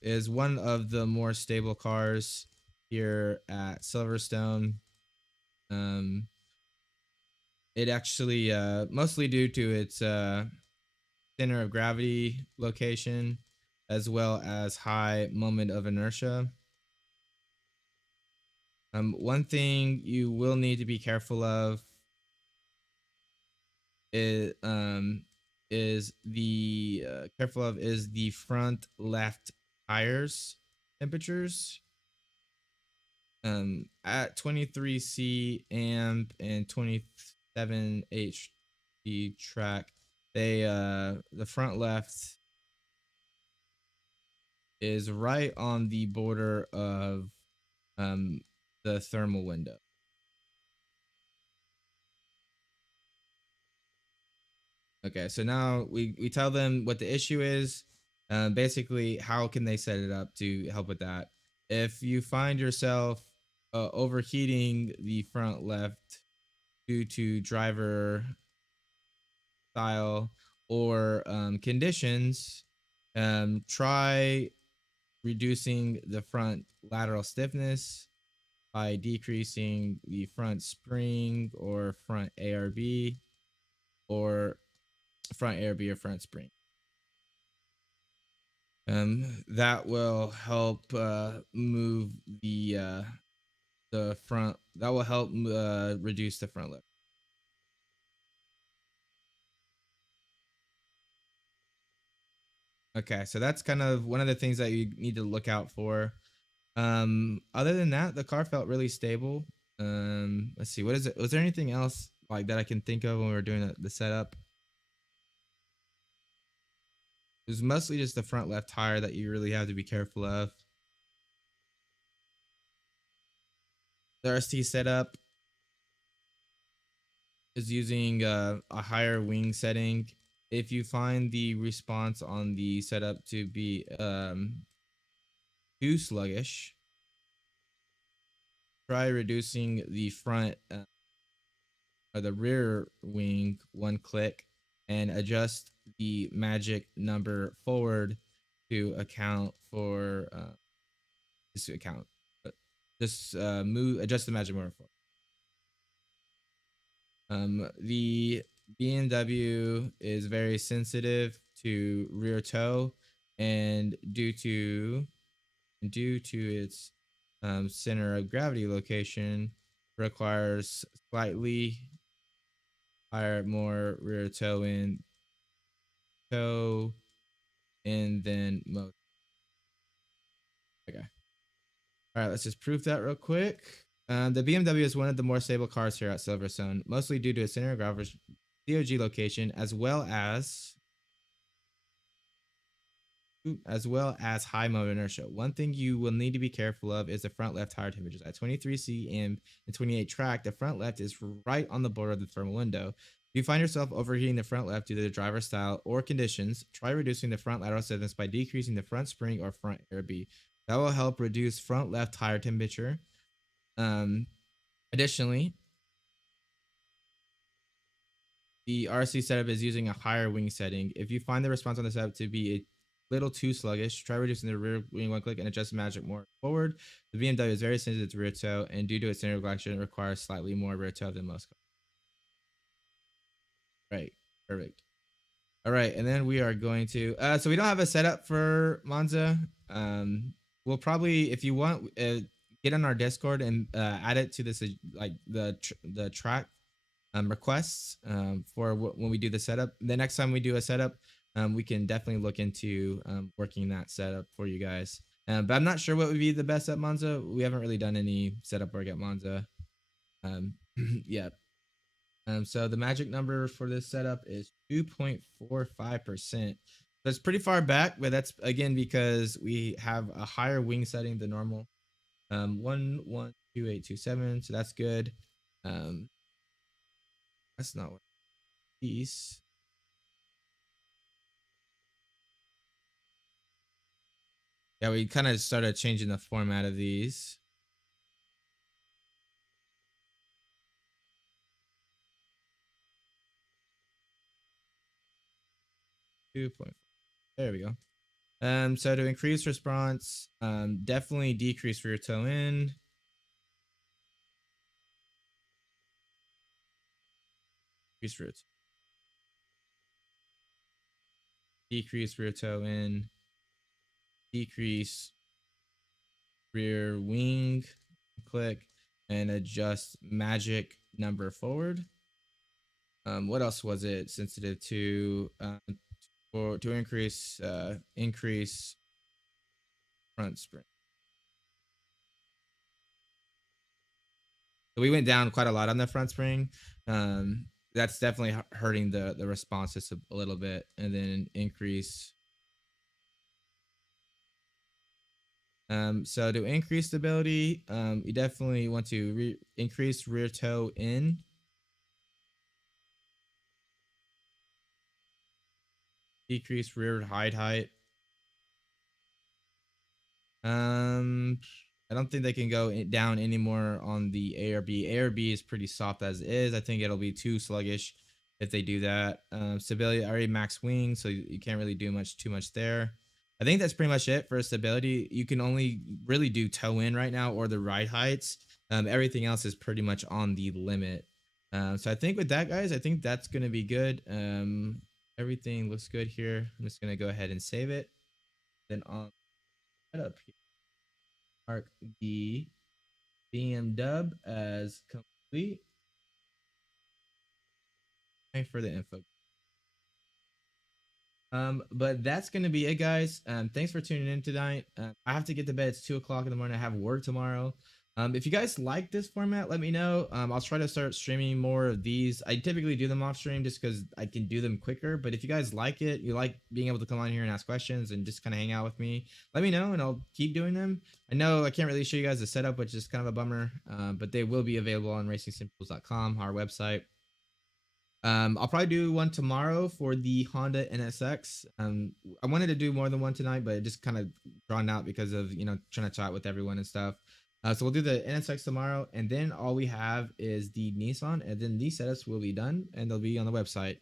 is one of the more stable cars here at Silverstone. It actually mostly due to its center of gravity location, as well as high moment of inertia. One thing you will need to be careful of is the front left tires temperatures. At 23C amp and 27 HP track, they the front left is right on the border of um the thermal window. Okay, so now we tell them what the issue is. Basically, how can they set it up to help with that? If you find yourself overheating the front left due to driver style or conditions, try reducing the front lateral stiffness by decreasing the front spring or front ARB or front ARB or front spring. That will help move the front. That will help reduce the front lift. Okay, so that's kind of one of the things that you need to look out for. Other than that, the car felt really stable. Let's see, what is it? Was there anything else like that I can think of when we were doing the setup? It was mostly just the front left tire that you really have to be careful of. The RST setup is using a higher wing setting. If you find the response on the setup to be too sluggish, try reducing the front or the rear wing one click and adjust the magic number forward to account for just account just move adjust the magic number forward. The BMW is very sensitive to rear toe, and due to its center of gravity location, requires slightly higher, more rear toe in than most. Okay. All right, let's just prove that real quick. The BMW is one of the more stable cars here at Silverstone, mostly due to its center of gravity COG location, as well as high motor inertia. One thing you will need to be careful of is the front left tire temperatures. At 23C and 28 track, the front left is right on the border of the thermal window. If you find yourself overheating the front left due to the driver style or conditions, try reducing the front lateral stiffness by decreasing the front spring or front ARB. That will help reduce front left tire temperature. Additionally, the RC setup is using a higher wing setting. If you find the response on the setup to be a little too sluggish, try reducing the rear wing one click and adjust the magic more forward. The BMW is very sensitive to rear toe, and due to its center of gravity, it requires slightly more rear toe than most cars. Right, perfect. All right, and then we are going to. So we don't have a setup for Monza. We'll probably, if you want, get on our Discord and add it to this like the track requests for when we do the setup. The next time we do a setup, we can definitely look into working that setup for you guys. But I'm not sure what would be the best at Monza. We haven't really done any setup work at Monza yet. So the magic number for this setup is 2.45%. So it's pretty far back, but that's again because we have a higher wing setting than normal. 12827, so that's good. That's not what piece. Yeah, we kind of started changing the format of these. There we go. So to increase response, definitely decrease rear toe in. Decrease rear toe. Decrease rear toe in. Decrease rear wing. Click and adjust magic number forward. What else was it sensitive to? To increase front spring. So we went down quite a lot on the front spring. That's definitely hurting the response just a little bit, and then increase. So to increase stability, you definitely want to increase rear toe in, decrease rear height. Um, I don't think they can go down anymore on the ARB. ARB is pretty soft as is. I think it'll be too sluggish if they do that. Stability, I already max wing, so you can't really do too much there. I think that's pretty much it for stability. You can only really do toe in right now or the ride heights. Everything else is pretty much on the limit. So I think with that, guys, I think that's gonna be good. Everything looks good here. I'm just gonna go ahead and save it. Then on setup here, mark the BMW as complete. Thanks for the info. But that's gonna be it, guys. Thanks for tuning in tonight. I have to get to bed. It's 2 o'clock in the morning. I have work tomorrow. If you guys like this format, let me know. I'll try to start streaming more of these. I typically do them off stream just because I can do them quicker. But if you guys like it, you like being able to come on here and ask questions and just kind of hang out with me, let me know and I'll keep doing them. I know I can't really show you guys the setup, which is kind of a bummer. But they will be available on racingsimpules.com, our website. I'll probably do one tomorrow for the Honda NSX. I wanted to do more than one tonight, but it just kind of drawn out because of trying to chat with everyone and stuff. So we'll do the NSX tomorrow, and then all we have is the Nissan, and then these setups will be done and they'll be on the website.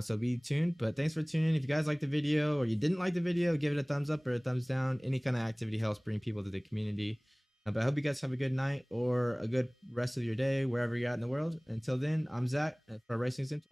So be tuned. But thanks for tuning in. If you guys liked the video or you didn't like the video, give it a thumbs up or a thumbs down. Any kind of activity helps bring people to the community. But I hope you guys have a good night or a good rest of your day, wherever you're at in the world. Until then, I'm Zach for Racing Sim.